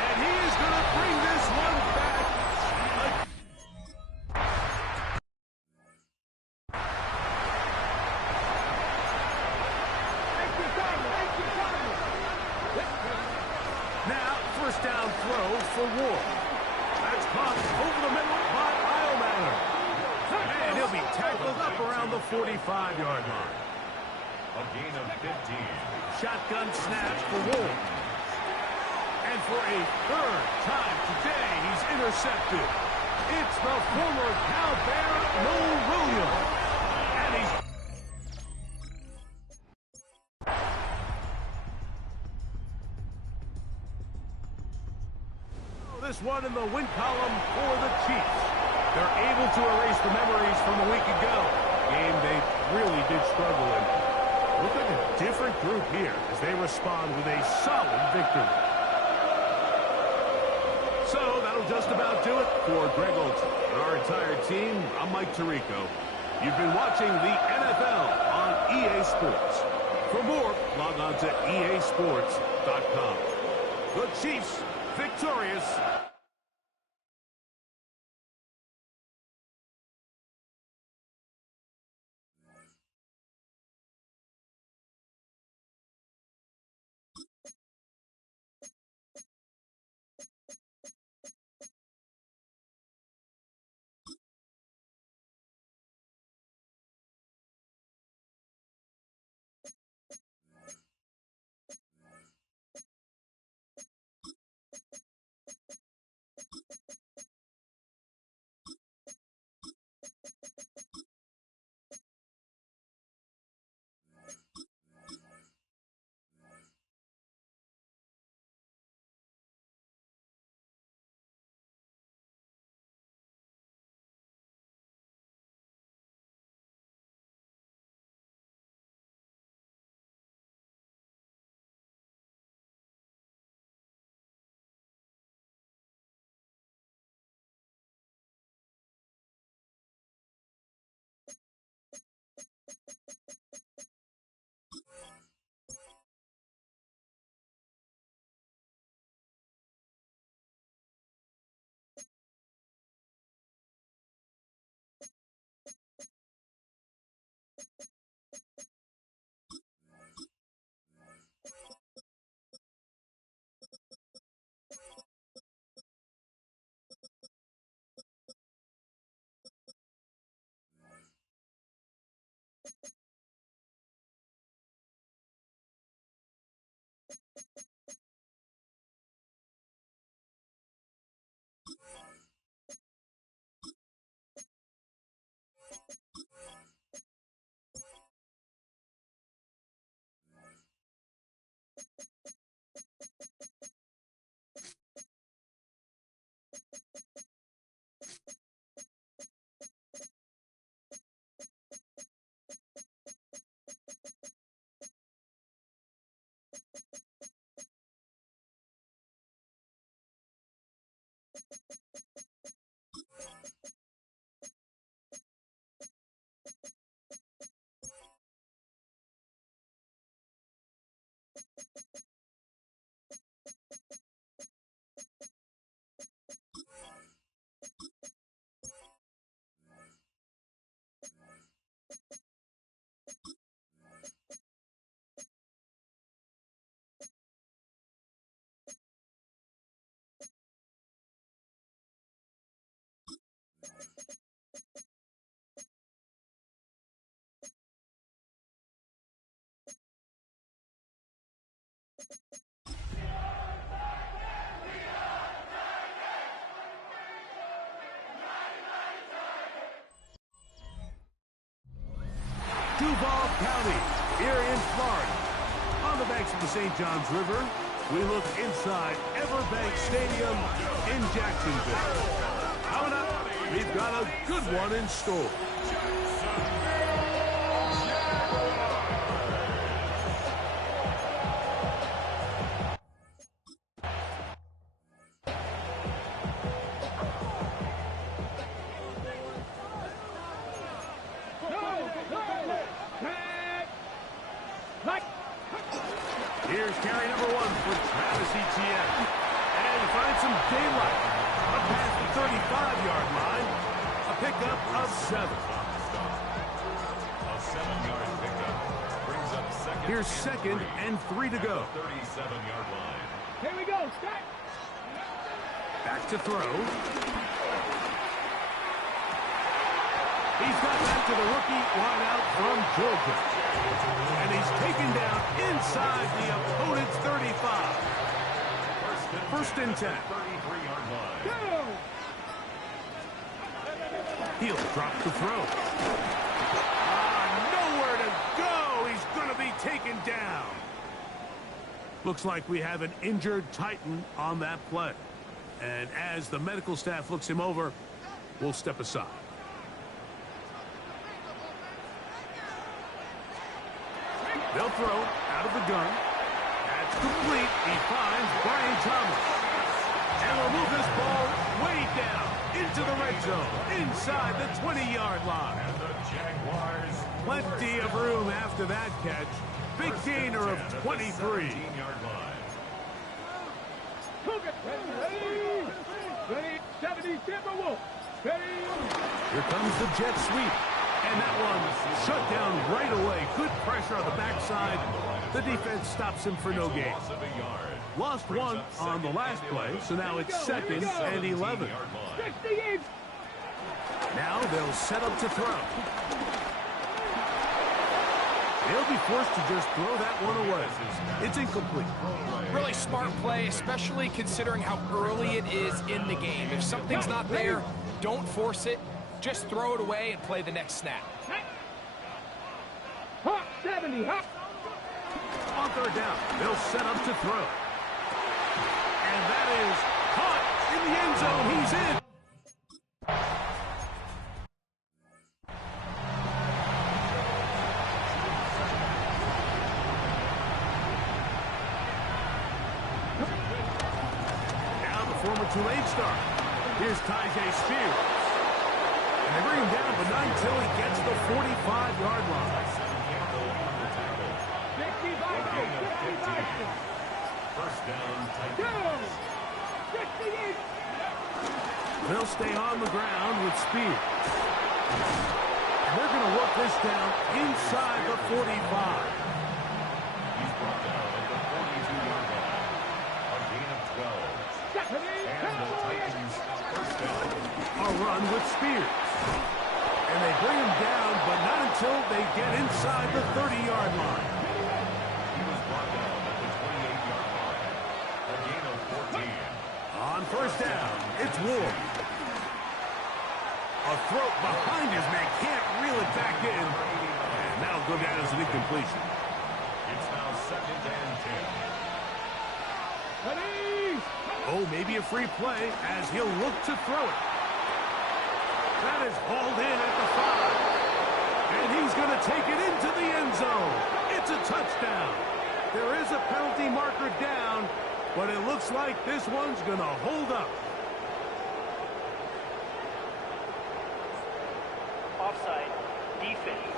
And he is going to bring this one back. Now, first down throw for Ward. That's caught over the middle by Eilmaner. And he'll be tackled up around the 45-yard line. A gain of 15. Shotgun snap for Ward. And for a third time today, he's intercepted. It's the former Cal Bear, Noel Williams. And he's... This one in the win column for the Chiefs. They're able to erase the memories from a week ago. Game they really did struggle in. Look like a different group here as they respond with a solid victory. So that'll just about do it for Greg Olsen and our entire team. I'm Mike Tirico. You've been watching the NFL on EA Sports. For more, log on to easports.com. The Chiefs victorious. Duval County, here in Florida. On the banks of the St. Johns River, we look inside Everbank Stadium in Jacksonville. Coming up, we've got a good one in store. Here's carry number 1 for Travis Etienne. And he finds some daylight. Up past the 35-yard line. A pickup of 7. A 7-yard pickup brings up second. Here's second and 3 to go. 37-yard line. Here we go. Start. Back to throw. He's got back to the rookie wideout from Georgia. And he's taken down inside the opponent's 35. First and 10. 33-yard line. Go. He'll drop the throw. Nowhere to go. He's going to be taken down. Looks like we have an injured Titan on that play. And as the medical staff looks him over, we'll step aside. They'll throw out of the gun. That's complete. He finds Brian Thomas. And will move this ball way down into the red zone, inside the 20-yard line. And the Jaguars. Plenty of room after that catch. Big gainer of 23. 17-yard line. Ready. 70 Timberwolves. Ready. Here comes the jet sweep. And that one shut down right away. Good pressure on the backside. The defense stops him for no gain. Loss of a yard. Lost one on the last play, so now it's second and 11. 68. Now they'll set up to throw. They'll be forced to just throw that one away. It's incomplete. Really smart play, especially considering how early it is in the game. If something's not there, don't force it. Just throw it away and play the next snap. Hop 70. Hop. On third down, they'll set up to throw. And that is caught in the end zone. He's in. Now the former Tulane star. Here's Tyjae Spears. And they bring him down, but not until he gets the 45-yard line. 65. First down, Titans. Go. 68. They'll stay on the ground with Spears. And they're going to work this down inside the 45. He's brought down at the 42-yard line. A gain of 12. And the Titans first down. A run with Spears. And they bring him down, but not until they get inside the 30-yard line. He was brought down at the 28-yard line. A gain of 14. On first down, it's Ward. A throw behind his man, can't reel it back in. And that'll go down as an incompletion. It's now second and 10. Ready. Oh, maybe a free play as he'll look to throw it. That is hauled in at the 5. And he's going to take it into the end zone. It's a touchdown. There is a penalty marker down, but it looks like this one's going to hold up. Offside. Defense.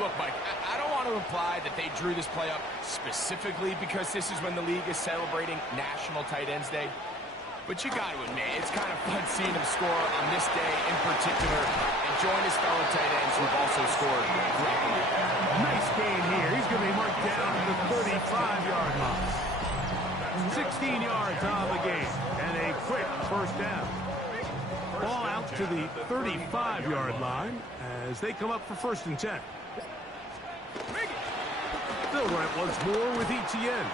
Look, Mike, I don't want to imply that they drew this play up specifically because this is when the league is celebrating National Tight Ends Day. But you got to admit, it's kind of fun seeing him score on this day in particular and join his fellow tight ends who've also scored throughout the league. Nice gain here. He's going to be marked down at the 35-yard line. 16 yards on the game and a quick first down. Ball out to the 35-yard line as they come up for first and 10. They'll run it once more with Etienne.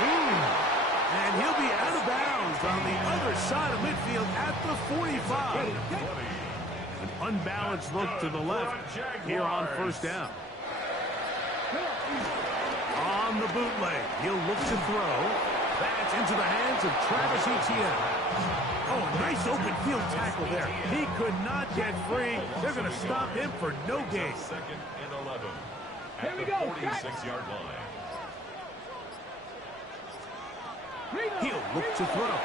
And he'll be out of bounds on the other side of midfield at the 45. An unbalanced look to the left here on first down. On the bootleg, he'll look to throw. That's into the hands of Travis Etienne. Oh, a nice open field tackle there. He could not get free. They're going to stop him for no gain. Second and 11 Here at we the go. 46-yard line. He'll look to throw.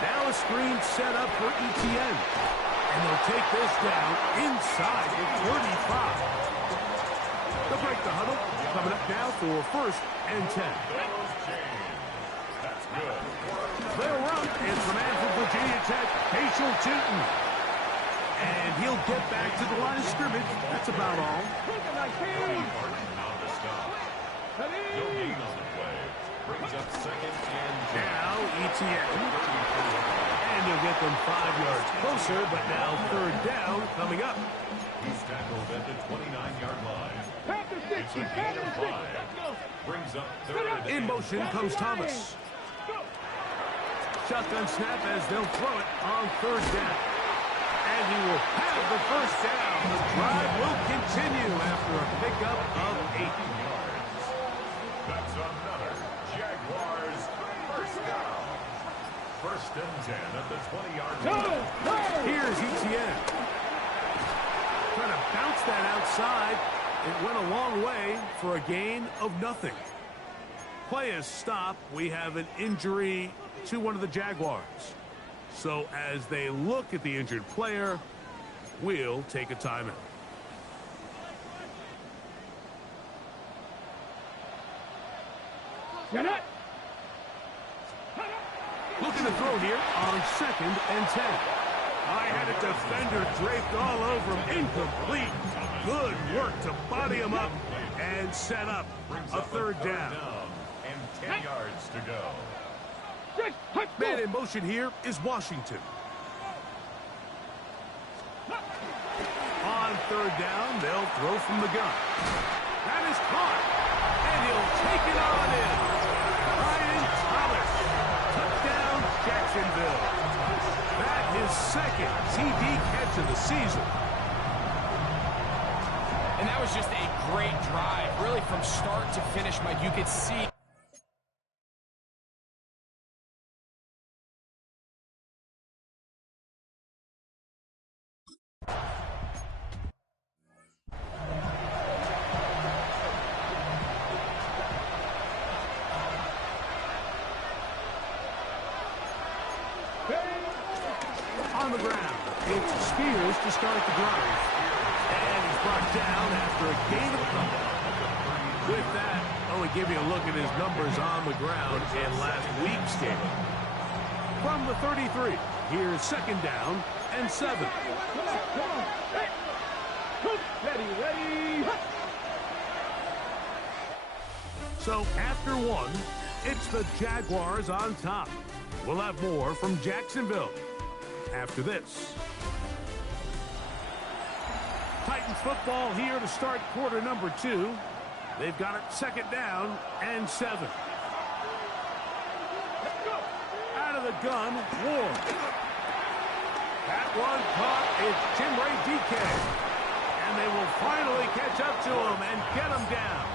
Now a screen set up for Etienne. And they'll take this down inside the 35. They'll break the huddle. Coming up now for first and 10. That's good. They'll run. It's the man from Virginia Tech, Paschal Tootin. And he'll get back to the line of scrimmage. That's about all. On the stop. No gain on the play. Brings up second and Now Etienne. And he'll get them 5 yards closer, but now third down coming up. he's tackled at the 29-yard line. Panther 6. It's a gain of 5. Brings up third. In motion comes Thomas. Shotgun snap as they'll throw it on third down. And he will have the first down. The drive will continue after a pickup of 8 yards. That's another Jaguars first down. First and 10 at the 20-yard line. Here's Etienne. Trying to bounce that outside. It went a long way for a gain of nothing. Play is stopped. We have an injury to one of the Jaguars. So as they look at the injured player, we'll take a timeout. Looking to throw here on second and 10. I had a defender draped all over him. Incomplete. Good work to body him up and set up a third down. And 10 yards to go. Man in motion here is Washington. On third down, they'll throw from the gun. That is caught. And he'll take it on in. Brian Thomas. Touchdown, Jacksonville. That his second TD catch of the season. And that was just a great drive. Really from start to finish, Mike, you could see. On the ground, it's Spears to start the drive. And he's brought down after a gain of a couple. With that, I'll only give you a look at his numbers on the ground in last week's game. From the 33, here's second down and 7. Ready. So after one, it's the Jaguars on top. We'll have more from Jacksonville after this. Titans football here to start quarter number 2. They've got it second down and 7. Out of the gun, Ward. That one caught. It's Chimere Dike. And they will finally catch up to him and get him down.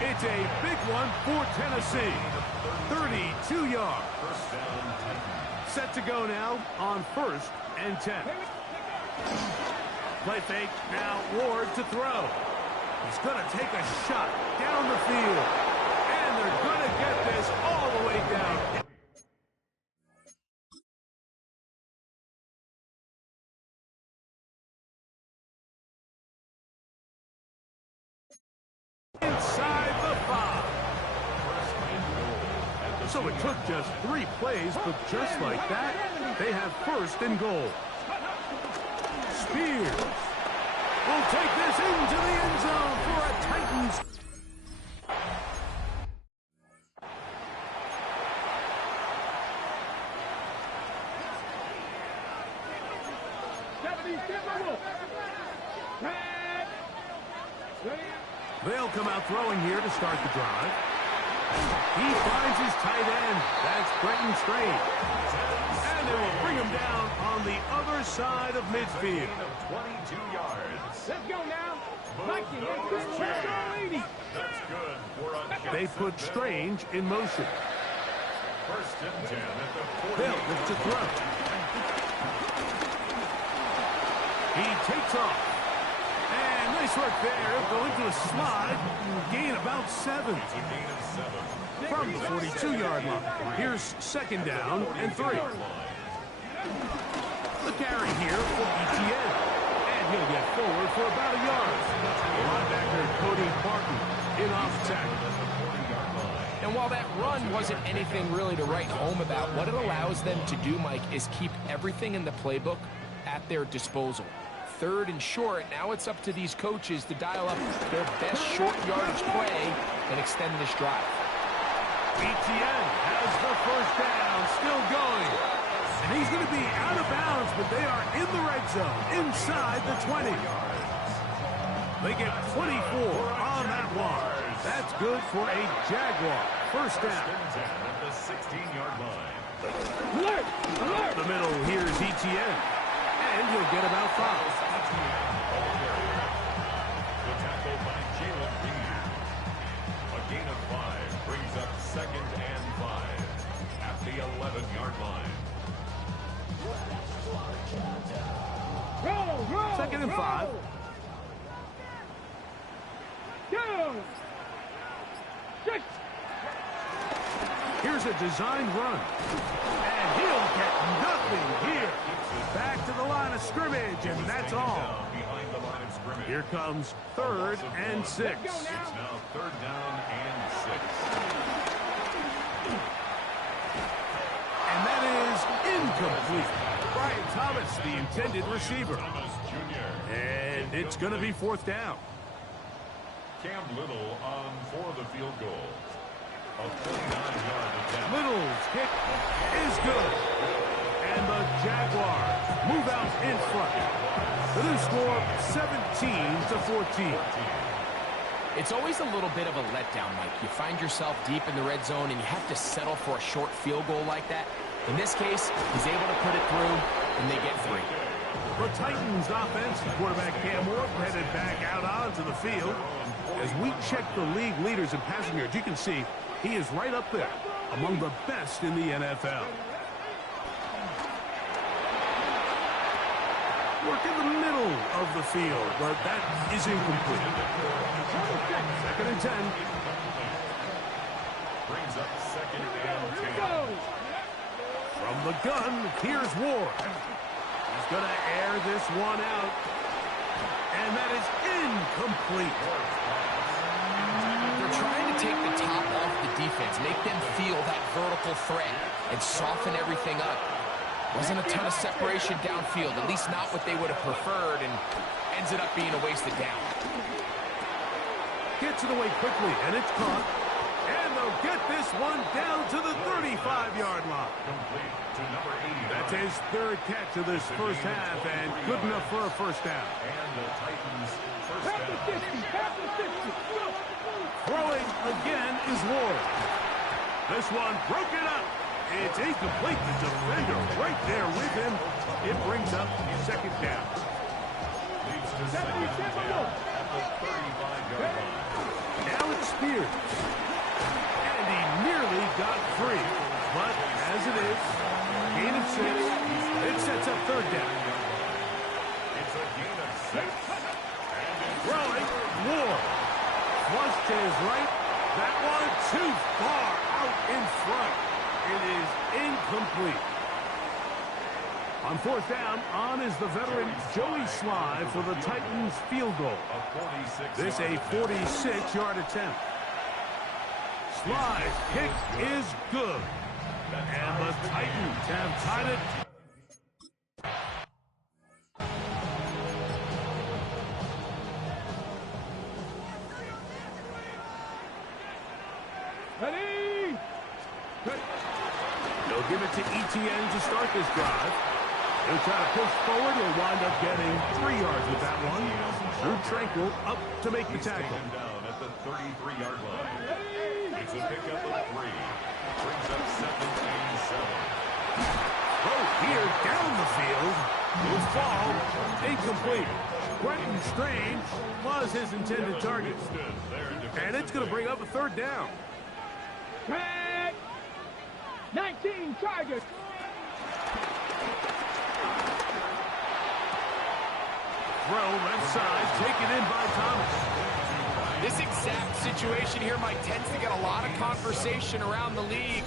It's a big one for Tennessee. 32 yards. Set to go now on first and 10. Play fake, now Ward to throw. He's going to take a shot down the field. And they're going to get this all the way down. Inside the 5. So it took just 3 plays, but just like that, they have first and goal. Spears will take this into the end zone for a Titans. They'll come out throwing here to start the drive. He finds his tight end. That's Brenton Strange. And they will bring him down on the other side of midfield. 22 yards. Let's go now. Mikey, let's get pressure, lady. That's good for a Kansas They put City. Strange in motion. First and 10 at the 40. Hill looks to throw. He takes off. And nice work there. Going to a slide. Gain about 7. It's a gain of 7. From the 42-yard line. Here's second down and 3. The carry here for ETN. And he'll get forward for about a yard. Linebacker Cody Barton in off tackle. And while that run wasn't anything really to write home about, what it allows them to do, Mike, is keep everything in the playbook at their disposal. Third and short, now it's up to these coaches to dial up their best short yardage play and extend this drive. ETN has the first down, still going. And he's going to be out of bounds, but they are in the red zone, inside the 20. They get 24 on that one. That's good for a Jaguar. First down. At the 16-yard line. Alert! Alert! The middle, here's ETN. And he'll get about 5. The tackle by Jalen Reed. A gain of 5 brings up second and 5 at the 11-yard line. Roll! Second and 5. Go! 6! Here's a designed run. And he'll get nothing here. Back to the line of scrimmage, and that's all. Behind the line of scrimmage. Here comes third and 6. It's now third down and 6. And that is incomplete. Brian Thomas, the intended receiver. Thomas Jr. And it's going to be fourth down. Cam Little on for the field goal. A 49-yard attempt. Little's kick is good. And the Jaguars move out in front. The new score, 17-14. It's always a little bit of a letdown, Mike. You find yourself deep in the red zone and you have to settle for a short field goal like that. In this case, he's able to put it through, and they get 3. The Titans offense, quarterback Cam Ward headed back out onto the field. As we check the league leaders in passing yards, you can see he is right up there among the best in the NFL. Work in the middle of the field, but that is incomplete. Second and 10. Brings up second and 10. Go! From the gun, here's Ward. He's going to air this one out. And that is incomplete. They're trying to take the top off the defense, make them feel that vertical threat, and soften everything up. Wasn't a ton of separation downfield, at least not what they would have preferred, and ends it up being a wasted down. Gets it away quickly, and it's caught. And they'll get this one down to the 35-yard line. Complete to number 80. That's his third catch of this first half, and good enough for a first down. And the Titans first Pass the down. 50! Pass the 50! Throwing again is Ward. This one broken up. It's incomplete. The defender right there with him. It brings up second down. Leads to second and 10 at the 35-yard line. Now it's Spears. And he nearly got free. But as it is, gain of 6. It sets up third down. It's a gain of 6. And it's Throwing, Ward. Flush to his right. That one too far out in front. It is incomplete. On fourth down, on is the veteran Joey Sly for the Titans field goal. a 46. This a 46-yard attempt. Sly's kick is good. And the Titans have tied it. Ready? They'll give it to ETN to start this drive. He'll try to push forward. He'll wind up getting 3 yards with that one. Drew Tranquil up to make the tackle. Taken down at the 33-yard line. It's a pickup of 3. Brings up 2nd and 7. Oh, here down the field. Will fall. Incomplete. Quentin Strange was his intended target. And it's going to bring up a 3rd down. Tag. 19 Chargers. Throw left side, taken in by Thomas. This exact situation here, Mike, tends to get a lot of conversation around the league.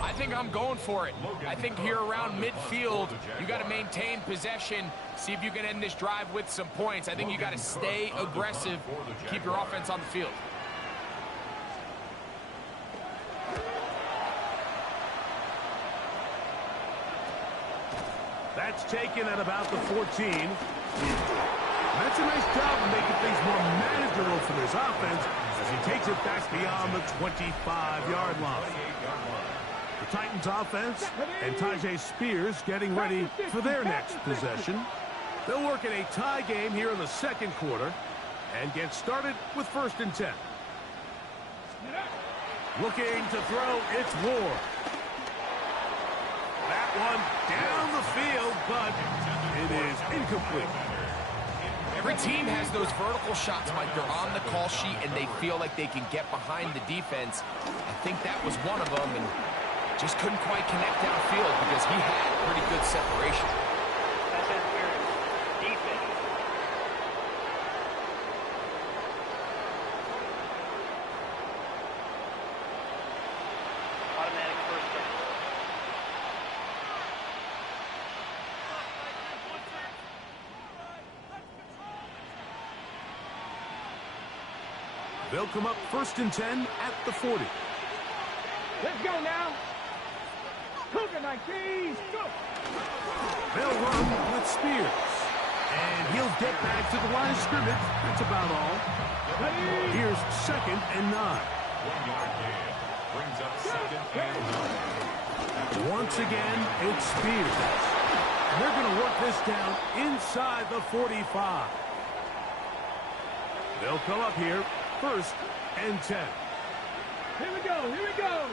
I think I'm going for it. I think here around midfield, you got to maintain possession, see if you can end this drive with some points. I think you got to stay aggressive, keep your offense on the field. That's taken at about the 14. That's a nice job of making things more manageable for this offense as he takes it back beyond the 25-yard line. The Titans offense and Tyjae Spears getting ready for their next possession. They'll work in a tie game here in the 2nd quarter and get started with 1st and 10. Looking to throw, it's Ward. That one down the field, but it is incomplete. Every team has those vertical shots, Mike. They're on the call sheet, and they feel like they can get behind the defense. I think that was one of them, and just couldn't quite connect downfield because he had pretty good separation. Pass interference. Defense. Automatic 1st down. They'll come up 1st and 10 at the 40. Let's go now. Cougar 19. Go. They'll run with Spears. And he'll get back to the line of scrimmage. That's about all. Here's 2nd and 9. 1-yard gain. Brings up 2nd and 9. Once again, it's Spears. And they're going to work this down inside the 45. They'll come up here, 1st and 10. Here we go. Here we go.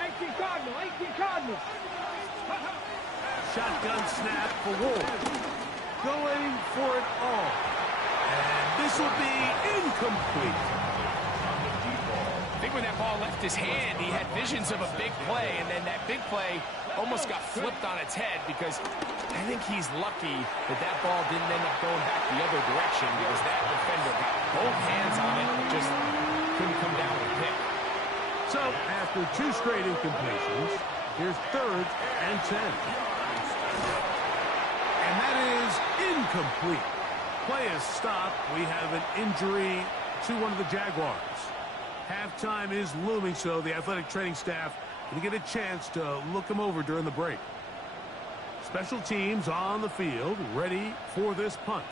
18 Cardinal. 18 Cardinal. Shotgun snap for Ward. Going for it all. And this will be incomplete. I think when that ball left his hand, he had visions of a big play, and then that big play almost got flipped on its head because I think he's lucky that that ball didn't end up going back the other direction because that defender got both hands on it and just couldn't come down with a pick. So, after 2 straight incompletions, here's 3rd and 10. And that is incomplete. Play is stopped. We have an injury to one of the Jaguars. Halftime is looming, so the athletic training staff will get a chance to look him over during the break. Special teams on the field, ready for this punt.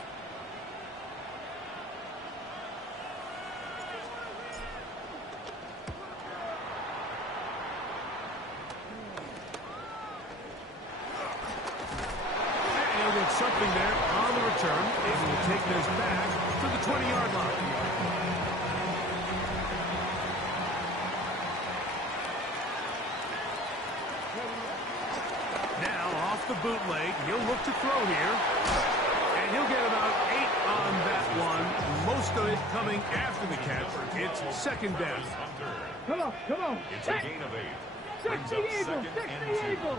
And with something there on the return, able to take this back to the 20-yard line. The bootleg, he'll look to throw here, and he'll get about 8 on that one, most of it coming after the catch. It's 2nd down. Come on, come on. It's a gain of 8. Brings up 2nd and 2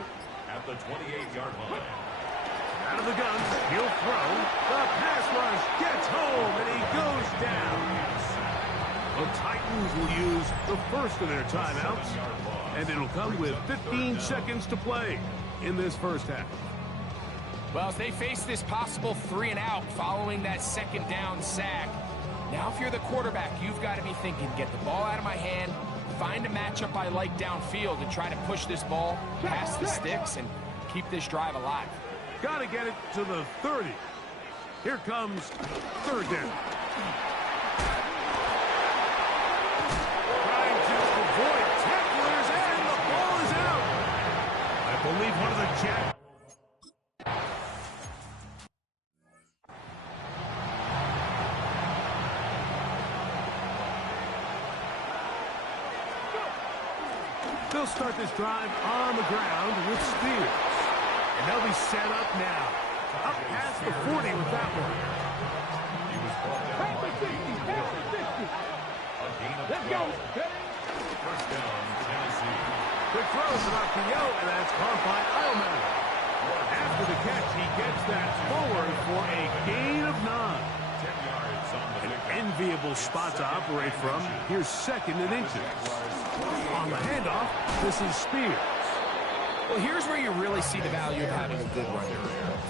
at the 28-yard line. Out of the gun, he'll throw. The pass rush gets home, and he goes down. The Titans will use the first of their timeouts, and it'll come with 15 seconds to play in this first half. Well, as they face this possible 3 and out following that 2nd down sack, now if you're the quarterback, you've got to be thinking, get the ball out of my hand, find a matchup I like downfield, and try to push this ball past the sticks and keep this drive alive. Got to get it to the 30. Here comes 3rd down. Trying to avoid tacklers, and the ball is out. I believe one of the Jack. They'll start this drive on the ground with Spears. And they'll be set up now. Up past the 40 with that one. Back to 60. Back to 60. Let's go. First down, Tennessee. Quick throws it off P.O., and that's caught by Eilman. After the catch, he gets that forward for a gain of 9. 10 yards on the An enviable spot to operate from. Here's second and inches. On the handoff, this is Spears. Well, here's where you really see the value of having a good runner.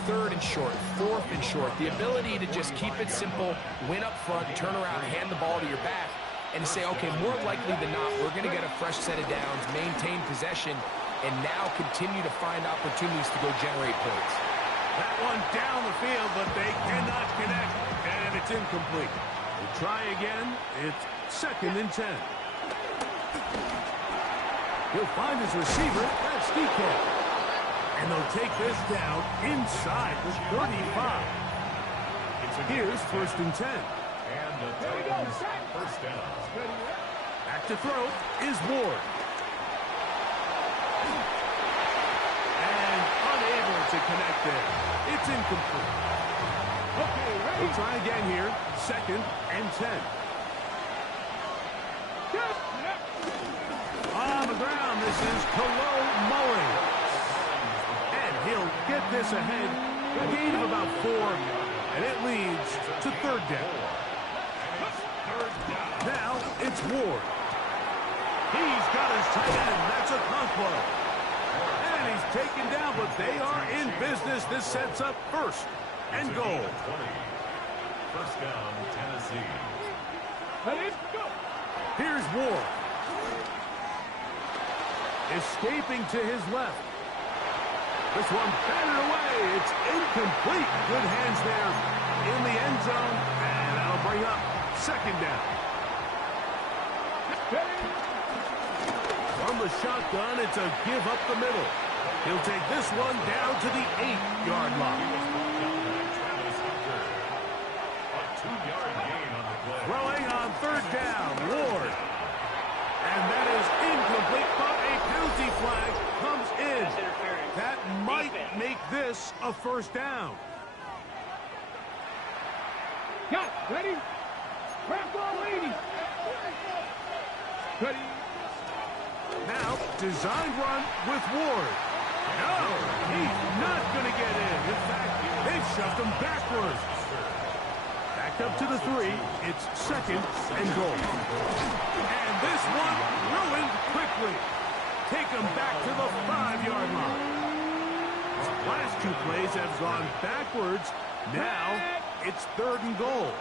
Third and short, fourth and short. The ability to just keep it simple, win up front, turn around, hand the ball to your back, and say, okay, more likely than not, we're going to get a fresh set of downs, maintain possession, and now continue to find opportunities to go generate points. That one down the field, but they cannot connect, and it's incomplete. We'll try again. It's second and 10. He'll find his receiver. That's DK. And they'll take this down inside the 35. Here's first and 10. And the Titans first down. Back to throw is Ward. And unable to connect there. It's incomplete. Okay, ready? We'll try again here. Second and 10. On the ground, this is Kolo Mullins. And he'll get this ahead. A gain of about 4, and it leads to third down. Now it's Ward. He's got his tight end. That's a Conquo. And he's taken down, but they are in business. This sets up first and goal. First down, Tennessee. Ready? Go. Here's Ward. Escaping to his left. This one batted away. It's incomplete. Good hands there in the end zone. And that'll bring up second down. From the shotgun, it's a give up the middle. He'll take this one down to the 8-yard line. A 2-yard gain on the play. Throwing on third down, Ward. And that is incomplete, but a penalty flag comes in. Pass interference. That might Defense. make this a first down. Got it. Ready? Crack ball, lady. Ready? Now, design run with Ward. No, he's not going to get in. In fact, they've shoved him backwards. Back up to the 3. It's second and goal. And this one ruined quickly. Take him back to the 5-yard line. Last 2 plays have gone backwards. Now, it's third and goal.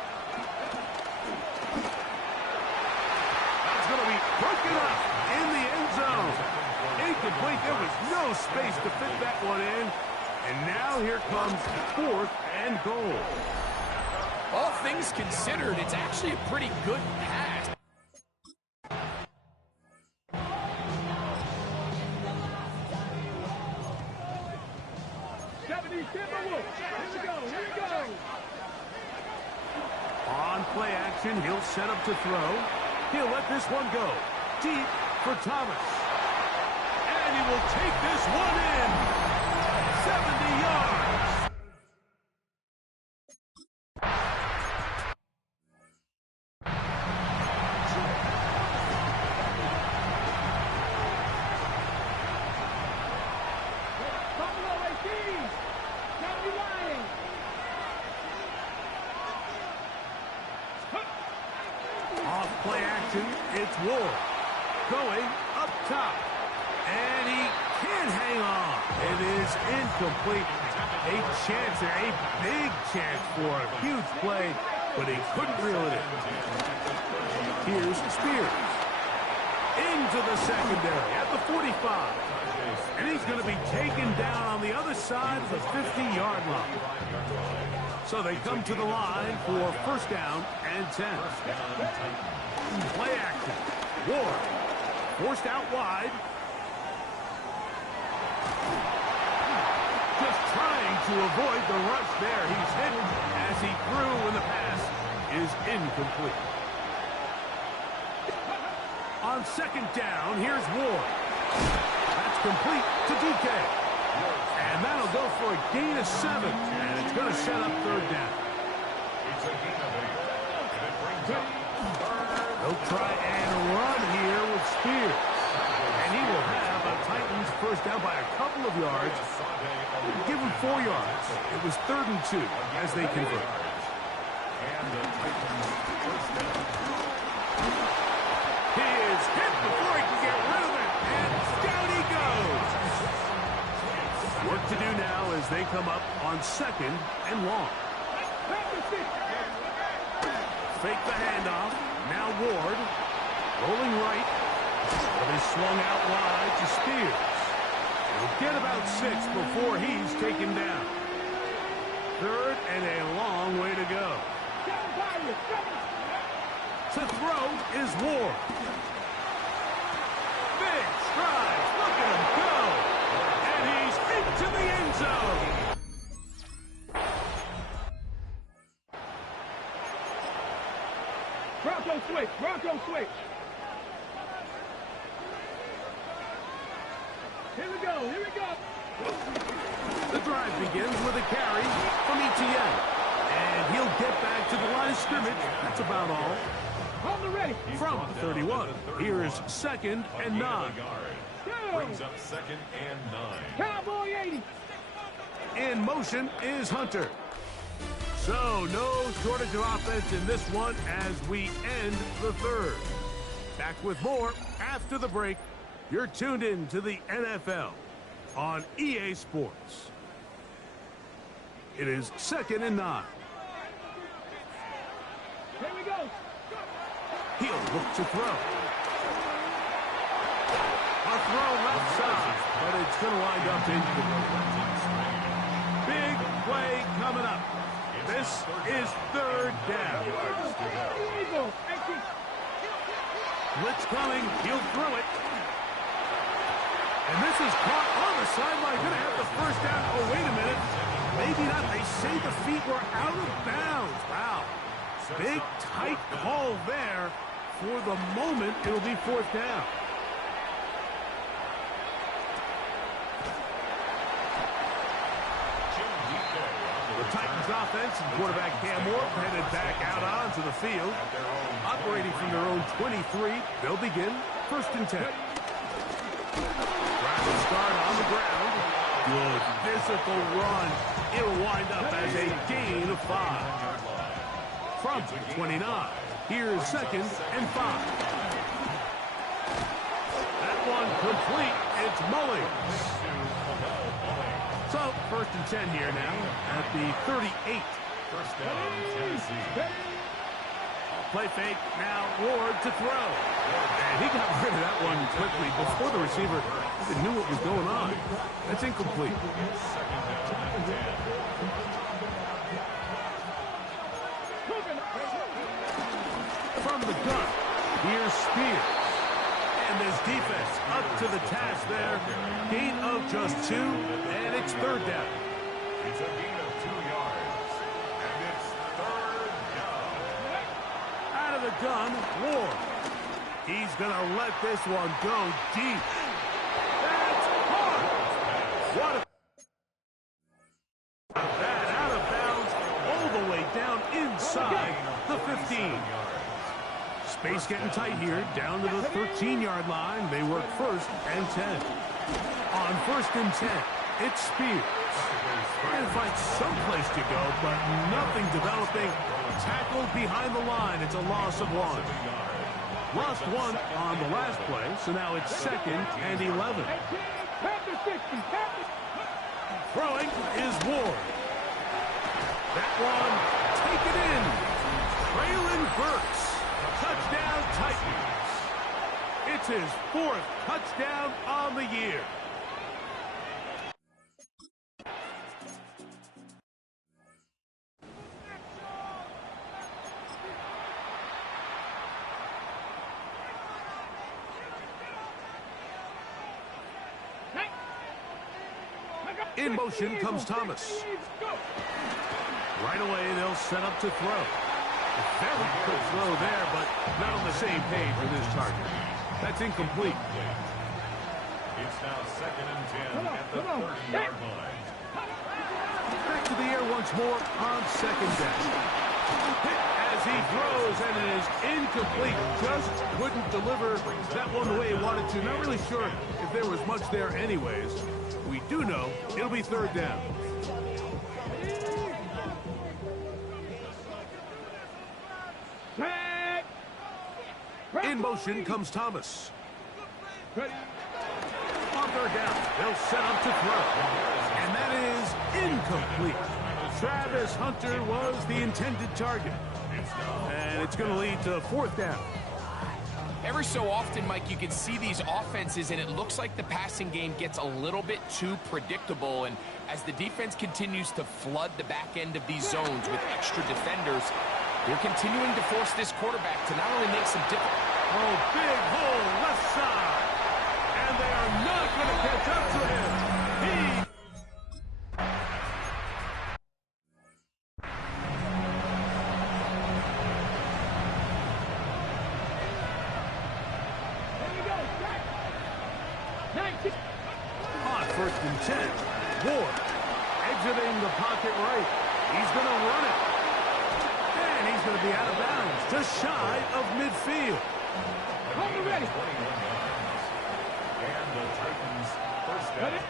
That's going to be broken up in the end zone. Incomplete. There was no space to fit that one in. And now here comes fourth and goal. All things considered, it's actually a pretty good pass. On play action, he'll set up to throw. He'll let this one go. Deep for Thomas. And he will take this one in. 70 yards. Off play action, it's Ward. Going up top. And he can't hang on. It is incomplete. A chance there, a big chance for a huge play, but he couldn't reel it in. Here's Spears. Into the secondary at the 45. And he's going to be taken down on the other side of the 50-yard line. So they come to the line for first down and 10. Play action. Ward forced out wide. Just trying to avoid the rush there. He's hit as he threw when the pass is incomplete. On second down, here's Ward. That's complete to DK. And that'll go for a gain of 7. And it's going to set up third down. It's a gain of 8. And it brings up third. They'll try and run here with Spears. And he will have a Titans first down by a couple of yards. Give him 4 yards. It was 3rd and 2 as they convert. And the Titans first down. He is hit before he can get rid of it. And down he goes. Work to do now as they come up on 2nd and long. Fake the handoff. Now Ward. Rolling right. But he swung out wide to Spears. He'll get about 6 before he's taken down. 3rd and a long way to go. To throw is Ward. Big strides. Look at him go. And he's into the end zone. Bronco switch. Bronco switch. Here we go. Here we go. The drive begins with a carry from ETN. And he'll get back to the line of scrimmage. That's about all. On the ready. From 31. Here's 2nd and 9. Brings up 2nd and 9. Cowboy 80. In motion is Hunter. So no shortage of offense in this one as we end the 3rd. Back with more after the break. You're tuned in to the NFL on EA Sports. It is 2nd and 9. Here we go. He'll look to throw. A throw left side, but it's going to wind up incomplete. Big play coming up. This is 3rd down. Blitz coming. He'll throw it. And this is caught on the sideline. Going to have the first down. Oh, wait a minute. Maybe not. They say the feet were out of bounds. Wow. Big, tight call there. For the moment, it'll be 4th down. The Titans offense and quarterback Cam Ward headed back out onto the field. Operating from their own 23, they'll begin 1st and 10. Drive will start on the ground. Good physical run. It'll wind up as a gain of 5. From 29, here's 2nd and 5. That one complete. It's Mullings. So, 1st and 10 here now at the 38. First down, Tennessee. Play fake, now Ward to throw. And he got rid of that one quickly before the receiver even knew what was going on. That's incomplete. 2nd down and 10. From the gun, here's Spears. And this defense up to the task there. Gain of just 2, and it's 3rd down. It's a gain of 2 yards. And it's 3rd down. Out of the gun, Ward. He's going to let this one go deep. That's hard. What a... That out of bounds all the way down inside the 15. Space getting tight here, down to the 13-yard line. They work 1st and 10. On 1st and 10, it's Spears. Trying to find someplace to go, but nothing developing. Tackled behind the line. It's a loss of 1. Lost 1 on the last play, so now it's 2nd and 11. Throwing is Ward. That one taken in. Traylon Burks. Touchdown Titans. It's his 4th touchdown on the year. In motion comes Thomas. Right away, they'll set up to throw. Very good throw there, but not on the same page with his target. That's incomplete. It's now 2nd and 10 at the 30-yard line. Back to the air once more on 2nd down. As he throws, and it is incomplete. Just couldn't deliver that one the way he wanted to. Not really sure if there was much there anyways. We do know it'll be 3rd down. In motion comes Thomas. On 3rd down, they'll set up to throw. And that is incomplete. Travis Hunter was the intended target. And it's going to lead to 4th down. Every so often, Mike, you can see these offenses, and it looks like the passing game gets a little bit too predictable. And as the defense continues to flood the back end of these zones with extra defenders, they're continuing to force this quarterback to not only make some difficult... Oh, big hole left side. And they are not going to catch up to him. On 1st and 10, Ward exiting the pocket right. He's going to run it. And he's going to be out of bounds, just shy of midfield. Home ready. And the Titans first down.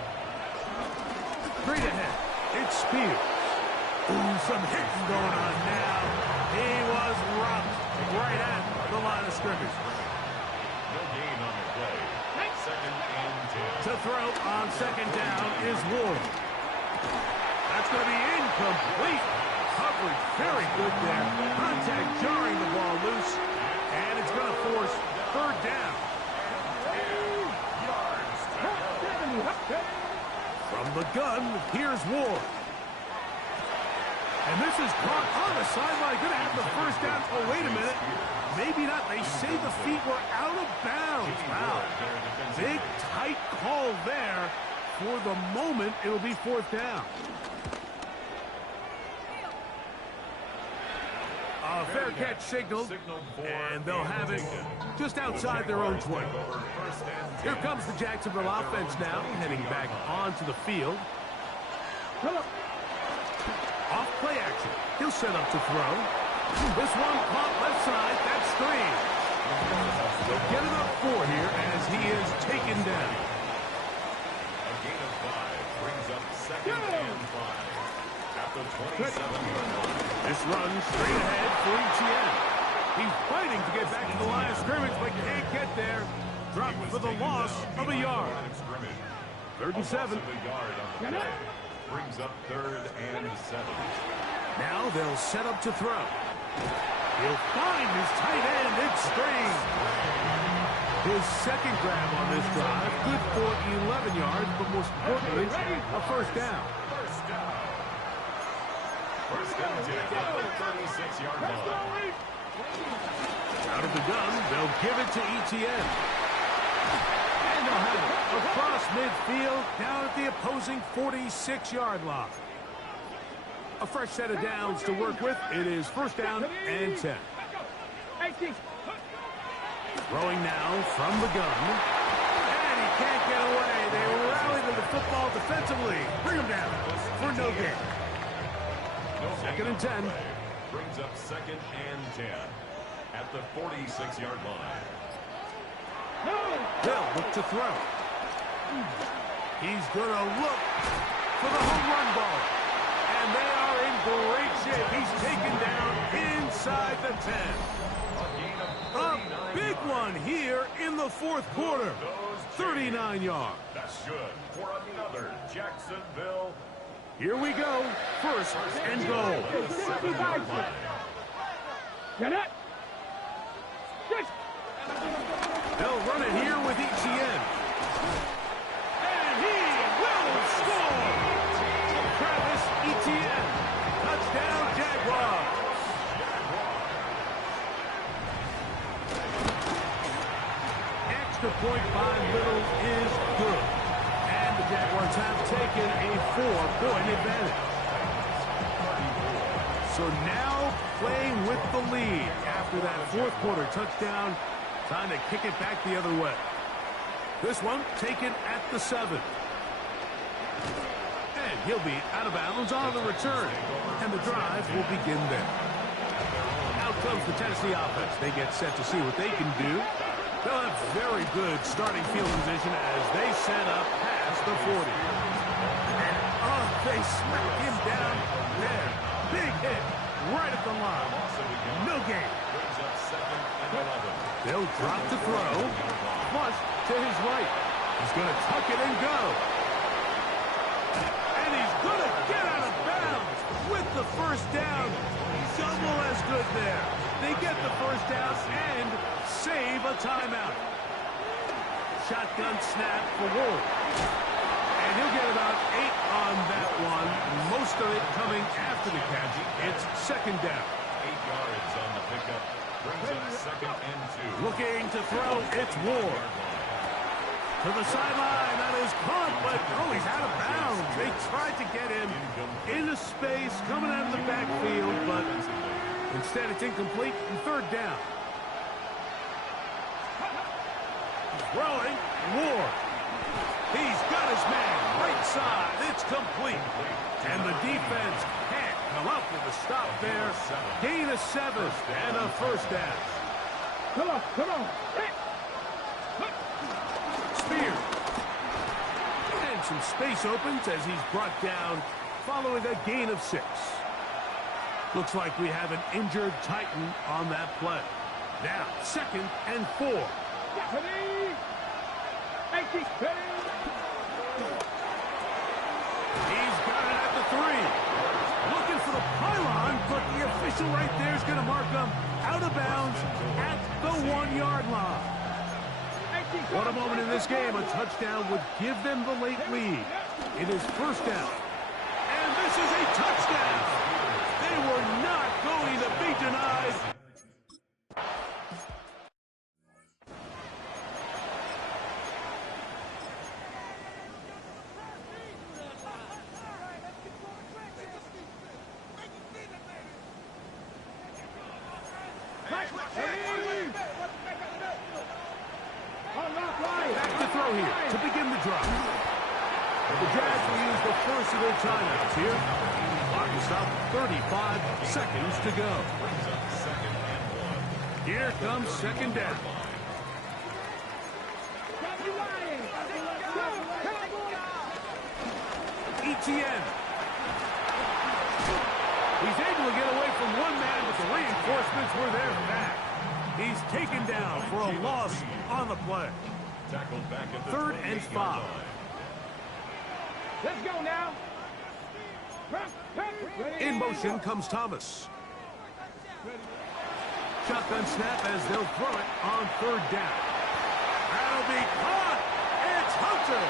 Straight ahead, it's Spears. Ooh, some hitting going on now. He was rocked right at the line of scrimmage. No gain on the play. 2nd and 10. To throw on 2nd down is Ward. That's going to be incomplete. Coverage very good there. Contact jarring the ball loose. And it's going to force 3rd down. From the gun, here's Ward. And this is caught on the sideline. Going to have the 1st down. Oh, wait a minute. Maybe not. They say the feet were out of bounds. Wow. Big, tight call there. For the moment, it'll be 4th down. A fair catch signaled, and they'll have it just outside their own 20. Here comes the Jacksonville offense now, heading back onto the field. Off play action. He'll set up to throw. This one caught left side. That's 3. They'll get it up 4 here as he is taken down. A gain of 5 brings up 2nd and 5 at the 27-yard line. This run straight ahead for Etienne. He's fighting to get back to the line of scrimmage, but can't get there. Dropped for the loss of a yard. 3rd and 7. Brings up 3rd and 7. Now they'll set up to throw. He'll find his tight end. It's Strange. His 2nd grab on this drive. Good for 11 yards, but most importantly, a 1st down. First and 10 at the 36-yard line. Out of the gun, they'll give it to Etienne. And they'll have it across midfield, down at the opposing 46-yard line. A fresh set of downs to work with. It is 1st down and 10. Throwing now from the gun. And he can't get away. They rally to the football defensively. Bring him down for no gain. 2nd and 10. Brings up 2nd and 10 at the 46-yard line. They'll look to throw. He's going to look for the home run ball. And they are in great shape. He's taken down inside the 10. A big one here in the 4th quarter. 39 yards. That's good for another Jacksonville. Here we go. 1st and goal. They'll run it here with Etienne. And he will score. Travis Etienne. Touchdown, Jaguars. Extra point by Little is good. And the Jaguars have taken a 4-point advantage. So now playing with the lead after that 4th quarter touchdown. Time to kick it back the other way. This one taken at the 7. And he'll be out of bounds on the return. And the drive will begin there. Out comes the Tennessee offense. They get set to see what they can do. They'll have very good starting field position as they set up past the 40. And, they smack him down there. Big hit right at the line. No gain. They'll drop to throw. Flush to his right. He's going to tuck it and go. And he's going to get out of bounds with the first down. Double as good there. They get the first down and save a timeout. Shotgun snap for Ward. And he'll get about 8 on that one. Most of it coming after the catch. It's second down. 8 yards on the pickup. Brings up second and 2. Looking to throw, it's Ward. To the sideline, that is caught, but he's out of bounds. They tried to get him into space, coming out of the backfield, but instead it's incomplete and third down. Throwing, Ward. He's got his man, right side, it's complete. And the defense can't come up with a stop there. Gain of 7 and a first down. Come on. Hey. Spear. And some space opens as he's brought down following a gain of 6. Looks like we have an injured Titan on that play. Now, second and 4. Ready? 18. Ready? He's got it at the 3. Looking for the pylon, but the official right there is going to mark him out of bounds at the 1-yard line. What a moment in this game. A touchdown would give them the late lead. It is first down. And this is a touchdown. They were not going to be denied. Back to throw here to begin the drive. The Jags will use the first of their timeouts here. Clock is up, 35 seconds to go. Here comes second down. ETN. He's able to get away from one man, but the reinforcements were there back. He's taken down for a loss on the play. Tackled back at the 3rd and 5. Let's go now. In motion comes Thomas. Shotgun snap as they'll throw it on 3rd down. That'll be caught. It's Hunter.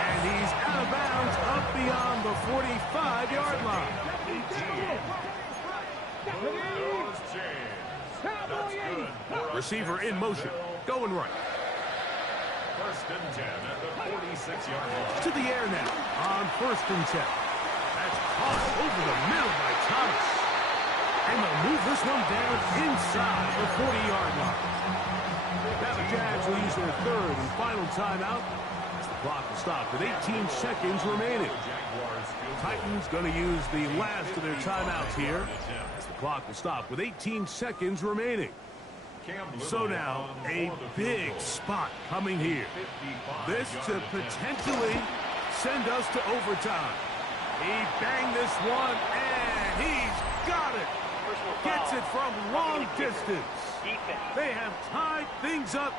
And he's out of bounds up beyond the 45-yard line. Receiver in motion. Going right. First and 10 at the 46-yard line. To the air now on 1st and 10. That's caught over the middle by Thomas. And they'll move this one down inside the 40-yard line. Now the Jags will use their 3rd and final timeout. The clock will stop with 18 seconds remaining. Titans going to use the last of their timeouts here. The clock will stop with 18 seconds remaining. So now, a big spot coming here. This to potentially send us to overtime. He banged this one, and he's got it. Gets it from long distance. They have tied things up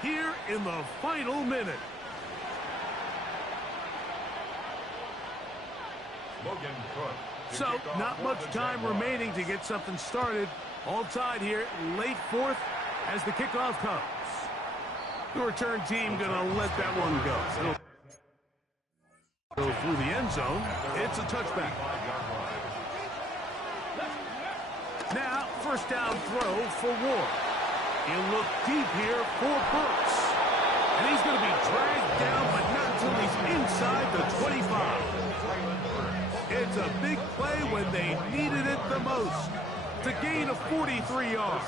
here in the final minute. So, not much time remaining to get something started. All tied here, late 4th as the kickoff comes. The return team going to let that one go. It'll go through the end zone. It's a touchback. Now, first down throw for Ward. He'll look deep here for Burks. And he's going to be dragged down, but not until he's inside the 25. It's a big play when they needed it the most. To gain of 43 yards.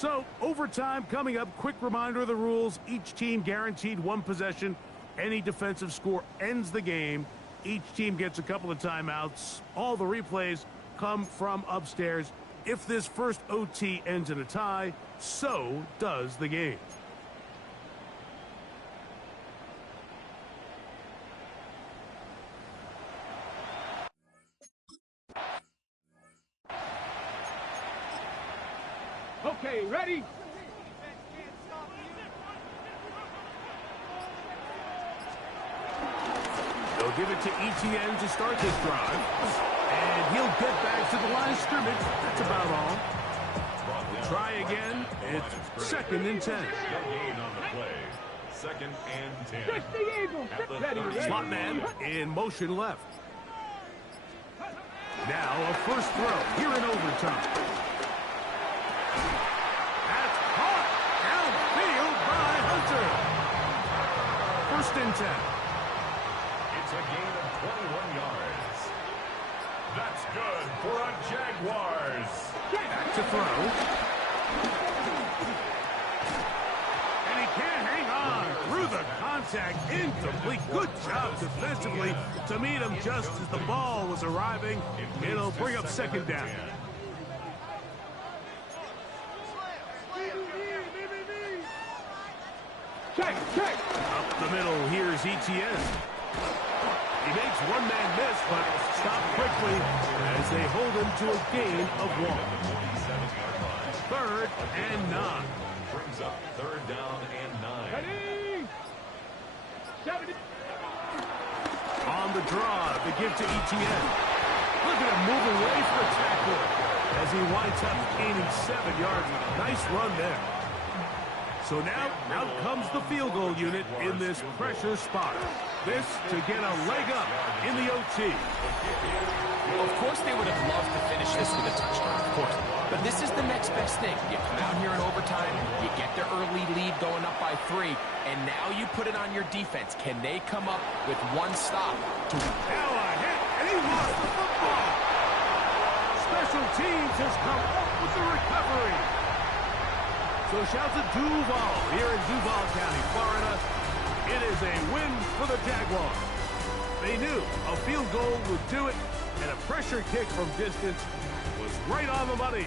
So, overtime coming up. Quick reminder of the rules. Each team guaranteed one possession. Any defensive score ends the game. Each team gets a couple of timeouts. All the replays come from upstairs. If this first OT ends in a tie, so does the game. Okay, ready? They'll give it to ETN to start this drive. And he'll get back to the line of scrimmage. That's about all. Try again. It's 2nd and 10. No gain on the play. 2nd and 10. Stretch the eagle. At the Ready, 30. ready. Slot man in motion left. Now a first throw here in overtime. That's caught downfield by Hunter. 1st and 10. It's a gain of 21 yards. That's good for a Jaguars. Back to throw. And he can't hang on through the contact. Incomplete. Good job defensively to meet him just as the ball was arriving. It'll bring up 2nd down. Check. Up the middle, here's ETN. He makes one man miss, but stopped quickly as they hold him to a gain of 1. 3rd and 9. Brings up 3rd down and 9. Ready? 70. On the draw, the give to ETN. Look at him move away from the tackle as he winds up gaining 7 yards. Nice run there. So now, out comes the field goal unit in this pressure spot. This to get a leg up in the OT. Of course they would have loved to finish this with a touchdown, of course. But this is the next best thing. You come out here in overtime, you get the early lead going up by 3, and now you put it on your defense. Can they come up with one stop? Now a hit, and he lost the football. Special teams has come up with the recovery. So shout to Duval here in Duval County, Florida. It is a win for the Jaguars. They knew a field goal would do it, and a pressure kick from distance was right on the money.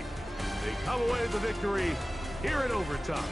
They come away with the victory here in overtime.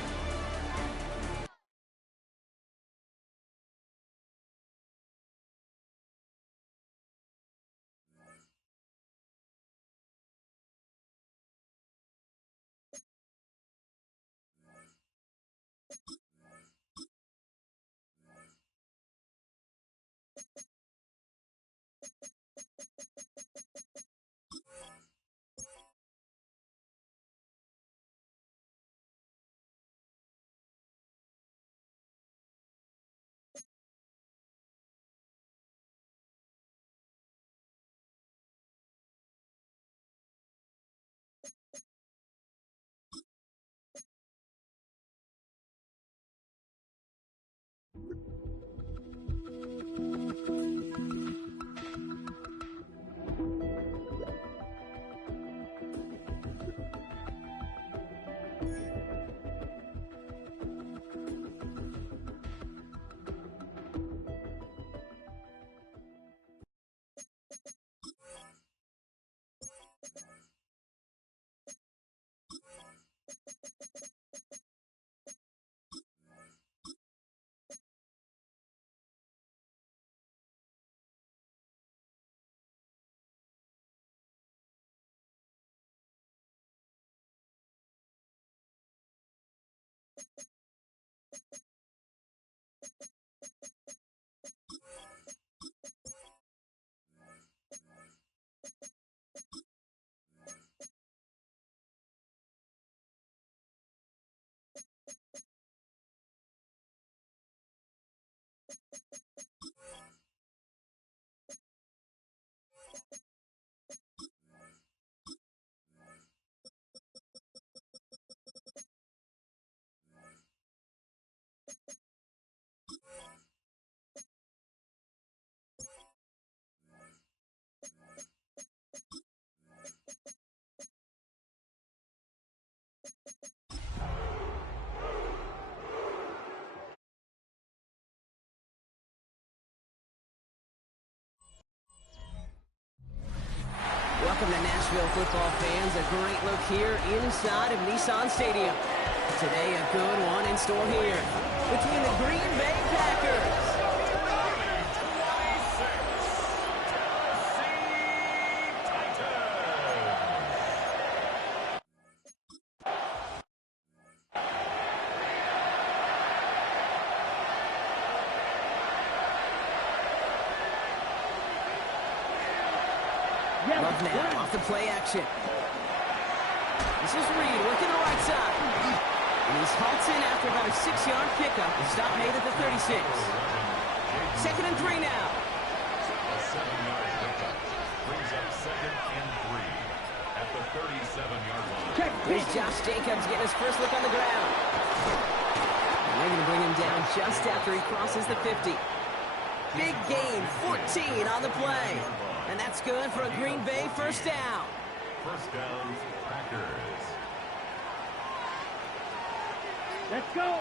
Nashville football fans, a great look here inside of Nissan Stadium. Today, a good one in store here between the Green Bay Packers. Love now off the play action. This is Reed working the right side. And he's halts in after about a 6-yard pickup. The stop made at the 36. 2nd and 3 now. A 7-yard pickup brings up 2nd and 3 at the 37-yard line. Here's Josh Jacobs getting his first look on the ground. And they're going to bring him down just after he crosses the 50. Big gain, 14 on the play. And that's good for a Green Bay first down. First down, Packers. Let's go.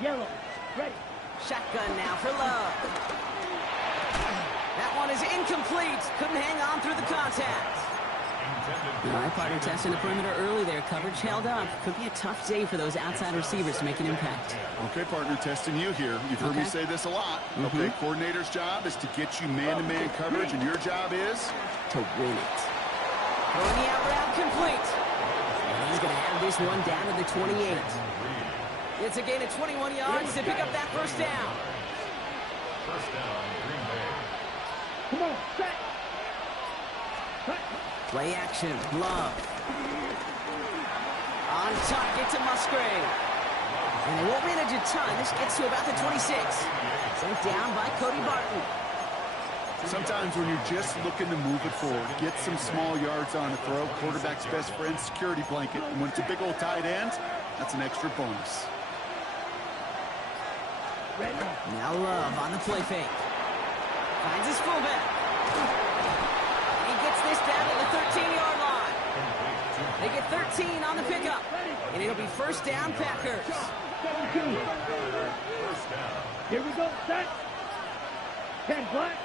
Yellow. Ready. Shotgun now for Love. That one is incomplete. Couldn't hang on through the contact. All right, partner testing the perimeter early there. Coverage held up. Could be a tough day for those outside receivers to make an impact. Okay, partner, testing you here. You've heard me say this a lot. Okay, coordinator's job is to get you man-to-man coverage, and your job is to win it. Throwing the out route complete. And he's going to have this one down to the 28. It's a gain of 21 yards to pick up that first down. First down, Green Bay. Come on, set. Play action, Love. On target to Musgrave. And they won't manage a ton. This gets to about the 26. Sent down by Cody Barton. sometimes when you're just looking to move it forward, get some small yards on a throw, quarterback's best friend, security blanket. And when it's a big old tight end, that's an extra bonus. Now Love on the play fake. Finds his fullback. He gets this down to the 13-yard line. They get 13 on the pickup. And it'll be first down, Packers. 17. Here we go, set. 10 black.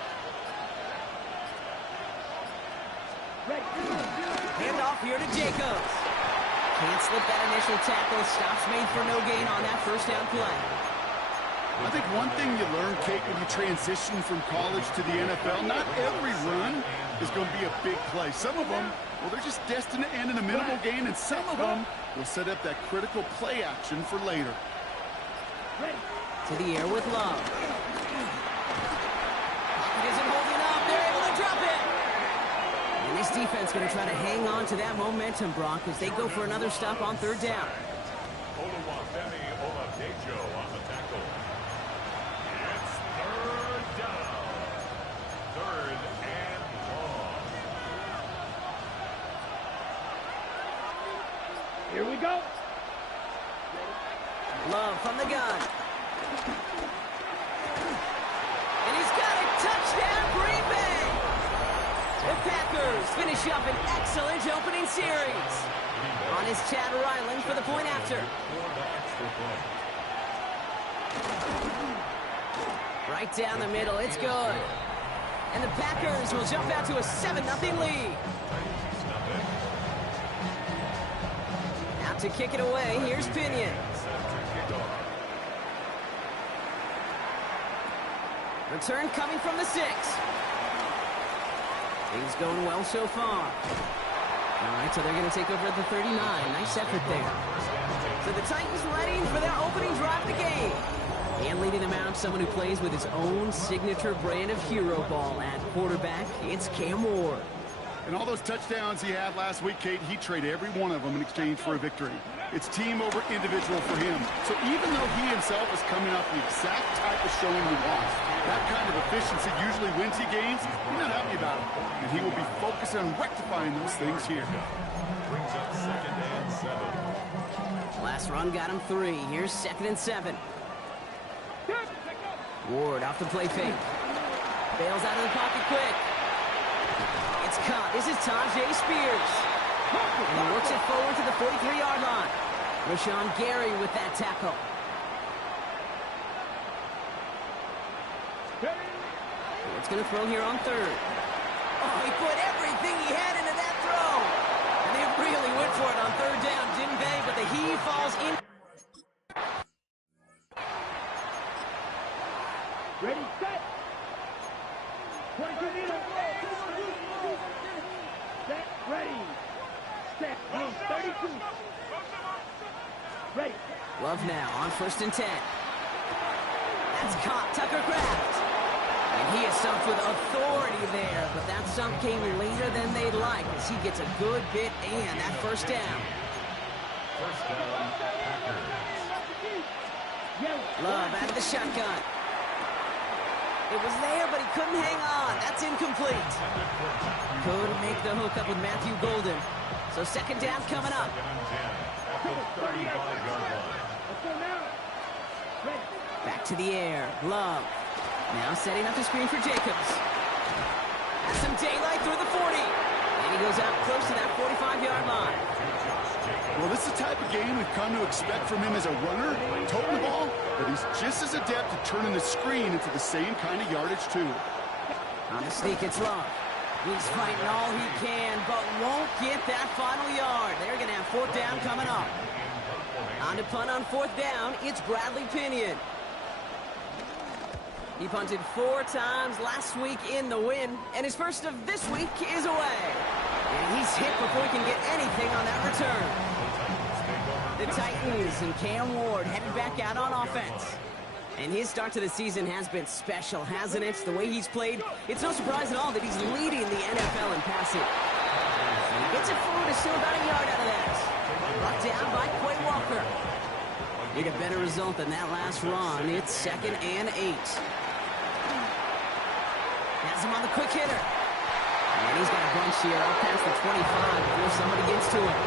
Hand off here to Jacobs. Can't slip that initial tackle. Stops made for no gain on that first down play. I think one thing you learn, Kate, when you transition from college to the NFL, not every run is going to be a big play. Some of them, well, they're just destined to end in a minimal gain, and some of them will set up that critical play action for later. To the air with Love. Pocket isn't holding up. They're able to drop it. And this defense going to try to hang on to that momentum, Brock, as they go for another stop on third down. Oluwafemi Oladejo on the tackle. It's third down. Third and long. Here we go. Love from the gun. And he's got a touchdown, Green Bay. The Packers finish up an excellent opening series. On his Chad Ryland for the point after. Right down the middle, it's good. And the Packers will jump out to a 7-0 lead. Out to kick it away, here's Pinion. Return coming from the 6. Things going well so far. All right, so they're going to take over at the 39. Nice effort there. So the Titans ready for their opening drive of the game. And leading them out, someone who plays with his own signature brand of hero ball at quarterback. It's Cam Ward. And all those touchdowns he had last week, Kate, he traded every one of them in exchange for a victory. It's team over individual for him. So even though he himself is coming off the exact type of showing he wants, that kind of efficiency usually wins you games, you're not happy about it. And he will be focused on rectifying those things here. Brings up second and 7. Last run got him 3. Here's 2nd and 7. Ward off the play fake. Bails out of the pocket quick. It's caught. This is Tajay Spears. And he works it forward to the 43-yard line. Rashawn Gary with that tackle. Ward's going to throw here on 3rd. Oh, Oh, he put everything he had into that throw. And they really went for it on third down, didn't they? But the heave falls in. Ready, set. 22 meters. Set, ready. Set, goes 32. Ready. Love now on 1st and 10. That's caught Tucker Kraft. And he is stumped with authority there, but that stump came later than they'd like as he gets a good bit and that first down. First down, Packers. Love at the shotgun. It was there, but he couldn't hang on. That's incomplete. Couldn't make the hook up with Matthew Golden. So second down coming up. At the 35-yard line. Back to the air. Love. Now setting up the screen for Jacobs. Has some daylight through the 40. And he goes out close to that 45-yard line. Well, this is the type of game we've come to expect from him as a runner, toting the ball, but he's just as adept at turning the screen into the same kind of yardage, too. On the sneak, it's Love. He's fighting all he can, but won't get that final yard. They're going to have fourth down coming up. On to punt on fourth down, it's Bradley Pinion. He punted 4 times last week in the win, and his first of this week is away. And he's hit before he can get anything on that return. The Titans and Cam Ward headed back out on offense. And his start to the season has been special, hasn't it? The way he's played, it's no surprise at all that he's leading the NFL in passing. And he gets it forward, is still about a yard out of that. Brought down by Quay Walker. Need a better result than that last run. It's 2nd and 8. Has him on the quick hitter. And he's got a bunch here up past the 25 before somebody gets to him.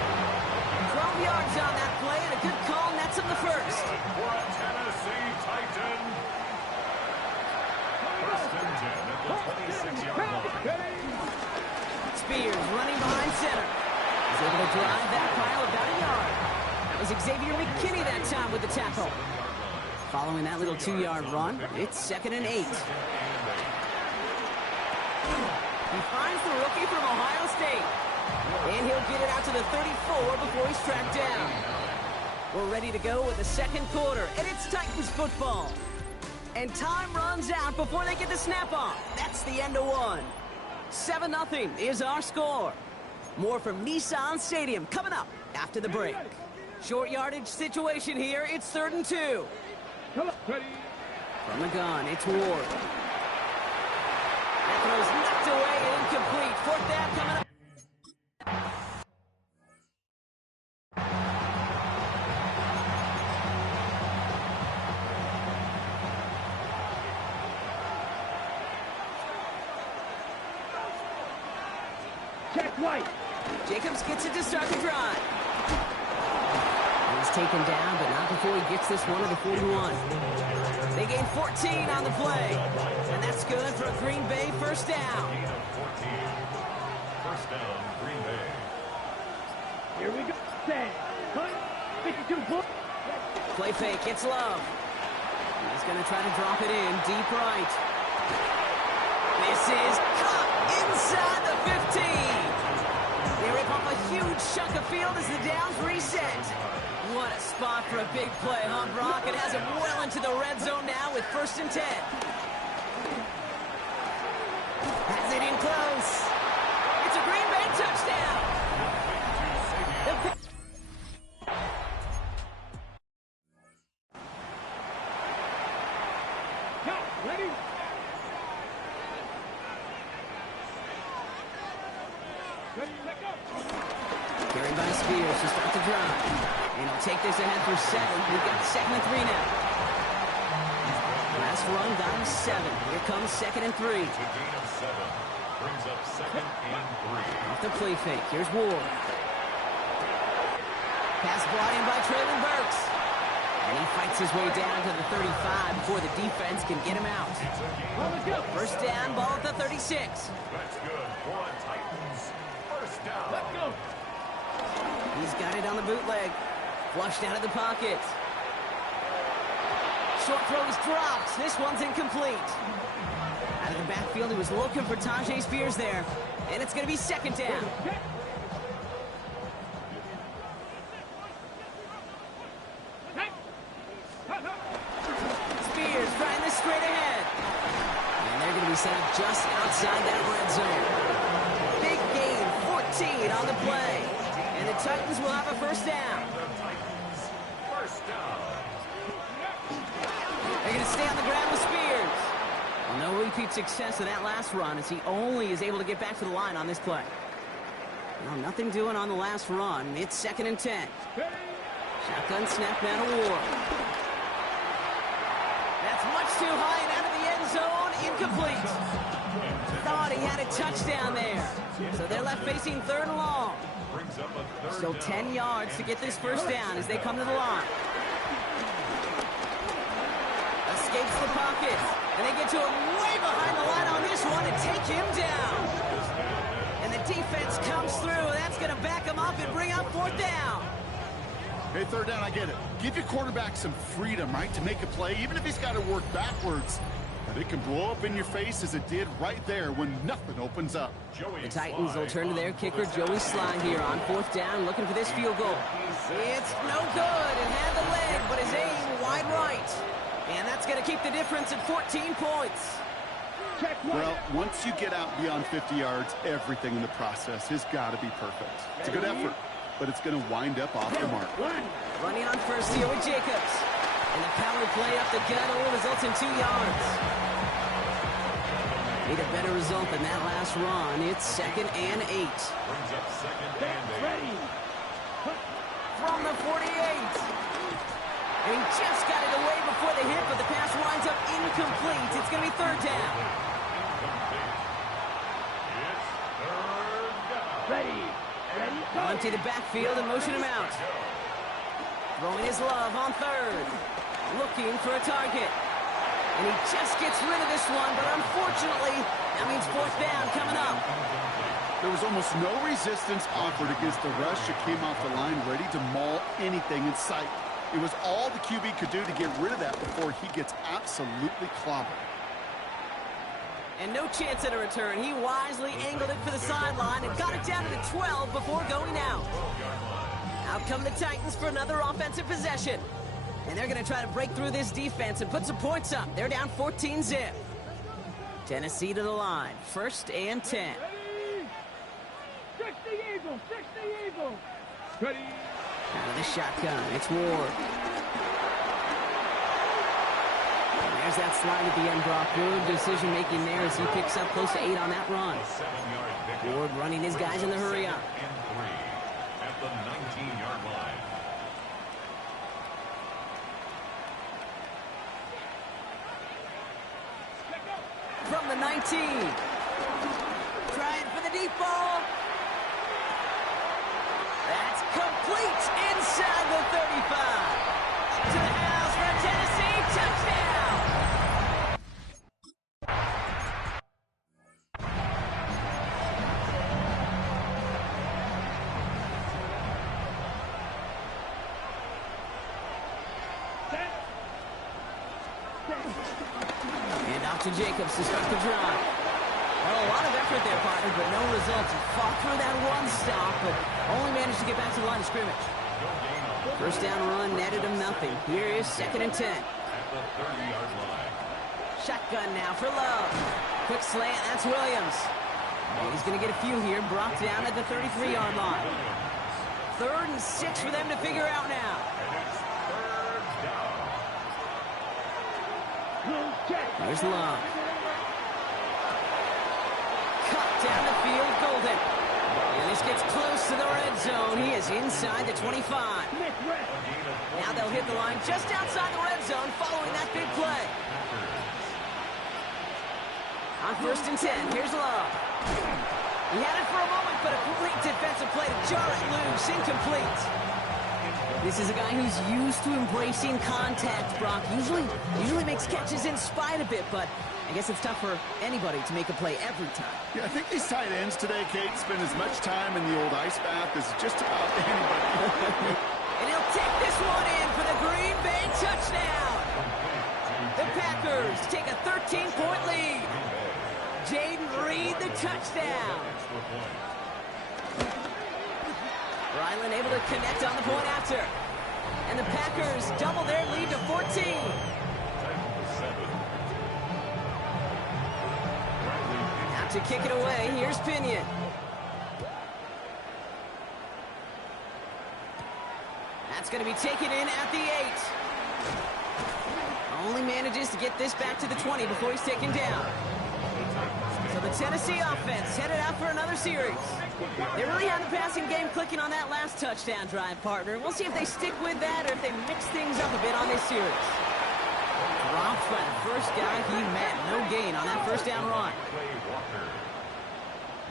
12 yards on that play, and a good call nets him the first. For a Tennessee Titan. First and 10 at the 26-yard line. Spears running behind center. He's able to drive that pile about a yard. That was Xavier McKinney that time with the tackle. Following that little 2-yard run, it's 2nd and 8. He finds the rookie from Ohio State. And he'll get it out to the 34 before he's tracked down. We're ready to go with the second quarter, and it's Titans football. And time runs out before they get the snap on. That's the end of one. 7-0 is our score. More from Nissan Stadium coming up after the break. Short yardage situation here. It's 3rd and 2. From the gun, it's Ward. That throw's knocked away and incomplete. Fourth down coming up. Check White. Jacobs gets it to start the drive. He's taken down, but not before he gets this one to the 41. They gain 14 on the play, and that's good for a Green Bay first down. First down, Green Bay. Here we go. Set. Punt. 52 points. Play fake. It's Love. He's going to try to drop it in deep right. This is caught inside the 15. They rip off a huge chunk of field as the downs reset. What a spot for a big play, huh, Brock? It has him well into the red zone now with 1st and 10. Has it in close. It's a Green Bay touchdown. Go. Ready? Ready, let go. Carried by Spears to start the drive. And he'll take this ahead for 7. We've got 2nd and 3 now. Last run got him 7. Here comes 2nd and 3. To gain of 7. Brings up 2nd and 3. Off the play fake. Here's Ward. Pass brought in by Traylon Burks. And he fights his way down to the 35 before the defense can get him out. First down, ball at the 36. That's good for a Titans. First down. Let's go. He's got it on the bootleg. Flushed out of the pocket. Short throw is dropped. This one's incomplete. Out of the backfield, he was looking for Tyjae Spears there. And it's going to be second down. Spears trying this straight ahead. And they're going to be set up just outside that red zone. Big gain, 14 on the play. And the Titans will have a first down. They're going to stay on the ground with Spears. Well, no repeat success of that last run as he only is able to get back to the line on this play. Well, nothing doing on the last run. It's 2nd and 10. Shotgun snap now to Ward. That's much too high and out of the end zone. Incomplete. Thought he had a touchdown there. So they're left facing 3rd and long. Still 10 yards to get this first down as they come to the line. Escapes the pocket. And they get to him way behind the line on this one and take him down. And the defense comes through. That's going to back him up and bring up 4th down. Hey, 3rd down, I get it. Give your quarterback some freedom, right, to make a play, even if he's got to work backwards. But it can blow up in your face as it did right there when nothing opens up. The Titans will turn to their kicker, Joey Slye, here on 4th down, looking for this field goal. It's no good. It had the leg, but his aim wide right. And that's going to keep the difference at 14 points. Well, once you get out beyond 50 yards, everything in the process has got to be perfect. It's a good effort, but it's going to wind up off the mark. Running on first here with Jacobs. And the power play up the gut only results in 2 yards. Need a better result than that last run. It's 2nd and 8. Brings up 2nd and 8. From the 48. And he just got it away before the hit, but the pass winds up incomplete. It's going to be 3rd down. Onto the backfield and motion him out. Throwing his love on 3rd. Looking for a target. And he just gets rid of this one, but unfortunately, that means 4th down coming up. There was almost no resistance offered against the rush that came off the line ready to maul anything in sight. It was all the QB could do to get rid of that before he gets absolutely clobbered. And no chance at a return. He wisely angled it for the sideline and got it down to the 12 before going out. Out come the Titans for another offensive possession. And they're going to try to break through this defense and put some points up. They're down 14-zip. Tennessee to the line. 1st and 10. 60 Eagles! 60 Eagles! Ready? Out of the shotgun, it's Ward. And there's that slide at the end, Brock. Good decision-making there as he picks up close to 8 on that run. Ward running his guys in the hurry up. And 3 at the 19-yard line. From the 19. Trying for the deep ball. That's complete inside the 35. To the house for a Tennessee touchdown. And off to Jacobs to start the drive. Well, a lot of effort there, partner, but no results. He fought through that one stop, but only managed to get back to the line of scrimmage. First down run netted him nothing. Here is 2nd and 10. At the 30-yard line. Shotgun now for Love. Quick slant, that's Williams. And he's going to get a few here, brought down at the 33-yard line. 3rd and 6 for them to figure out now. There's Love. Cut down the field, Golden. And this gets close to the red zone. He is inside the 25. Now they'll hit the line just outside the red zone following that big play. On 1st and 10, here's Love. He had it for a moment, but a great defensive play to jar it loose, incomplete. This is a guy who's used to embracing contact, Brock. Usually makes catches in spite of it, but I guess it's tough for anybody to make a play every time. Yeah, I think these tight ends today, Kate, spend as much time in the old ice bath as just about anybody. And he'll take this one in for the Green Bay touchdown. The Packers take a 13-point lead. Jaden Reed the touchdown. Ryland able to connect on the point after. And the Packers double their lead to 14. Now to kick it away, here's Pinion. That's going to be taken in at the 8. Only manages to get this back to the 20 before he's taken down. So the Tennessee offense headed out for another series. They really had the passing game clicking on that last touchdown drive, partner. We'll see if they stick with that or if they mix things up a bit on this series. Dropped by the first guy he met. No gain on that first down run.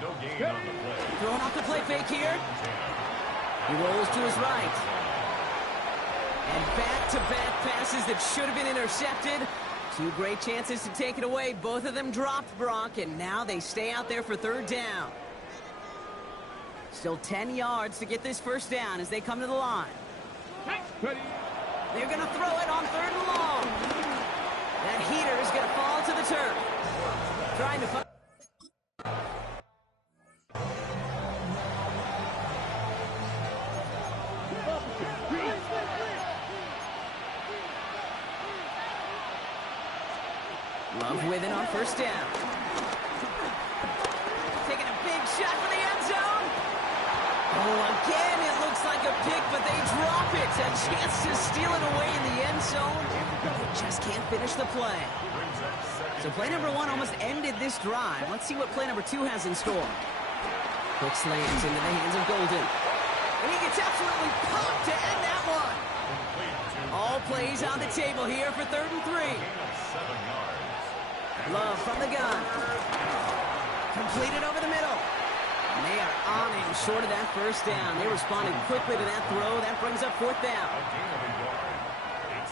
No gain on the play. Throwing off the play fake here. He rolls to his right. And back-to-back passes that should have been intercepted. Two great chances to take it away. Both of them dropped, Brock, and now they stay out there for third down. Still 10 yards to get this first down as they come to the line. They're going to throw it on third and long. That heater is going to fall to the turf. Trying to find... Love with it on first down. Taking a big shot for the end zone. Oh, again, it looks like a pick, but they drop it. A chance to steal it away in the end zone. Just can't finish the play. So play number 1 almost ended this drive. Let's see what play number 2 has in store. Quick slants into the hands of Golden. And he gets absolutely pumped to end that one. All plays on the table here for 3rd and 3. Love from the gun. Completed over the middle. And they are on and short of that first down. They responded quickly to that throw. That brings up 4th down.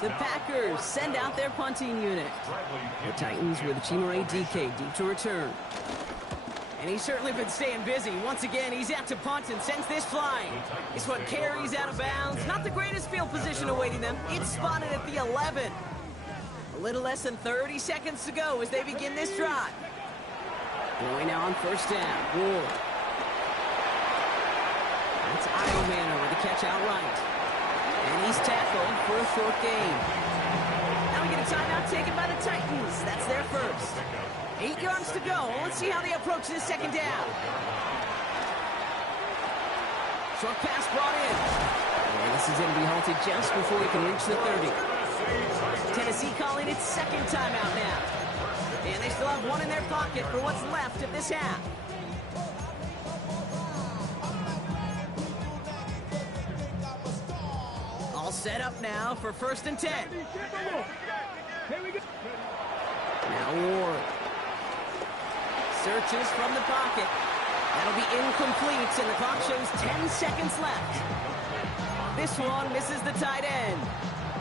The Packers send out their punting unit. The Titans with Chimere DK deep to return. And he's certainly been staying busy. Once again, he's out to punt and sends this flying. This one carries out of bounds. Not the greatest field position awaiting them. It's spotted at the 11. A little less than 30 seconds to go as they begin this drive. Going now on first down. Ward. That's Idleman with the catch outright. And he's tackled for a short gain. Now we get a timeout taken by the Titans. That's their first. 8 yards to go. Let's see how they approach this second down. Short pass brought in. And this is going to be halted just before he can reach the 30. Tennessee calling its second timeout now. And they still have one in their pocket for what's left of this half. All set up now for 1st and 10. Now Ward. Searches from the pocket. That'll be incomplete, and the clock shows 10 seconds left. This one misses the tight end.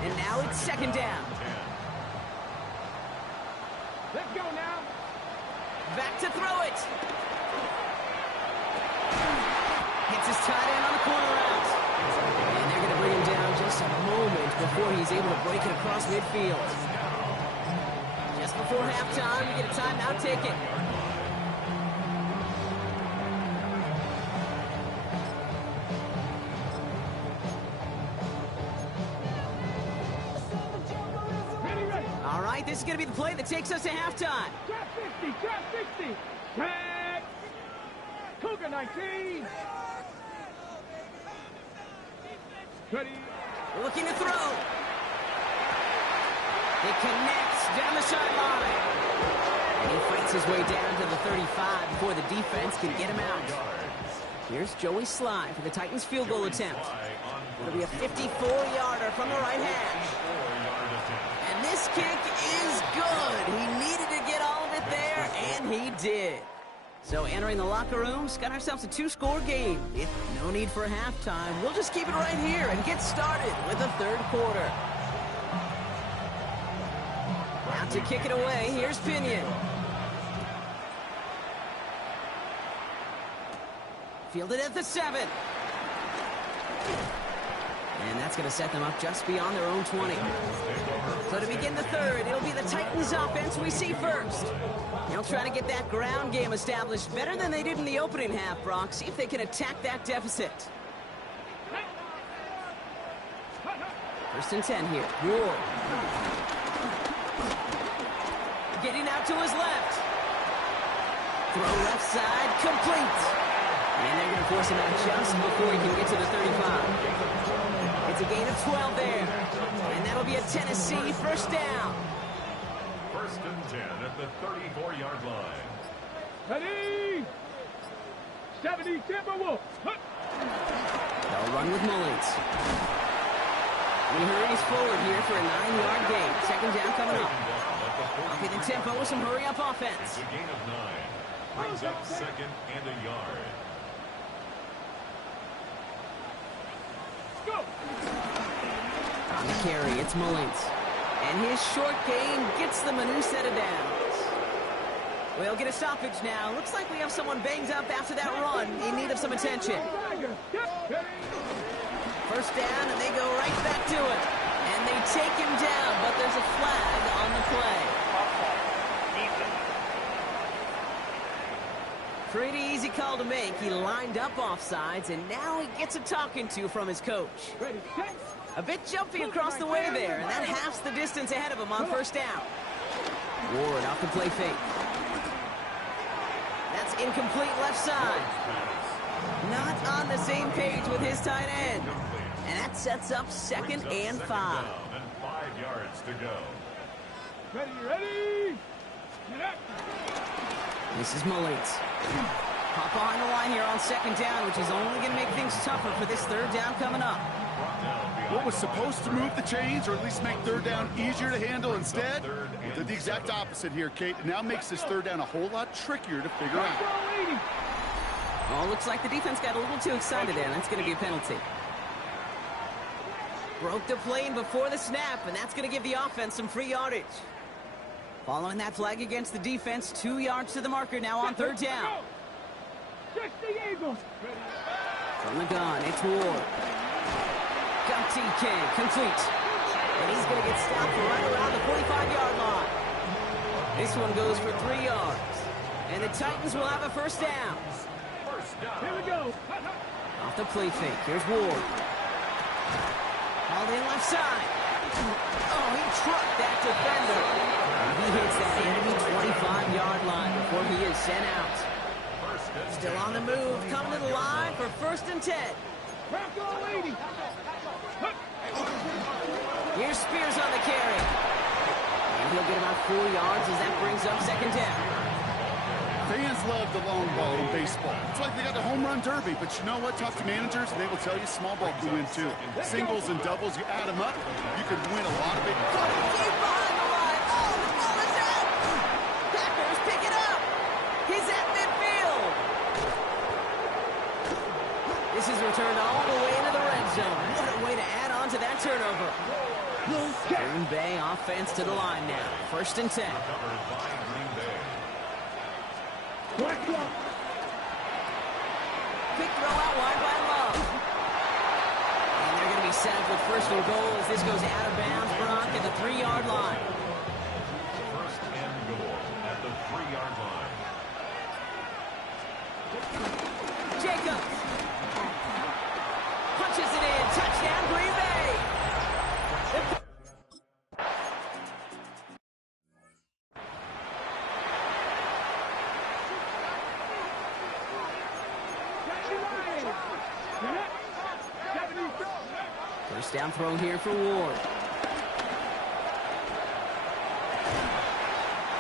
And now it's 2nd down. Let's go now. Back to throw it. Hits his tight end on the corner route. And they're going to bring him down just a moment before he's able to break it across midfield. Just before halftime, we get a timeout taken. This is going to be the play that takes us to halftime. Drop 60, drop 60. Tag. Cougar 19. Ready. Looking to throw. He connects down the sideline. And he fights his way down to the 35 before the defense can get him out. Here's Joey Sly for the Titans field goal attempt. It'll be a 54-yarder from the right hash. And this kick is good. He needed to get all of it there, and he did. So entering the locker rooms, got ourselves a 2-score game. No need for halftime. We'll just keep it right here and get started with the 3rd quarter. Out to kick it away, here's Pinion. Fielded at the 7. And that's going to set them up just beyond their own 20. So to begin the third, it'll be the Titans offense we see first. They'll try to get that ground game established better than they did in the opening half, Brock. See if they can attack that deficit. 1st and 10 here. Ward. Getting out to his left. Throw left side, complete. And they're going to force him out just before he can get to the 35. It's a gain of 12 there. And that'll be a Tennessee first down. 1st and 10 at the 34-yard line. Ready? 70 Timberwolves. They'll run with Mullins. He hurries forward here for a 9-yard gain. 2nd down coming up. Okay, the tempo with some hurry-up offense. It's a gain of 9. Brings up 2nd and a yard. Go. On the carry, it's Mullins. And his short gain gets them a new set of downs. We'll get a stoppage now. Looks like we have someone banged up after that run in need of some attention. 1st down, and they go right back to it. And they take him down, but there's a flag on the play. Pretty easy call to make. He lined up offsides, and now he gets a talking to from his coach. A bit jumpy across the way there, and that halves the distance ahead of him on 1st down. Ward off the play fake. That's incomplete left side. Not on the same page with his tight end. And that sets up 2nd and 5. And 5 yards to go. Ready? Get up. This is Mullins. Hop behind the line here on 2nd down, which is only going to make things tougher for this 3rd down coming up. What was supposed to move the chains, or at least make 3rd down easier to handle instead, did the exact opposite here, Kate. It now makes this 3rd down a whole lot trickier to figure out. Oh, looks like the defense got a little too excited there. That's going to be a penalty. Broke the plane before the snap, and that's going to give the offense some free yardage. Following that flag against the defense, 2 yards to the marker now on 3rd down. From the gun, it's Ward. Got TK, complete. And he's going to get stopped right around the 45-yard line. This one goes for 3 yards. And the Titans will have a 1st down. Here we go. Off the play fake, here's Ward. Hauled in left side. Oh, he trucked that defender. He hits that enemy 25-yard line before he is sent out. Still on the move, coming to the line for 1st and 10. Here's Spears on the carry. And he'll get about 4 yards as that brings up 2nd down. Fans love the long ball in baseball. It's like they got the home run derby, but you know what? Talk to managers, and they will tell you small ball can win too. Singles and doubles, you add them up, you could win a lot of big. Deep behind the line. Oh, the ball is out. Packers pick it up. He's at midfield. This is returned all the way into the red zone. What a way to add on to that turnover. Green Bay offense to the line now. 1st and 10. Quick throw out wide by Love. And they're going to be set up with 1st and goal as this goes out of bounds. Brock at the 3-yard line. 1st and goal at the 3-yard line. Jacobs. Punches it in. Touchdown, Green Bay. First down throw here for Ward.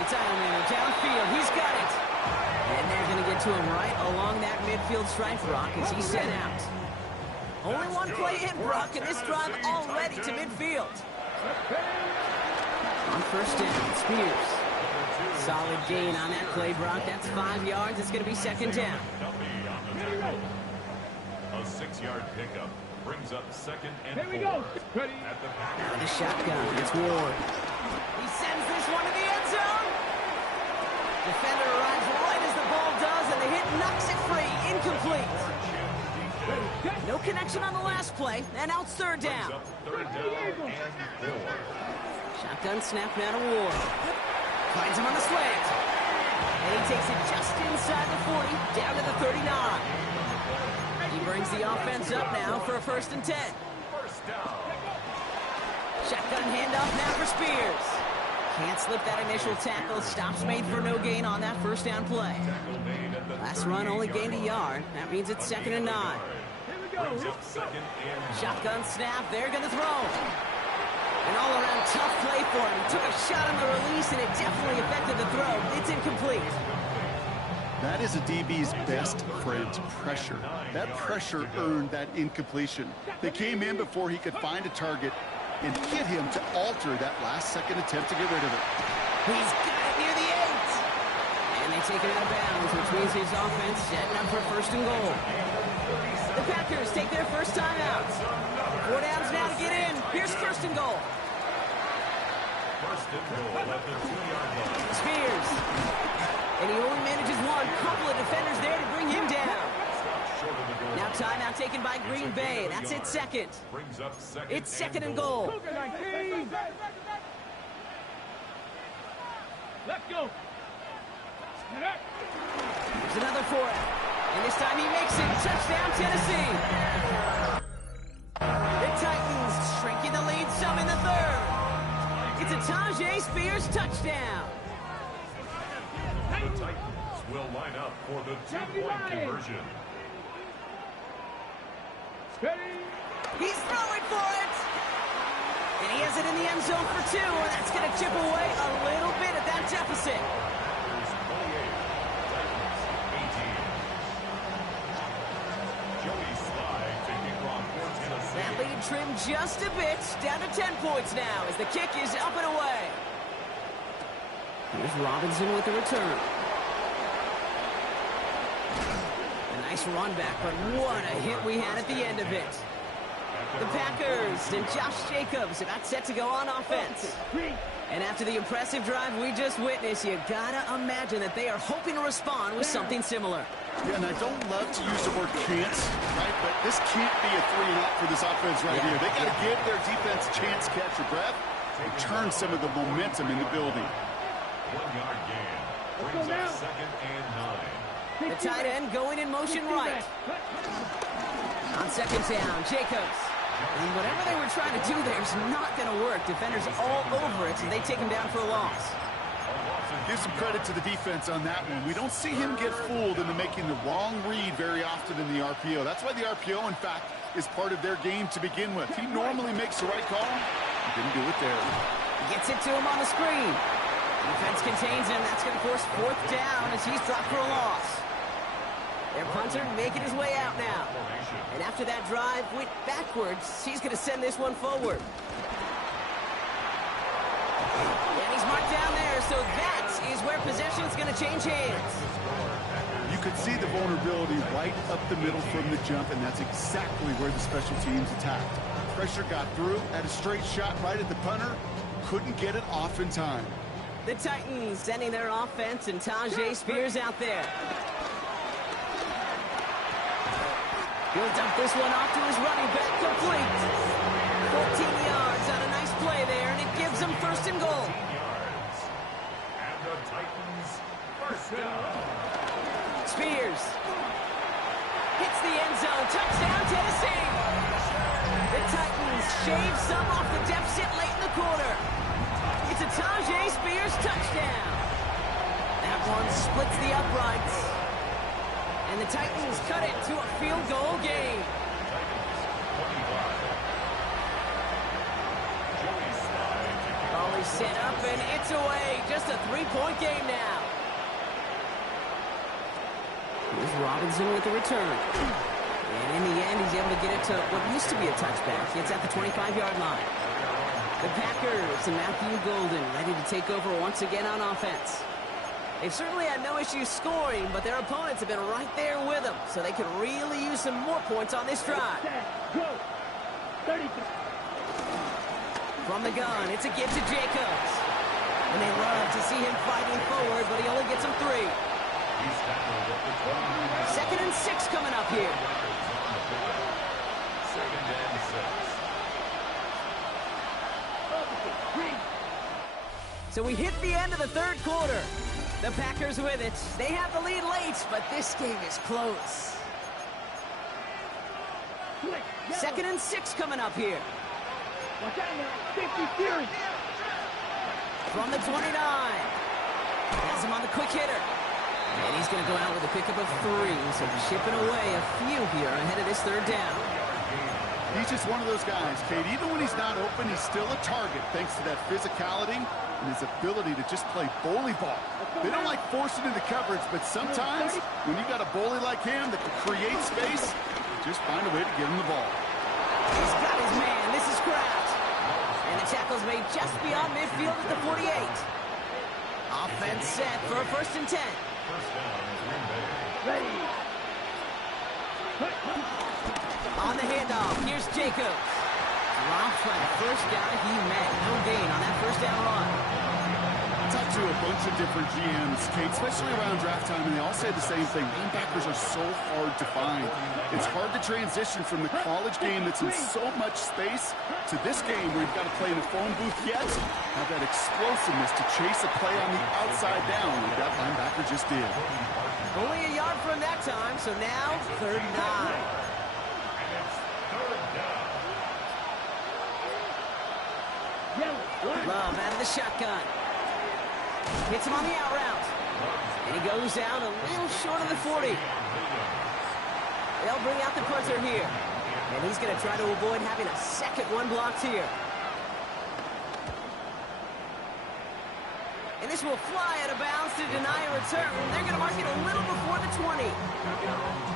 It's Edelman downfield. He's got it. And they're going to get to him right along that midfield stripe, Brock, as he's sent out. Only one play in, Brock, and this drive already to midfield. On 1st down, Spears. Solid gain on that play, Brock. That's 5 yards. It's going to be 2nd down. A 6-yard pickup brings up 2nd and 4. Here we go. Ready? At the Out of the shotgun, it's Ward. He sends this one to the end zone. Defender arrives right as the ball does, and the hit knocks it free. Incomplete. No connection on the last play, and now it's third down. Third down and 4. Shotgun snap now to Ward. Finds him on the slant. And he takes it just inside the 40, down to the 39. He brings the offense up now for a 1st and 10. First down. Shotgun handoff now for Spears. Can't slip that initial tackle. Stops made for no gain on that 1st down play. Tackle made at the Last run only gained a yard. That means it's 2nd and 9. Brings up 2nd and 9. Shotgun snap. They're going to throw. An all-around tough play for him. He took a shot on the release, and it definitely affected the throw. It's incomplete. That is a DB's best friend, pressure. That pressure earned that incompletion. They came in before he could find a target and hit him to alter that last-second attempt to get rid of it. He's got it near the 8. And they take it out of bounds, which means his offense setting up for 1st and goal. The Packers take their first time out. 4 downs now to get in. Here's 1st and goal. First and goal at the 2-yard line. Spears. And he only manages one. Couple of defenders there to bring him down. Short of the goal. Now timeout taken by Green Bay. That's it, 2nd. Brings up 2nd. It's 2nd and goal. Let's go. There's another for him. And this time he makes it. Touchdown, Tennessee. The Titans shrinking the lead some in the 3rd. It's a Tajay Spears touchdown. The Titans will line up for the 2-point conversion. He's throwing for it. And he has it in the end zone for 2. And that's going to chip away a little bit at that deficit. Packers 28, Titans 18. Joey Slye taking off for Tennessee. That lead trimmed just a bit. Down to 10 points now as the kick is up and away. Here's Robinson with the return. A nice run back, but what a hit we had at the end of it. The Packers and Josh Jacobs about set to go on offense. And after the impressive drive we just witnessed, you gotta imagine that they are hoping to respond with something similar. Yeah, and I don't love to use the word can't, right? But this can't be a 3-and-out for this offense right here. They got to give their defense a chance to catch their breath and turn some of the momentum in the building. 1-yard gain. Brings up 2nd and 9. The tight end going in motion right. On 2nd down, Jacobs. And whatever they were trying to do there is not going to work. Defenders all over it, so they take him down for a loss. Give some credit to the defense on that one. We don't see him get fooled into making the wrong read very often in the RPO. That's why the RPO, in fact, is part of their game to begin with. He normally makes the right call. He didn't do it there. He gets it to him on the screen. Defense contains him. That's going to force 4th down as he's dropped for a loss. Their punter making his way out now. And after that drive went backwards, he's going to send this one forward. And he's marked down there, so that is where possession's going to change hands. You could see the vulnerability right up the middle from the jump, and that's exactly where the special teams attacked. Pressure got through, had a straight shot right at the punter, couldn't get it off in time. The Titans sending their offense and Tajay Spears out there. He'll dump this one off to his running back, complete. 14 yards on a nice play there, and it gives them 1st and goal. And the Titans first down. Spears hits the end zone. Touchdown, Tennessee. The Titans shave some off the deficit late in the quarter. It's a Tajay Spears touchdown. That one splits the uprights. And the Titans cut it to a field goal game. Ball is set up and it's away. Just a 3-point game now. Here's Robinson with the return. And in the end, he's able to get it to what used to be a touchback. It's at the 25-yard line. The Packers and Matthew Golden ready to take over once again on offense. They've certainly had no issues scoring, but their opponents have been right there with them, so they could really use some more points on this drive. From the gun, it's a give to Jacobs. And they love to see him fighting forward, but he only gets them 3. 2nd and 6 coming up here. So we hit the end of the third quarter. The Packers with it. They have the lead late, but this game is close. 2nd and 6 coming up here. From the 29. Has him on the quick hitter. And he's going to go out with a pickup of 3. So chipping away a few here ahead of this third down. He's just one of those guys, Kate. Even when he's not open, he's still a target thanks to that physicality and his ability to just play bully ball. They don't like forcing into coverage, but sometimes when you got a bully like him that can create space, just find a way to get him the ball. He's got his man. This is Kraft. And the tackle's made just beyond midfield at the 48. Offense set for a 1st and 10. Ready. On the handoff, here's Jacobs. Dropped by the first guy he met. No gain on that first down run. I talked to a bunch of different GMs, Kate, especially around draft time, and they all say the same thing. Linebackers are so hard to find. It's hard to transition from the college game that's in so much space to this game where you've got to play in a phone booth yet, have that explosiveness to chase a play on the outside down like that linebacker just did. Only a yard from that time, so now 3rd and 9. Love out of the shotgun. Hits him on the out route. And he goes down a little short of the 40. They'll bring out the punter here. And he's going to try to avoid having a second one blocked here. And this will fly out of bounds to deny a return. They're going to mark it a little before the 20.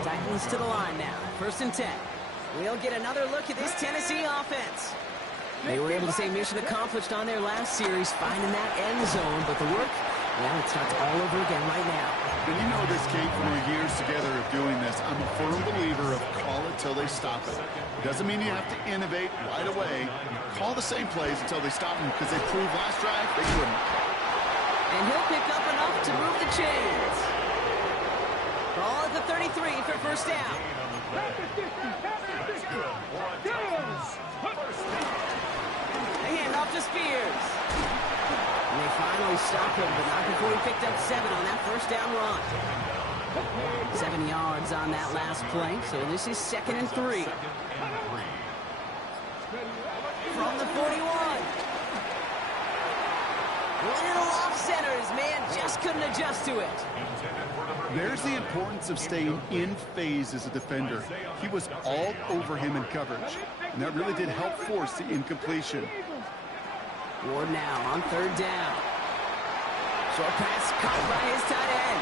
Titans to the line now. 1st and 10. We'll get another look at this Tennessee offense. They were able to say mission accomplished on their last series, finding that end zone. But the work, well, it starts all over again right now. And you know this, Kate, from our years together of doing this. I'm a firm believer of call it till they stop it. It doesn't mean you have to innovate right away. Call the same plays until they stop them, because they proved last drive they couldn't. And he'll pick up enough to move the chains. Ball at the 33 for 1st down. They hand off to Spears. And they finally stop him, but not before he picked up 7 on that 1st down run. 7 yards on that last play, so this is 2nd and 3. From the 41. Little off center. His man just couldn't adjust to it. There's the importance of staying in phase as a defender. He was all over him in coverage, and that really did help force the incompletion. Ward now on 3rd down. Short pass caught by his tight end.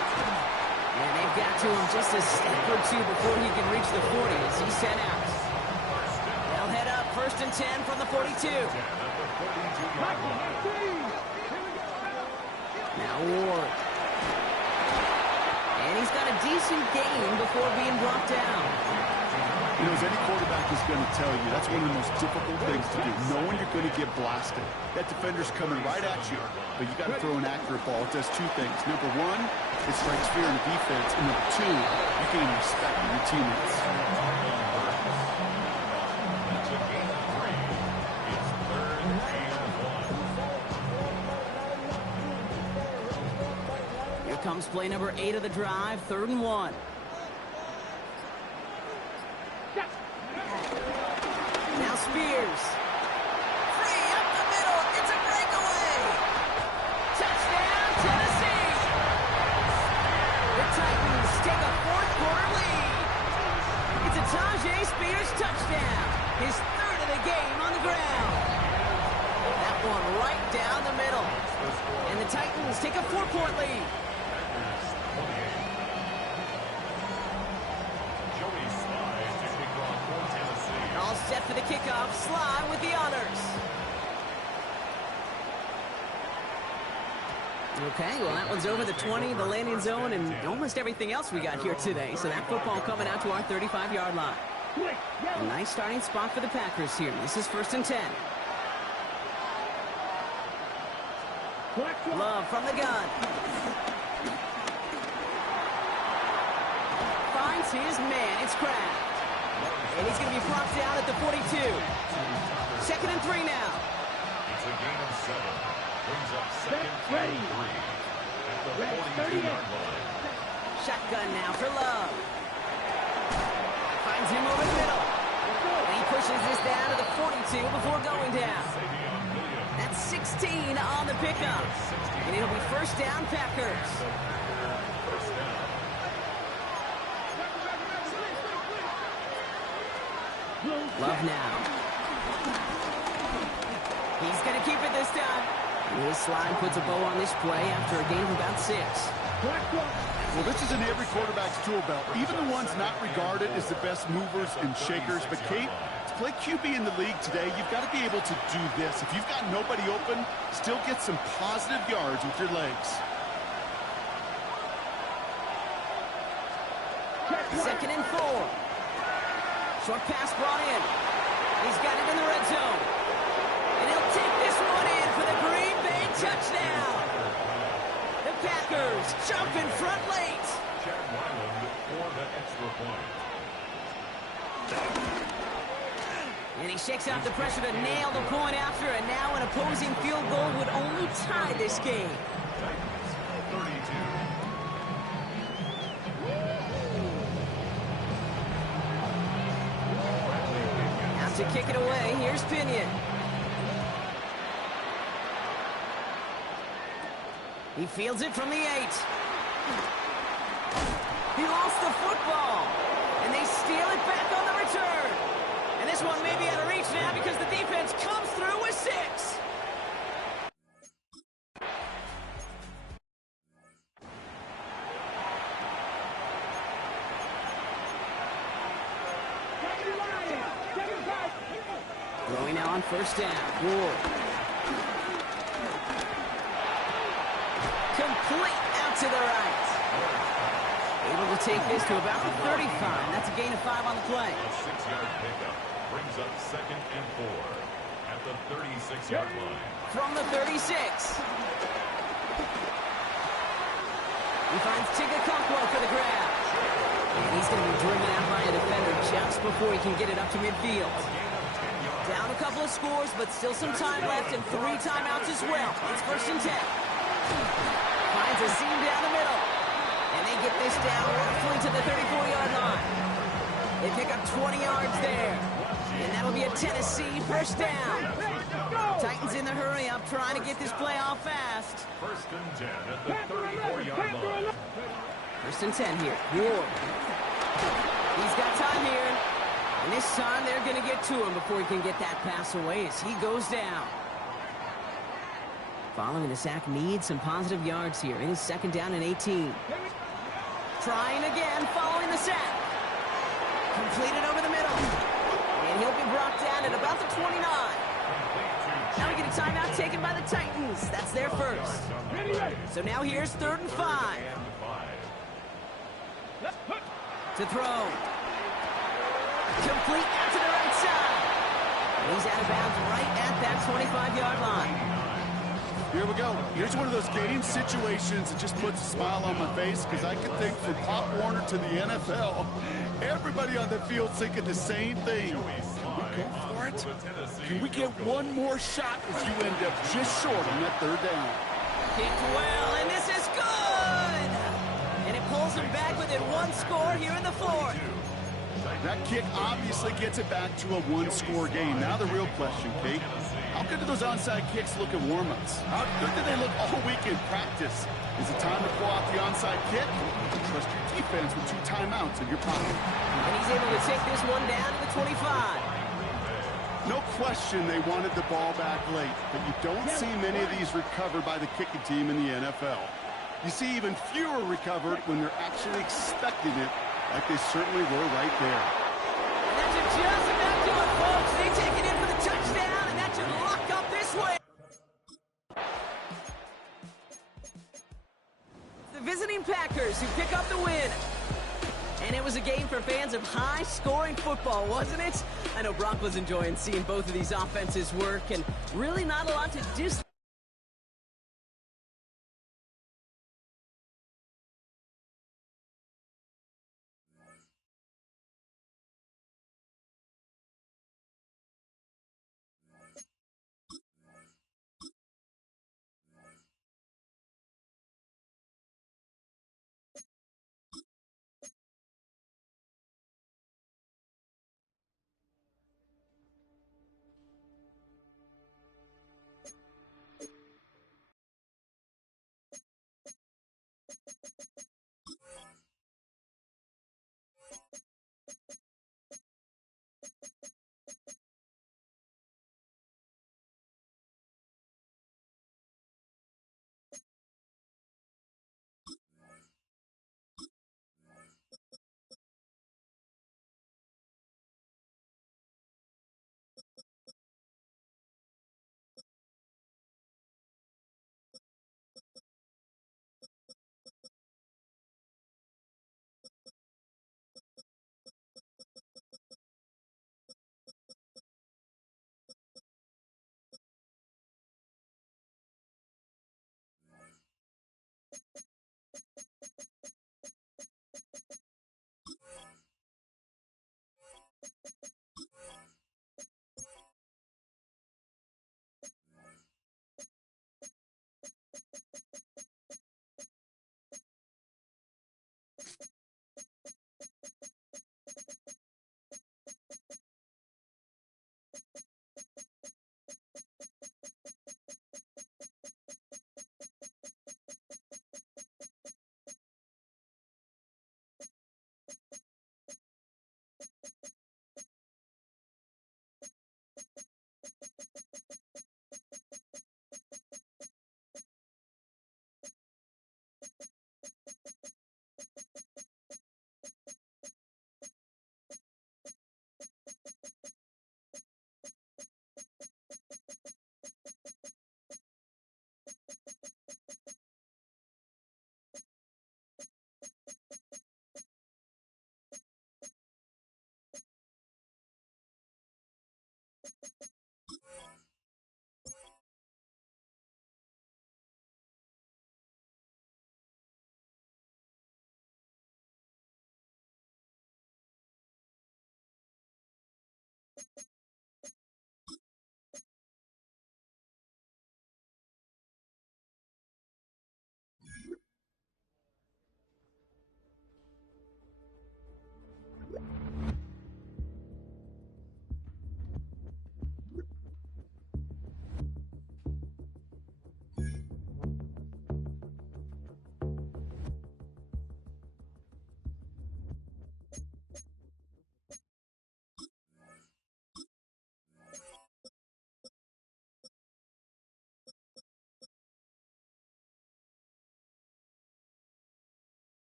And they've got to him just a step or 2 before he can reach the 40 as he's sent out. They'll head up 1st and 10 from the 42. Now Ward. And he's got a decent gain before being brought down. You know, as any quarterback is going to tell you, that's one of the most difficult things to do, knowing you're going to get blasted. That defender's coming right at you, but you got to throw an accurate ball. It does 2 things. Number 1, it strikes fear in the defense, and number 2, you gain respect from your teammates. Here comes play number 8 of the drive, 3rd and 1. Now Spears. Free up the middle. It's a breakaway. Touchdown, Tennessee. The Titans take a 4th quarter lead. It's a Tyjae Spears touchdown. His 3rd of the game on the ground. That one right down the middle. And the Titans take a 4-point lead. All set for the kickoff. Sly with the honors. Okay, well, that one's over the 20, the landing zone, and almost everything else we got here today. So that football coming out to our 35-yard line. A nice starting spot for the Packers here. This is 1st and 10. Love from the gun. Finds his man. It's Kraft. And he's going to be brought down at the 42. 2nd and 3 now. It's a gain of 7. Brings up 2nd Ready. At the Ready. 42-yard line. Shotgun now for Love. Finds him over the middle. And he pushes this down to the 42 before going down. That's 16 on the pickup. And it'll be first down, Packers. First down. Love now. He's going to keep it this time. And his slide puts a bow on this play after a gain of about 6. Well, this is in every quarterback's tool belt, even the ones not regarded as the best movers and shakers. But, Kate, to play QB in the league today, you've got to be able to do this. If you've got nobody open, still get some positive yards with your legs. Second and 4. Short pass brought in. He's got it in the red zone. And he'll take this one in for the Green Bay touchdown. The Packers jump in front late. Chad Ryland for the extra point. And he shakes out the pressure to nail the point after, and now an opposing field goal would only tie this game. 32. Out to kick it away, here's Pinion. He fields it from the 8. He lost the football, and they steal it back on the return. And this one may be out of reach now because the defense comes through with 6. Throwing now on first down. Ward. Complete out to the right. Able to take this to about the 35. That's a gain of 5 on the play. A 6-yard pickup brings up second and 4 at the 36-yard line. From the 36. He finds Tigakokwo for the grab. And he's going to be driven out by a defender just before he can get it up to midfield. Down a couple of scores, but still some time left and 3 timeouts as well. It's first and 10. Finds a seam down the middle. And they get this down roughly to the 34-yard line. They pick up 20 yards there. And that'll be a Tennessee first down. Titans in the hurry-up trying to get this play off fast. First and 10 at the 34-yard line. First and 10 here. Ward. He's got time here. And this time they're going to get to him before he can get that pass away as he goes down. Following the sack needs some positive yards here. It is second down and 18. Trying again following the sack. Completed over the middle. And he'll be brought down at about the 29. Now we get a timeout taken by the Titans. That's their first. So now here's 3rd and 5. To throw. Complete out to the right side. And he's out of bounds right at that 25-yard line. Here we go. Here's one of those game situations that just puts a smile on my face because I can think from Pop Warner to the NFL, everybody on the field thinking the same thing. Can we go for it? Can we get one more shot as you end up just short on that 3rd down? Kicked well, and this is good! And it pulls him back within 1 score here in the 4th. That kick obviously gets it back to a 1-score game. Now the real question, Kate, how good do those onside kicks look at warm-ups? How good do they look all week in practice? Is it time to pull out the onside kick? Trust your defense with 2 timeouts in your pocket. And he's able to take this one down to the 25. No question they wanted the ball back late, but you don't see many of these recovered by the kicking team in the NFL. You see even fewer recovered when they're actually expecting it, like they certainly were right there. And that should just about do it, folks. They take it in for the touchdown, and that should lock up this way. The visiting Packers who pick up the win. And it was a game for fans of high-scoring football, wasn't it? I know Brock was enjoying seeing both of these offenses work, and really not a lot to dislike.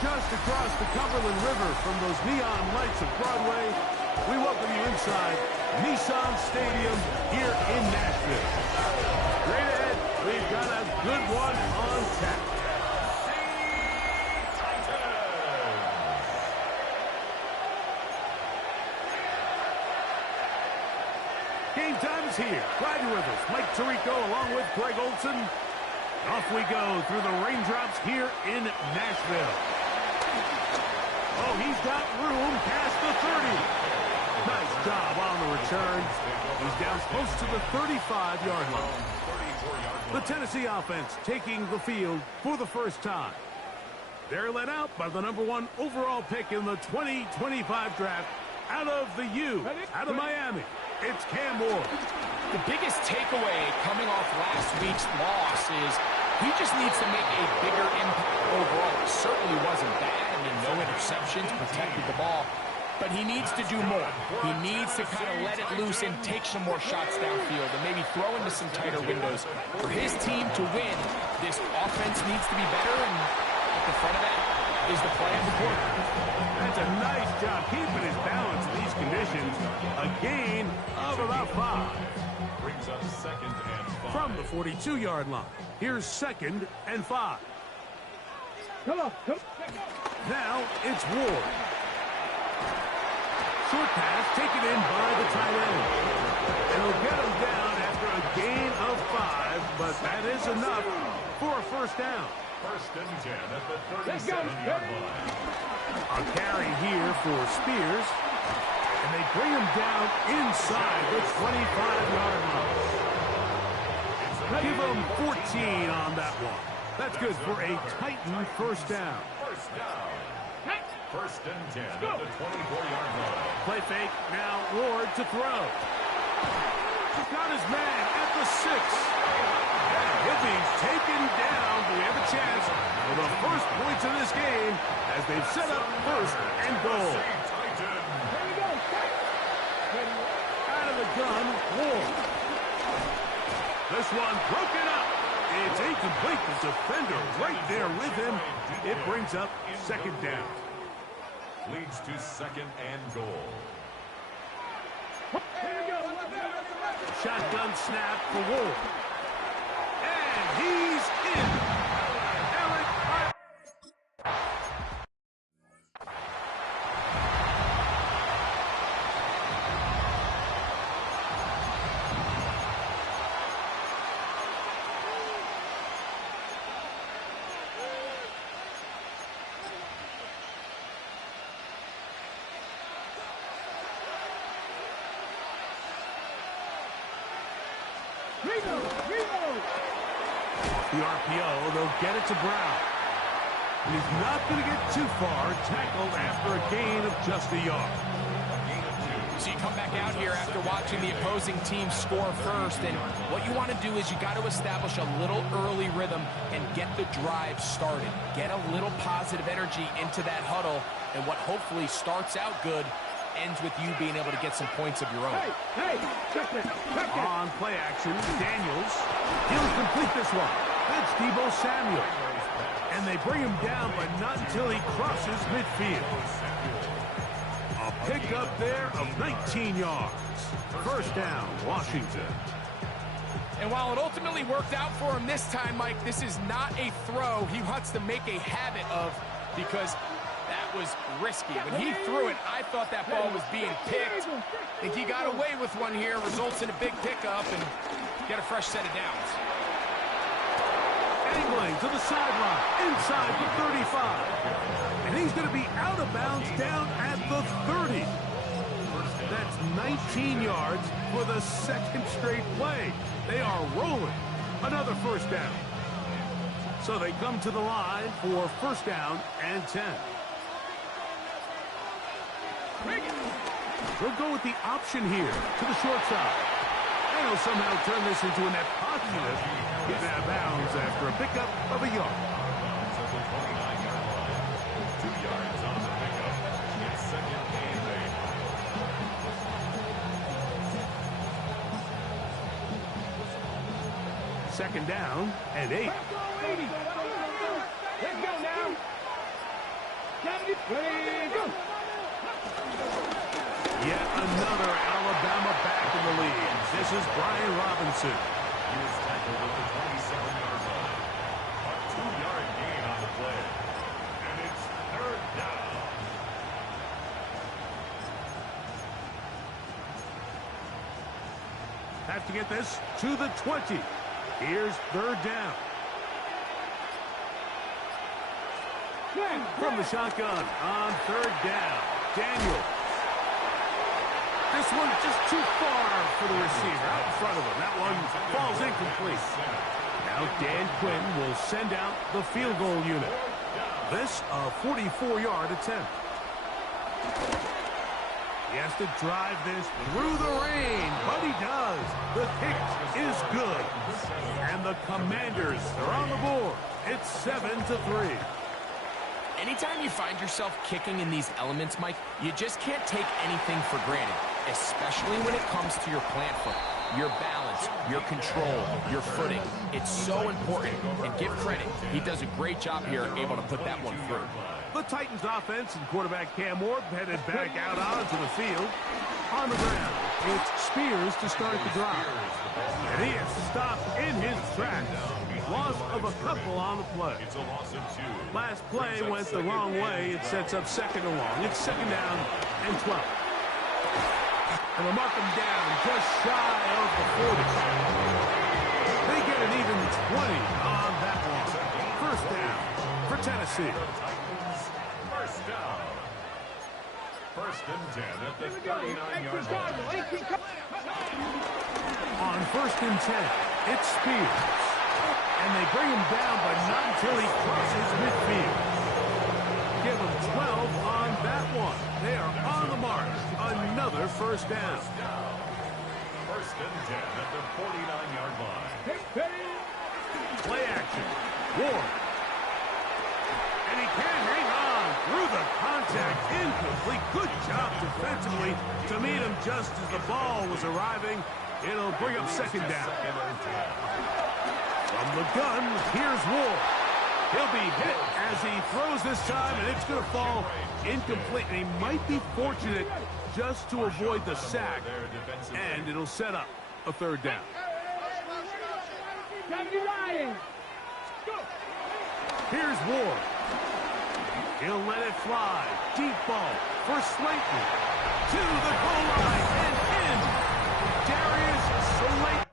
Just across the Cumberland River from those neon lights of Broadway, we welcome you inside Nissan Stadium here in Nashville. Straight ahead, we've got a good one on tap. Game time is here. Glad you're with us. Mike Tirico along with Greg Olson. Off we go through the raindrops here in Nashville. Oh, he's got room past the 30. Nice job on the return. He's down close to the 35-yard line. The Tennessee offense taking the field for the first time. They're led out by the #1 overall pick in the 2025 draft out of the U, out of Miami. It's Cam Ward. The biggest takeaway coming off last week's loss is he just needs to make a bigger impact overall. It certainly wasn't bad. I mean, no interceptions, protected the ball. But he needs to do more. He needs to kind of let it loose and take some more shots downfield and maybe throw into some tighter windows. For his team to win, this offense needs to be better, and at the front of that is the play of the quarterback. That's a nice job keeping his balance in these conditions. A gain of about 5. Brings up 2nd and 5. From the 42-yard line, here's 2nd and 5. Come on. Now it's Ward. Short pass taken in by the tight end. And he'll get him down after a gain of 5, but that is enough for a first down. 1st and 10 at the 37-yard line. A carry here for Spears. And they bring him down inside the 25-yard line. Give him 14 on that one. That's good for a Titan first down. 1st and 10 at the 24-yard line. Play fake, now Ward to throw. He's got his man at the 6. And Hippie's taken down, but we have a chance for the first points of this game as they've set up 1st and goal. Out of the gun, Ward. This one broken up. It's incomplete. The defender right there with him. It brings up 2nd down. Leads to 2nd and goal. Shotgun snap for Ward. And he's in. Eric. The RPO, they'll get it to Brown. And he's not going to get too far, tackled after a gain of just a yard. So you come back out here after watching the opposing team score first, and what you want to do is you got to establish a little early rhythm and get the drive started. Get a little positive energy into that huddle, and what hopefully starts out good ends with you being able to get some points of your own. Hey, check it. On play action, Daniels. He'll complete this one. That's Deebo Samuel. And they bring him down, but not until he crosses midfield. A pickup there of 19 yards. First down, Washington. And while it ultimately worked out for him this time, Mike, this is not a throw he wants to make a habit of, because that was risky. When he threw it, I thought that ball was being picked. I think he got away with one here, results in a big pickup, and get a fresh set of downs. Angling to the sideline, inside the 35. And he's going to be out of bounds down at the 30. That's 19 yards for the second straight play. They are rolling. Another first down. So they come to the line for first down and 10. They'll go with the option here to the short side. And he'll somehow turn this into a net positive. Get out of bounds after a pickup of a yard. 2 yards on the pickup. It's second and 8. Second down and 8. Let's go now. Ready, go. Yet another Alabama back in the lead. This is Brian Robinson. He was tackled at the 27-yard line. A 2-yard gain on the play. And it's third down. Have to get this to the 20. Here's third down. From the shotgun on third down. Daniels. This one just too far for the receiver out in front of him. That one falls incomplete. Now Dan Quinn will send out the field goal unit. This a 44-yard attempt. He has to drive this through the rain, but he does. The kick is good. And the Commanders are on the board. It's 7-3. Anytime you find yourself kicking in these elements, Mike, you just can't take anything for granted, especially when it comes to your plant foot, your balance, your control, your footing. It's so important, and give credit. He does a great job here, able to put that one through. The Titans offense and quarterback Cam Ward headed back out onto the field. On the ground, it's Spears to start the drive. And he is stopped in his tracks. Loss of a couple on the play. It's a loss of 2. Last play went the wrong way. It sets up second and long. It's second down and 12. And they'll mark him down just shy of the 40. They get an even 20 on that one. First down for Tennessee. First down. First and 10 at the 39-yard line. On first and 10, it's Spears. And they bring him down, but not until he crosses midfield. Give him 12 on that one. They are on the mark. Another first down. First and 10 at the 49-yard line. Play action. Ward. And he can hang on through the contact. Incomplete. Good job defensively to meet him just as the ball was arriving. It'll bring up second down. From the gun, here's Ward. He'll be hit as he throws this time, and it's going to fall incomplete. And he might be fortunate just to avoid the sack, and it'll set up a third down. Here's Ward. He'll let it fly. Deep ball for Slayton. To the goal line and in. Darius Slayton.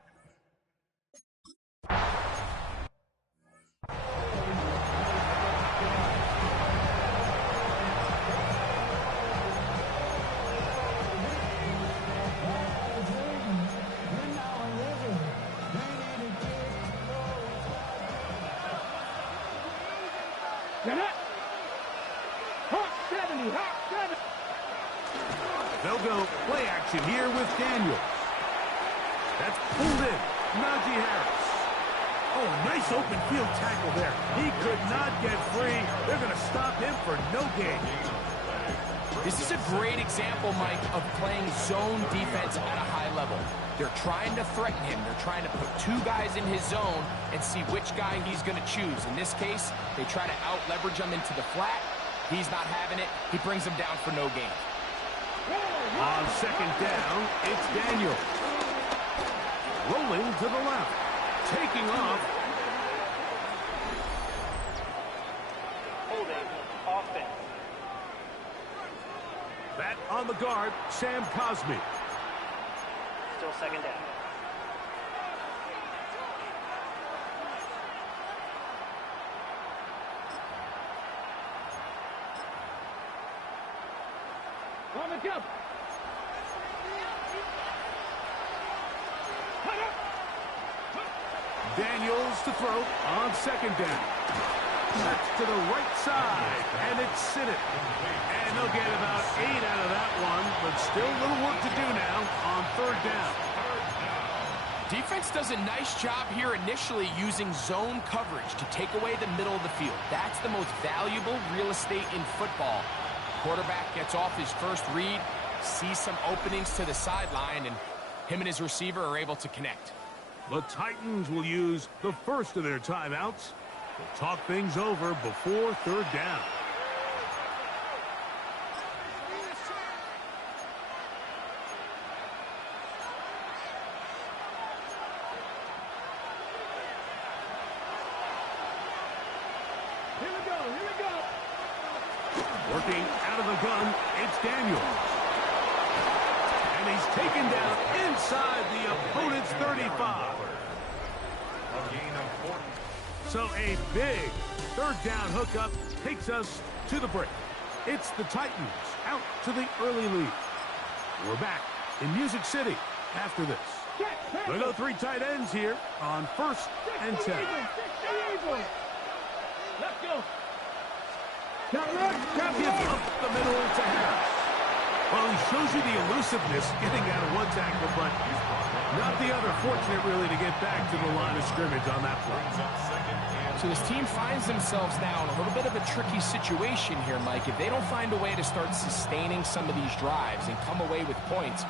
They'll go play action here with Daniels. That's pulled in. Najee Harris. Oh, nice open field tackle there. He could not get free. They're going to stop him for no gain. This is a great example, Mike, of playing zone defense at a high level. They're trying to threaten him. They're trying to put two guys in his zone and see which guy he's going to choose. In this case, they try to out-leverage him into the flat. He's not having it. He brings him down for no gain. On second down, it's Daniel. Rolling to the left. Taking off. Holding offense. That on the guard, Sam Cosmi. Still second down. On the jump. Daniels to throw on second down. That's to the right side, and it's Sinnott. And they'll get about 8 out of that one, but still a little work to do now on third down. Defense does a nice job here initially using zone coverage to take away the middle of the field. That's the most valuable real estate in football. Quarterback gets off his first read, sees some openings to the sideline, and him and his receiver are able to connect. The Titans will use the first of their timeouts to talk things over before third down. Here we go, here we go. Working out of the gun, it's Daniels. And he's taken down inside the opponent's 35. A gain of 40. So a big third down hookup takes us to the break. It's the Titans out to the early lead. We're back in Music City after this. They go three tight ends here on first and 10. Let's go. Gives up the middle to Harris. Well, he shows you the elusiveness getting out of one tackle, but not the other. Fortunate, really, to get back to the line of scrimmage on that play. So this team finds themselves now in a little bit of a tricky situation here, Mike. If they don't find a way to start sustaining some of these drives and come away with points,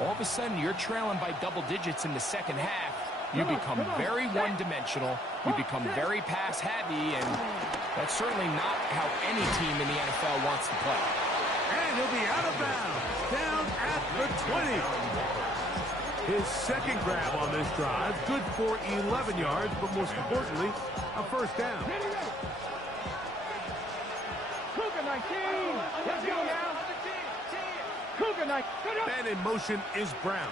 all of a sudden you're trailing by double digits in the second half. You become very one-dimensional. You become very pass-heavy, and that's certainly not how any team in the NFL wants to play. And he'll be out of bounds, down at the 20. His second grab on this drive, good for 11 yards, but most importantly, a first down. Cougar 19. Let's go now. Cougar 19. Then in motion is Brown.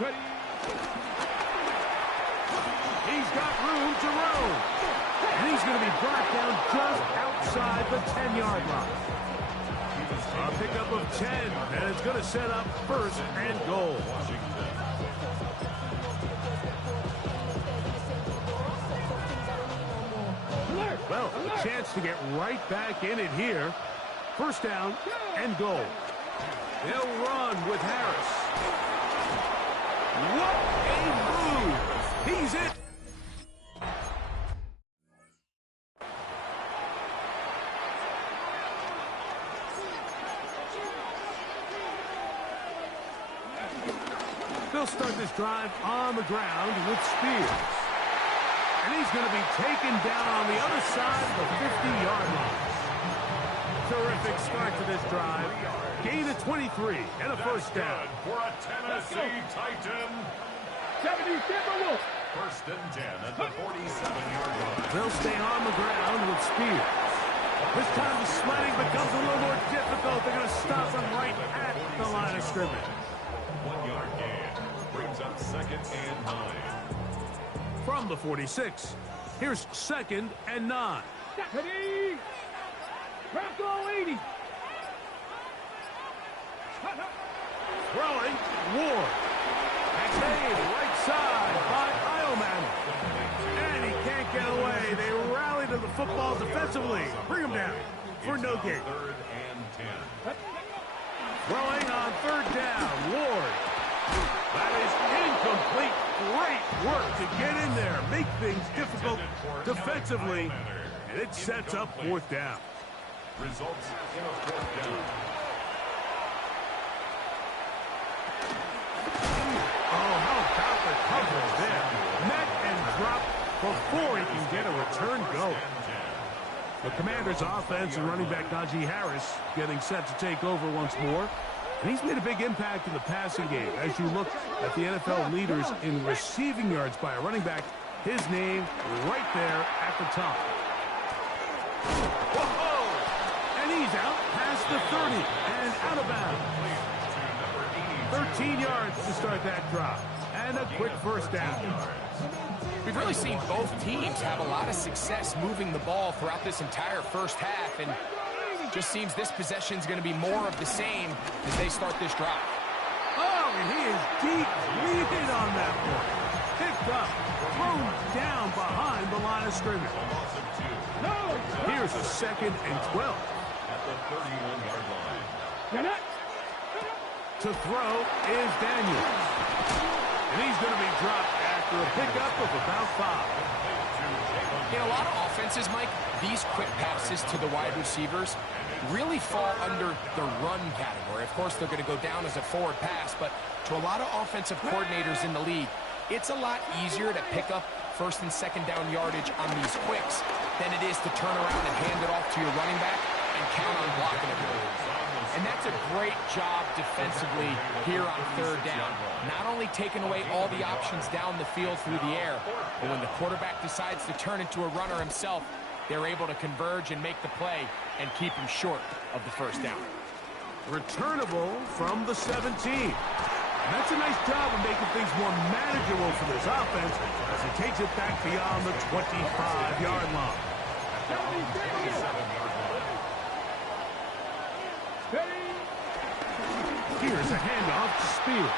He's got room to roam. And he's going to be brought down just outside the 10-yard line. A pickup of 10, and it's going to set up first and goal. Well, a chance to get right back in it here. First down and goal. They'll run with Harris. What a move! He's it. They'll start this drive on the ground with Spears. And he's going to be taken down on the other side of the 50-yard line. Terrific start to this drive. Gain of 23 and a first down. For a Tennessee Titan. 70 Timberwolves. First and 10 at the 47-yard line. They'll stay on the ground with Spears. This time the sledding becomes a little more difficult. They're going to stop him right at the line of scrimmage. 1-yard gain brings up second and 9. From the 46, here's second and 9. Ready? Bronco 80. Throwing, Ward. Made right side by Eilman. And he can't get away. They rally to the football defensively. Bring him down for no gain. Third and 10. Throwing on third down, Ward. That is incomplete. Great work to get in there, make things difficult defensively, and it sets up fourth down. Results in a fourth down. before he can get a return going. The Commanders' offense and running back Najee Harris getting set to take over once more. And he's made a big impact in the passing game. As you look at the NFL leaders in receiving yards by a running back, his name right there at the top. Whoa! And he's out past the 30 and out of bounds. 13 yards to start that drive. And a quick first down. We've really seen both teams have a lot of success moving the ball throughout this entire first half, and it just seems this possession is going to be more of the same as they start this drive. Oh, and he is deep leading on that one. Picked up, thrown down behind the line of scrimmage. Here's a 2nd and 12. At the 31-yard line. To throw is Daniels. And he's going to be dropped after a pickup of about 5. In a lot of offenses, Mike, these quick passes to the wide receivers really fall under the run category. Of course, they're going to go down as a forward pass, but to a lot of offensive coordinators in the league, it's a lot easier to pick up 1st and 2nd down yardage on these quicks than it is to turn around and hand it off to your running back and count on blocking it. And that's a great job defensively here on 3rd down. Not only taking away all the options down the field through the air, but when the quarterback decides to turn into a runner himself, they're able to converge and make the play and keep him short of the 1st down. Returnable from the 17. And that's a nice job of making things more manageable for this offense as he takes it back beyond the 25-yard line. Here's a handoff to Spears.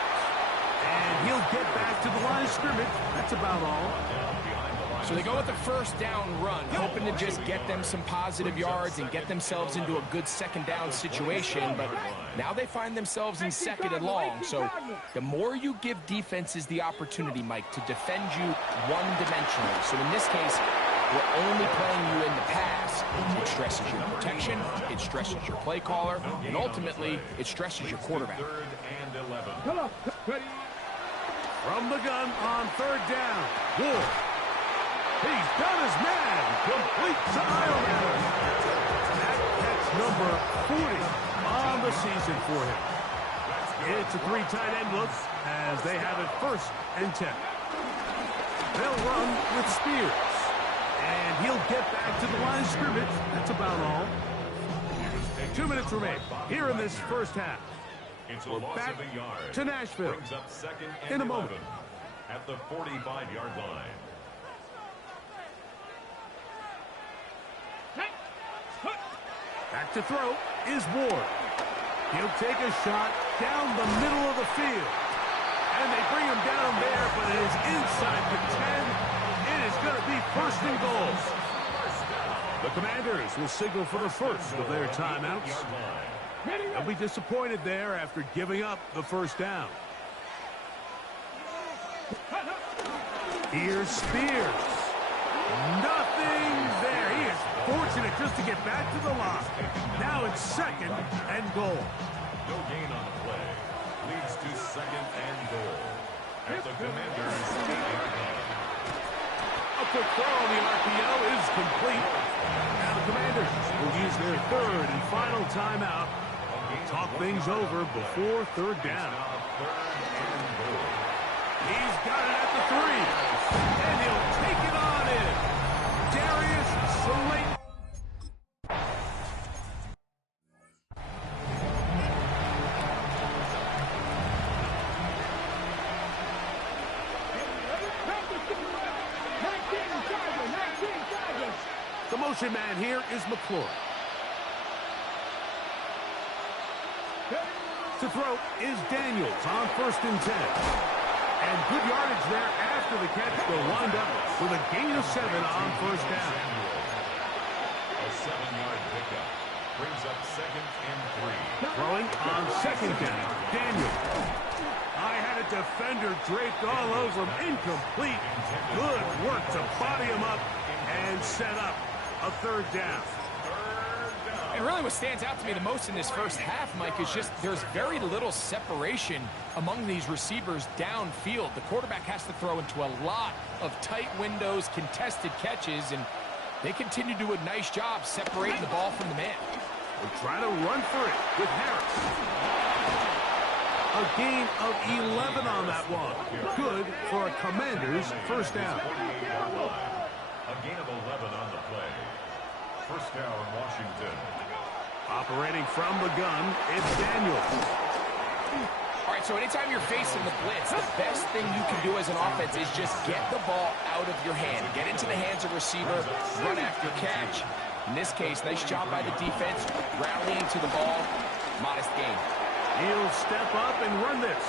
And he'll get back to the line of scrimmage. That's about all. So they go with the 1st down run, hoping to just get them some positive yards and get themselves into a good 2nd down situation. But now they find themselves in 2nd and long. So the more you give defenses the opportunity, Mike, to defend you one-dimensionally. So in this case, we're only playing you in the pass. It stresses your protection, it stresses your play caller, and ultimately, it stresses your quarterback. 3rd and 11. From the gun on 3rd down. Ward. He's got his man. Complete to Iowa. That catch number 40 on the season for him. It's a 3 tight end look as they have it 1st and 10. They'll run with Spears. And he'll get back to the line of scrimmage. That's about all. 2 minutes remain here in this first half. We're back to Nashville Brings up 2nd and in a moment. 11 at the 45-yard line. Back to throw is Ward. He'll take a shot down the middle of the field. And they bring him down there, but it is inside the 10. It is going to be 1st and goal. The Commanders will signal for the first of their timeouts. They'll be disappointed there after giving up the 1st down. Here's Spears. Nothing there. He is fortunate just to get back to the line. Now it's 2nd and goal. No gain on the play. Leads to 2nd and goal. At the Commanders' 8-yard line. A quick throw on the RPO is complete. Now the Commanders will use their 3rd and final timeout. Talk things over before 3rd down. He's got it at the 3. And he'll take it on in. Darius Slayton. The motion man here is McClure. To throw is Daniels on 1st and 10. And good yardage there after the catch. They'll wind up with a gain of 7 on 1st down. A 7-yard pickup brings up 2nd and 3. Throwing on 2nd down, Daniels. I had a defender draped all over him. Incomplete. Good work to body him up and set up a 3rd down. 3rd down. And really what stands out to me the most in this first half, Mike, is just there's very little separation among these receivers downfield. The quarterback has to throw into a lot of tight windows, contested catches, and they continue to do a nice job separating the ball from the man. We're trying to run for it with Harris. A gain of 11 on that one. Good for a Commanders first down. A gain of 11 on the play. First down, Washington. Operating from the gun, it's Daniels. All right, so anytime you're facing the blitz, the best thing you can do as an offense is just get the ball out of your hand. Get into the hands of receiver, run after catch. In this case, nice job by the defense, rallying to the ball. Modest gain. He'll step up and run this.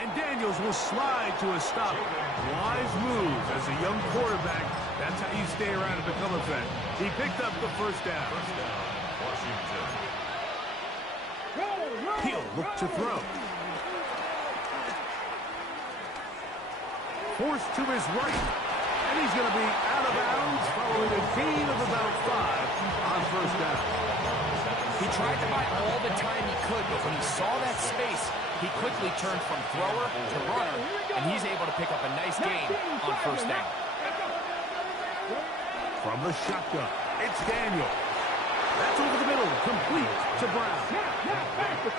And Daniels will slide to a stop. Wise move as a young quarterback. That's how you stay around and become effective. He picked up the first down. Washington. He'll look to throw. Forced to his right. And he's going to be out of bounds following a gain of about 5 on first down. He tried to buy all the time he could, but when he saw that space, he quickly turned from thrower to runner, and he's able to pick up a nice gain on first down. From the shotgun, it's Daniel. That's over the middle, complete to Brown.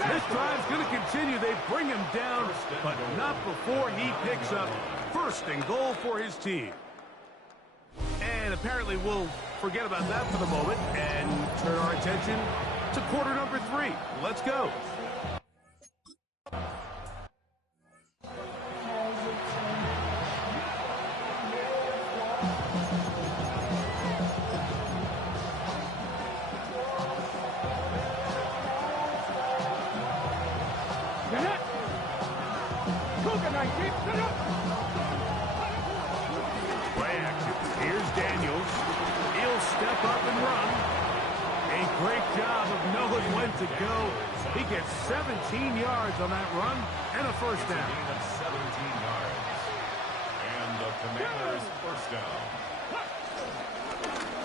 This drive's going to continue. They bring him down, but not before he picks up first and goal for his team. And apparently we'll forget about that for the moment and turn our attention to quarter number 3. Let's go. Play action. Here's Daniels. He'll step up and run. A great job of knowing when to go. He gets 17 yards on that run and a first down. Gain of 17 yards. And the Commanders first down.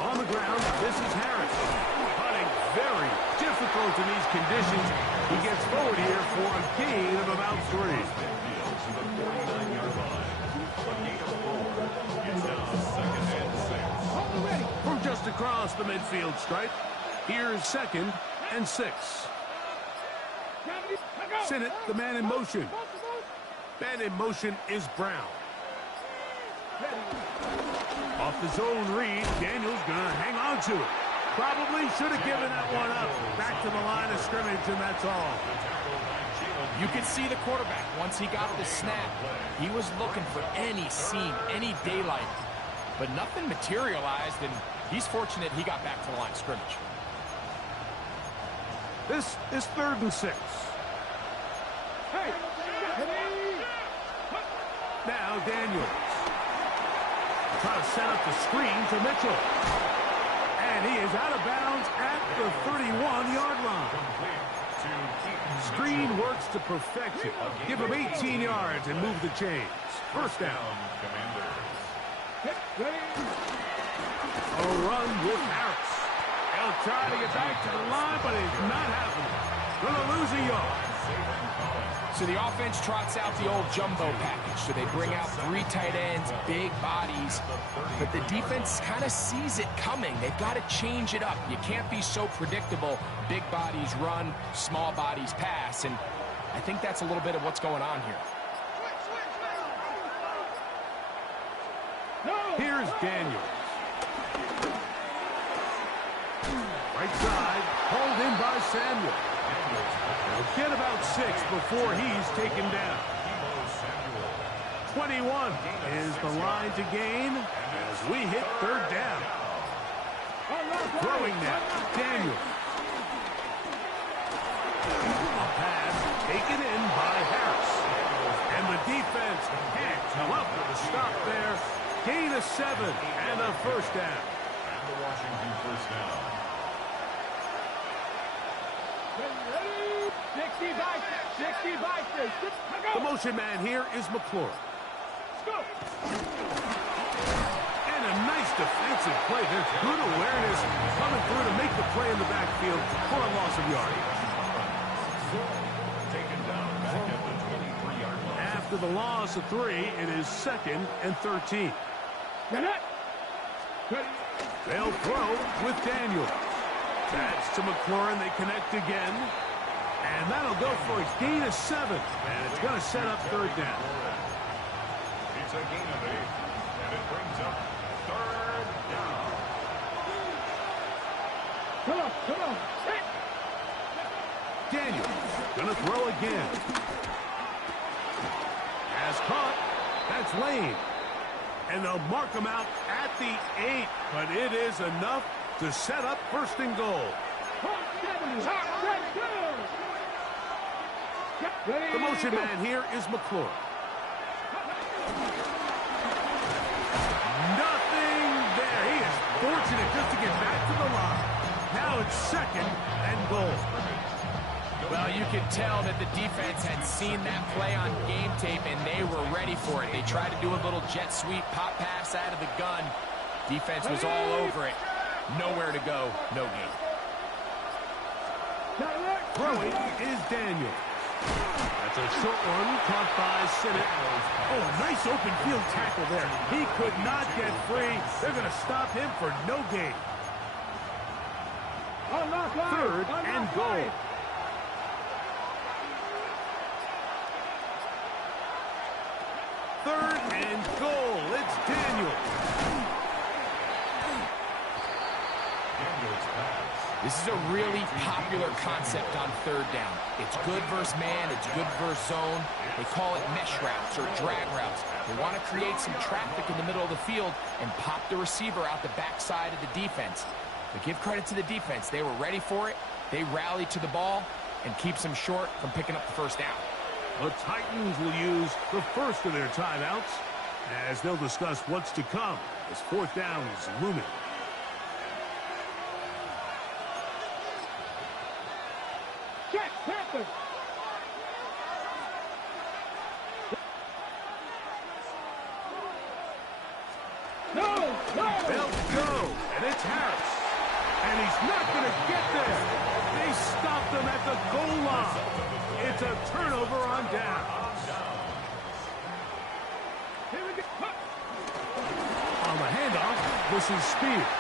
On the ground, this is Harris. Putting very difficult in these conditions. He gets forward here for a gain of about 3. To the 49-yard line. A gain of 4. It's now second and 6. From just across the midfield stripe, here's second and 6. Sinnott, the man in motion. Man in motion is Brown. Off the zone read, Daniels gonna hang on to it. Probably should have given that one up. Back to the line of scrimmage, and that's all. You could see the quarterback, once he got the snap, he was looking for any seam, any daylight. But nothing materialized, and he's fortunate he got back to the line of scrimmage. This is 3rd and 6. Now Daniels. Try to set up the screen to Mitchell. And he is out of bounds at the 31-yard line. Screen works to perfection. Give him 18 yards and move the chains. First down. A run with Harris. He'll try to get back to the line, but it's not happening. Gonna lose a yard. So the offense trots out the old jumbo package. So they bring out 3 tight ends, big bodies. But the defense kind of sees it coming. They've got to change it up. You can't be so predictable. Big bodies run, small bodies pass. And I think that's a little bit of what's going on here. Here's Daniels. Right side, pulled in by Samuel. They'll get about 6 before he's taken down. 21 is the line to gain as we hit 3rd down. Throwing that, Daniels. A pass taken in by Harris. And the defense can't come up with a stop there. Gain of 7 and a first down. And the Washington first down. 60 by 6. The motion man here is McLaurin. And a nice defensive play. There's good awareness coming through to make the play in the backfield for a loss of yardage. Taken down back at the 23-yard line. After the loss of 3, it is 2nd and 13. They'll throw with Daniels. That's to McLaurin. They connect again. And that'll go for a gain of 7. And it's going to set up 3rd down. It's a gain of 8. And it brings up 3rd down. Come on. Daniels going to throw again. Has caught. That's Lane. And they'll mark him out at the 8. But it is enough to set up 1st and goal. The motion man here is McLaurin. Nothing there. He is fortunate just to get back to the line. Now it's 2nd and goal. Well, you could tell that the defense had seen that play on game tape, and they were ready for it. They tried to do a little jet sweep, pop pass out of the gun. Defense was all over it. Nowhere to go, no gain. Throwing is Daniel. That's a short one, caught by Sinnott. Oh, a nice open field tackle there. He could not get free. They're going to stop him for no gain. 3rd and goal. Third and goal. It's Daniels. This is a really popular concept on 3rd down. It's good versus man, it's good versus zone. They call it mesh routes or drag routes. They want to create some traffic in the middle of the field and pop the receiver out the backside of the defense. But give credit to the defense. They were ready for it. They rallied to the ball and keeps them short from picking up the 1st down. The Titans will use the first of their timeouts as they'll discuss what's to come as 4th down is looming. Check, Panthers. No. They'll go, and it's Harris. And he's not going to get there. They stopped him at the goal line. It's a turnover on down. Here we go. On the handoff, this is Spears.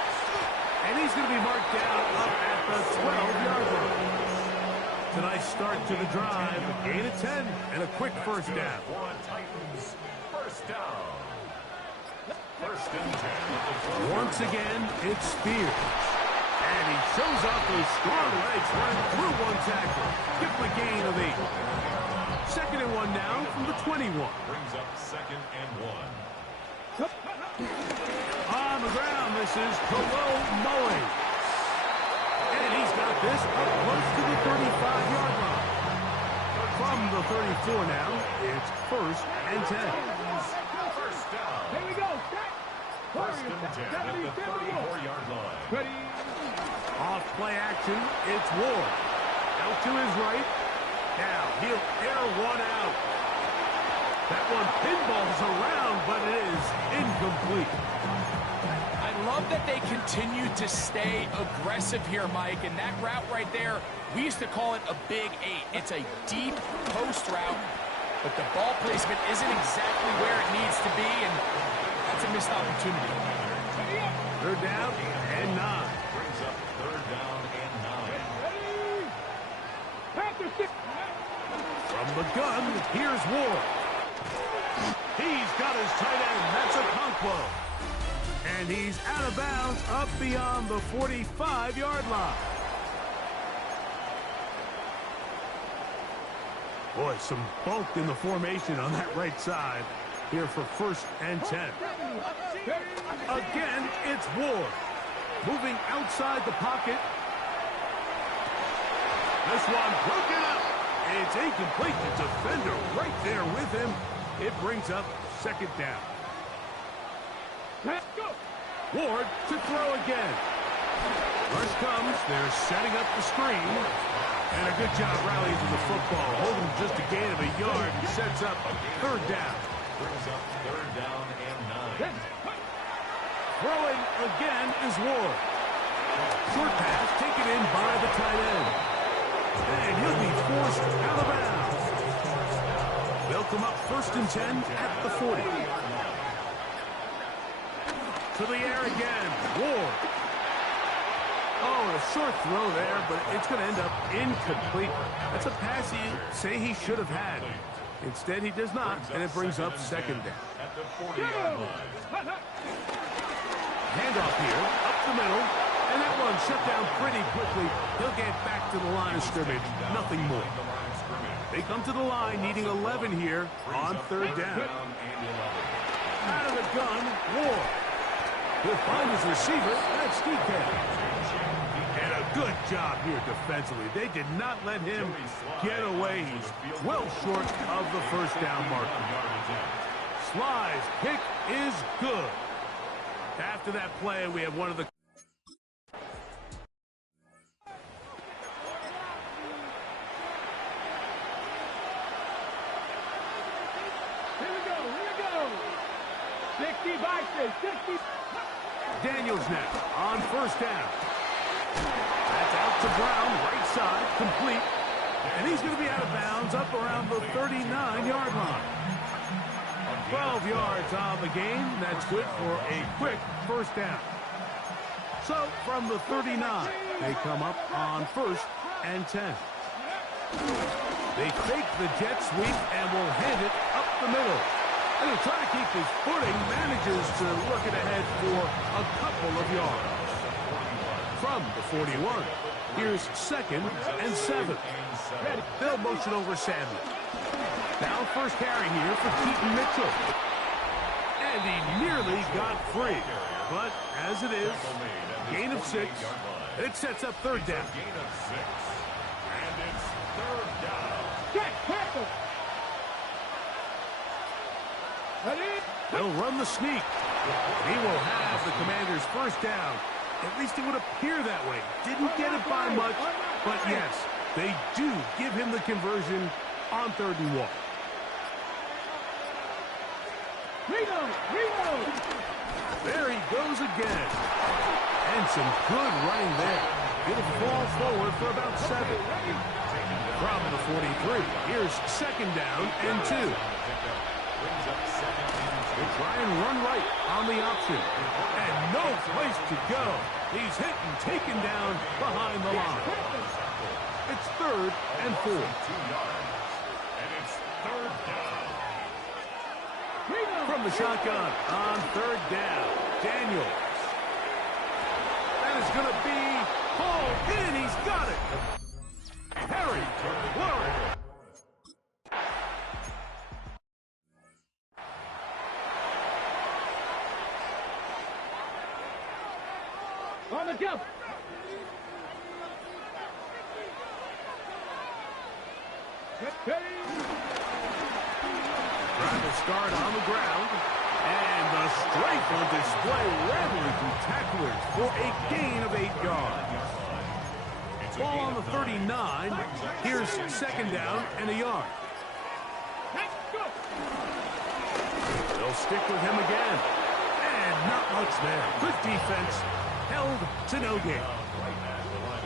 And he's going to be marked down up at the 12-yard line. Tonight's start to the drive, a gain of 10, and a quick 1st down. Titans, 1st down. 1st and 10. Once again, it's Spears. And he shows off those strong legs running through one tackle. Give him a gain of 8. 2nd and 1 now from the 21. Brings up 2nd and 1. On the ground, this is Kolo Mullings. And he's got this up close to the 35-yard line. From the 34 now, it's 1st and 10. 1st down. Here we go. 1st and 10 at the 34-yard line. Ready. Off play action, it's Ward. Out to his right. Now he'll air one out. That one pinballs around, but it is incomplete. I love that they continue to stay aggressive here, Mike, and that route right there, we used to call it a big 8. It's a deep post route, but the ball placement isn't exactly where it needs to be, and that's a missed opportunity. 3rd down and 9. Brings up 3rd down and 9. From the gun, here's Ward. He's got his tight end. That's a Okonkwo. And he's out of bounds up beyond the 45-yard line. Boy, some bulk in the formation on that right side here for 1st and 10. Again, it's Ward. Moving outside the pocket. This one broken up. It's incomplete. The defender right there with him. It brings up 2nd down. Let's go. Ward to throw again. Rush comes. They're setting up the screen. And a good job rallying to the football. Holding just a gain of a yard and sets up 3rd down. Brings up 3rd down and 9. Throwing again is Ward. Short pass taken in by the tight end. And he'll be forced out of bounds. They'll come up 1st and 10 at the 40. To the air again. Ward. Oh, a short throw there, but it's going to end up incomplete. That's a pass you say he should have had. Instead, he does not, and it brings up 2nd down. Handoff here, up the middle, and that one shut down pretty quickly. He'll get back to the line of scrimmage, nothing more. They come to the line, needing 11 here on 3rd down. Out of the gun, Ward. He'll find his receiver, that's DK. And a good job here defensively. They did not let him get away. He's well short of the 1st down marker. Sly's pick is good. After that play, we have one of the... Here we go. 60 boxes, 60. Daniels now on 1st down. That's out to Brown, right side, complete. And he's going to be out of bounds up around the 39-yard line. 12 yards on the game. That's good for a quick 1st down. So from the 39, they come up on 1st and 10. They fake the jet sweep and will hand it up the middle. And he'll try to keep his footing, manages to work it ahead for a couple of yards. From the 41, here's 2nd and 7. They'll motion over Sadler. Now 1st carry here for Keaton Mitchell. And he nearly got free. But as it is, gain of 6. And it sets up 3rd down. Gain of 6. And it's 3rd down. Get tackle. They'll run the sneak. He will have the Commanders' 1st down. At least it would appear that way. Didn't get it by much, but yes, they do give him the conversion on 3rd and 1. Reno! There he goes again. And some good running there. He'll fall forward for about 7. From the 43, here's 2nd down and 2. They try and run right on the option. And no place to go. He's hit and taken down behind the line. It's 3rd and 4. 2 yards. And it's 3rd down. From the shotgun on 3rd down, Daniels. That is going to be hauled in. He's got it. Harry Flurry. On the jump. Trying to start on the ground. And the strength on display, rattling through tacklers for a gain of 8 yards. Ball on the 39. Here's 2nd down and a yard. They'll stick with him again. And not much there. Good defense. Held to no gain.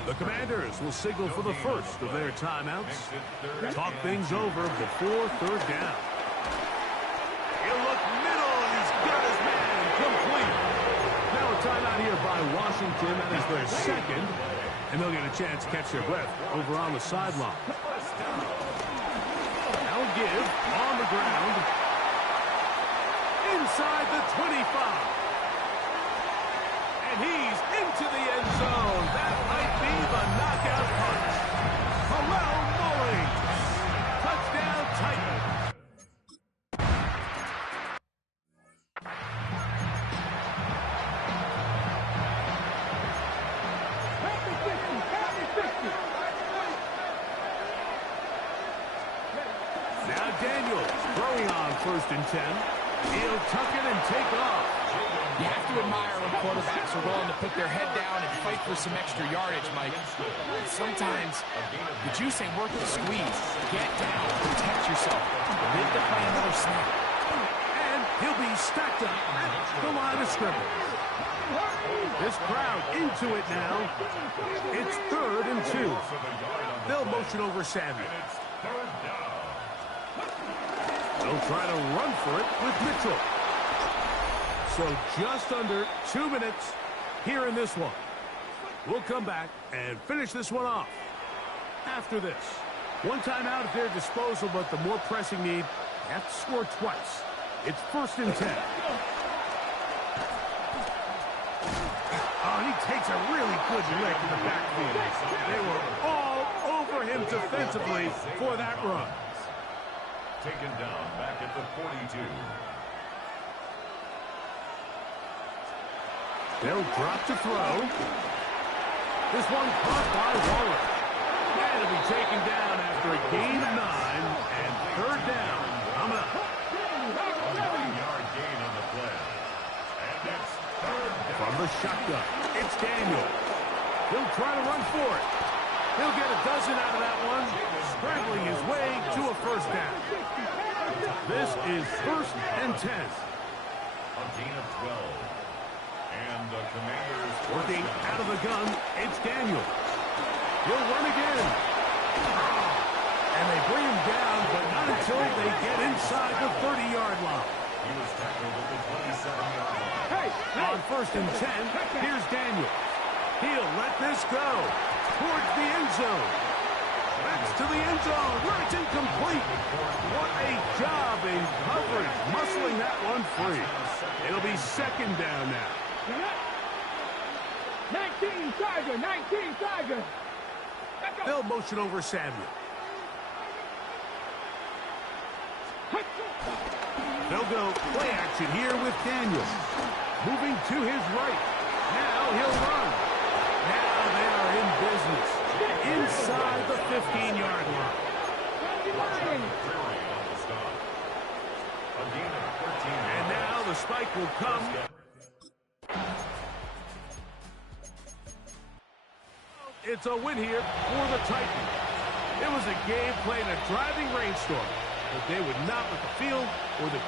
The Commanders will signal for the first of their timeouts. Talk things over before 3rd down. He'll look middle, and he's got his man complete. Now a timeout here by Washington. That is their 2nd. And they'll get a chance to catch their breath over on the sideline. Now give on the ground. Inside the 25. And he's into the end zone. That might be the knockout punch. Hallel Mullings. Touchdown Titans. Now Daniels throwing on 1st and 10. He'll tuck it and take off. You have to admire when quarterbacks are willing to put their head down and fight for some extra yardage, Mike. Sometimes the juice ain't worth the squeeze. Get down, protect yourself, live to play another snap. And he'll be stacked up at the line of scrimmage. This crowd into it now. It's 3rd and 2. They'll motion over Samuel. They'll try to run for it with Mitchell. So just under 2 minutes here in this one. We'll come back and finish this one off after this. One timeout at their disposal, but the more pressing need, they have to score twice. It's 1st and 10. Oh, and he takes a really good lick in the backfield. They were all over him defensively for that run. Taken down back at the 42. They'll drop to throw. This one caught by Waller. And it'll be taken down after a gain of 9 and 3rd down. Coming up. A 9-yard gain on the play. And it's 3rd down. From the shotgun, it's Daniel. He'll try to run for it. He'll get a dozen out of that one, scrambling his way to a 1st down. This is 1st and 10. A gain of 12. And the Commanders working out of the gun, it's Daniel. He'll run again. And they bring him down, but not until they get inside the 30-yard line. He was tackled at the 27-yard line. On 1st and 10, here's Daniel. He'll let this go towards the end zone. Backs to the end zone where it's incomplete. What a job in coverage, muscling that one free. It'll be 2nd down now. 19 Charger, 19 Charger. They'll motion over Samuel. They'll go play action here with Daniel. Moving to his right. Now he'll run. Now they are in business. Inside the 15-yard line. And now the spike will come. It's a win here for the Titans. It was a game played in a driving rainstorm, but they would not let the field or the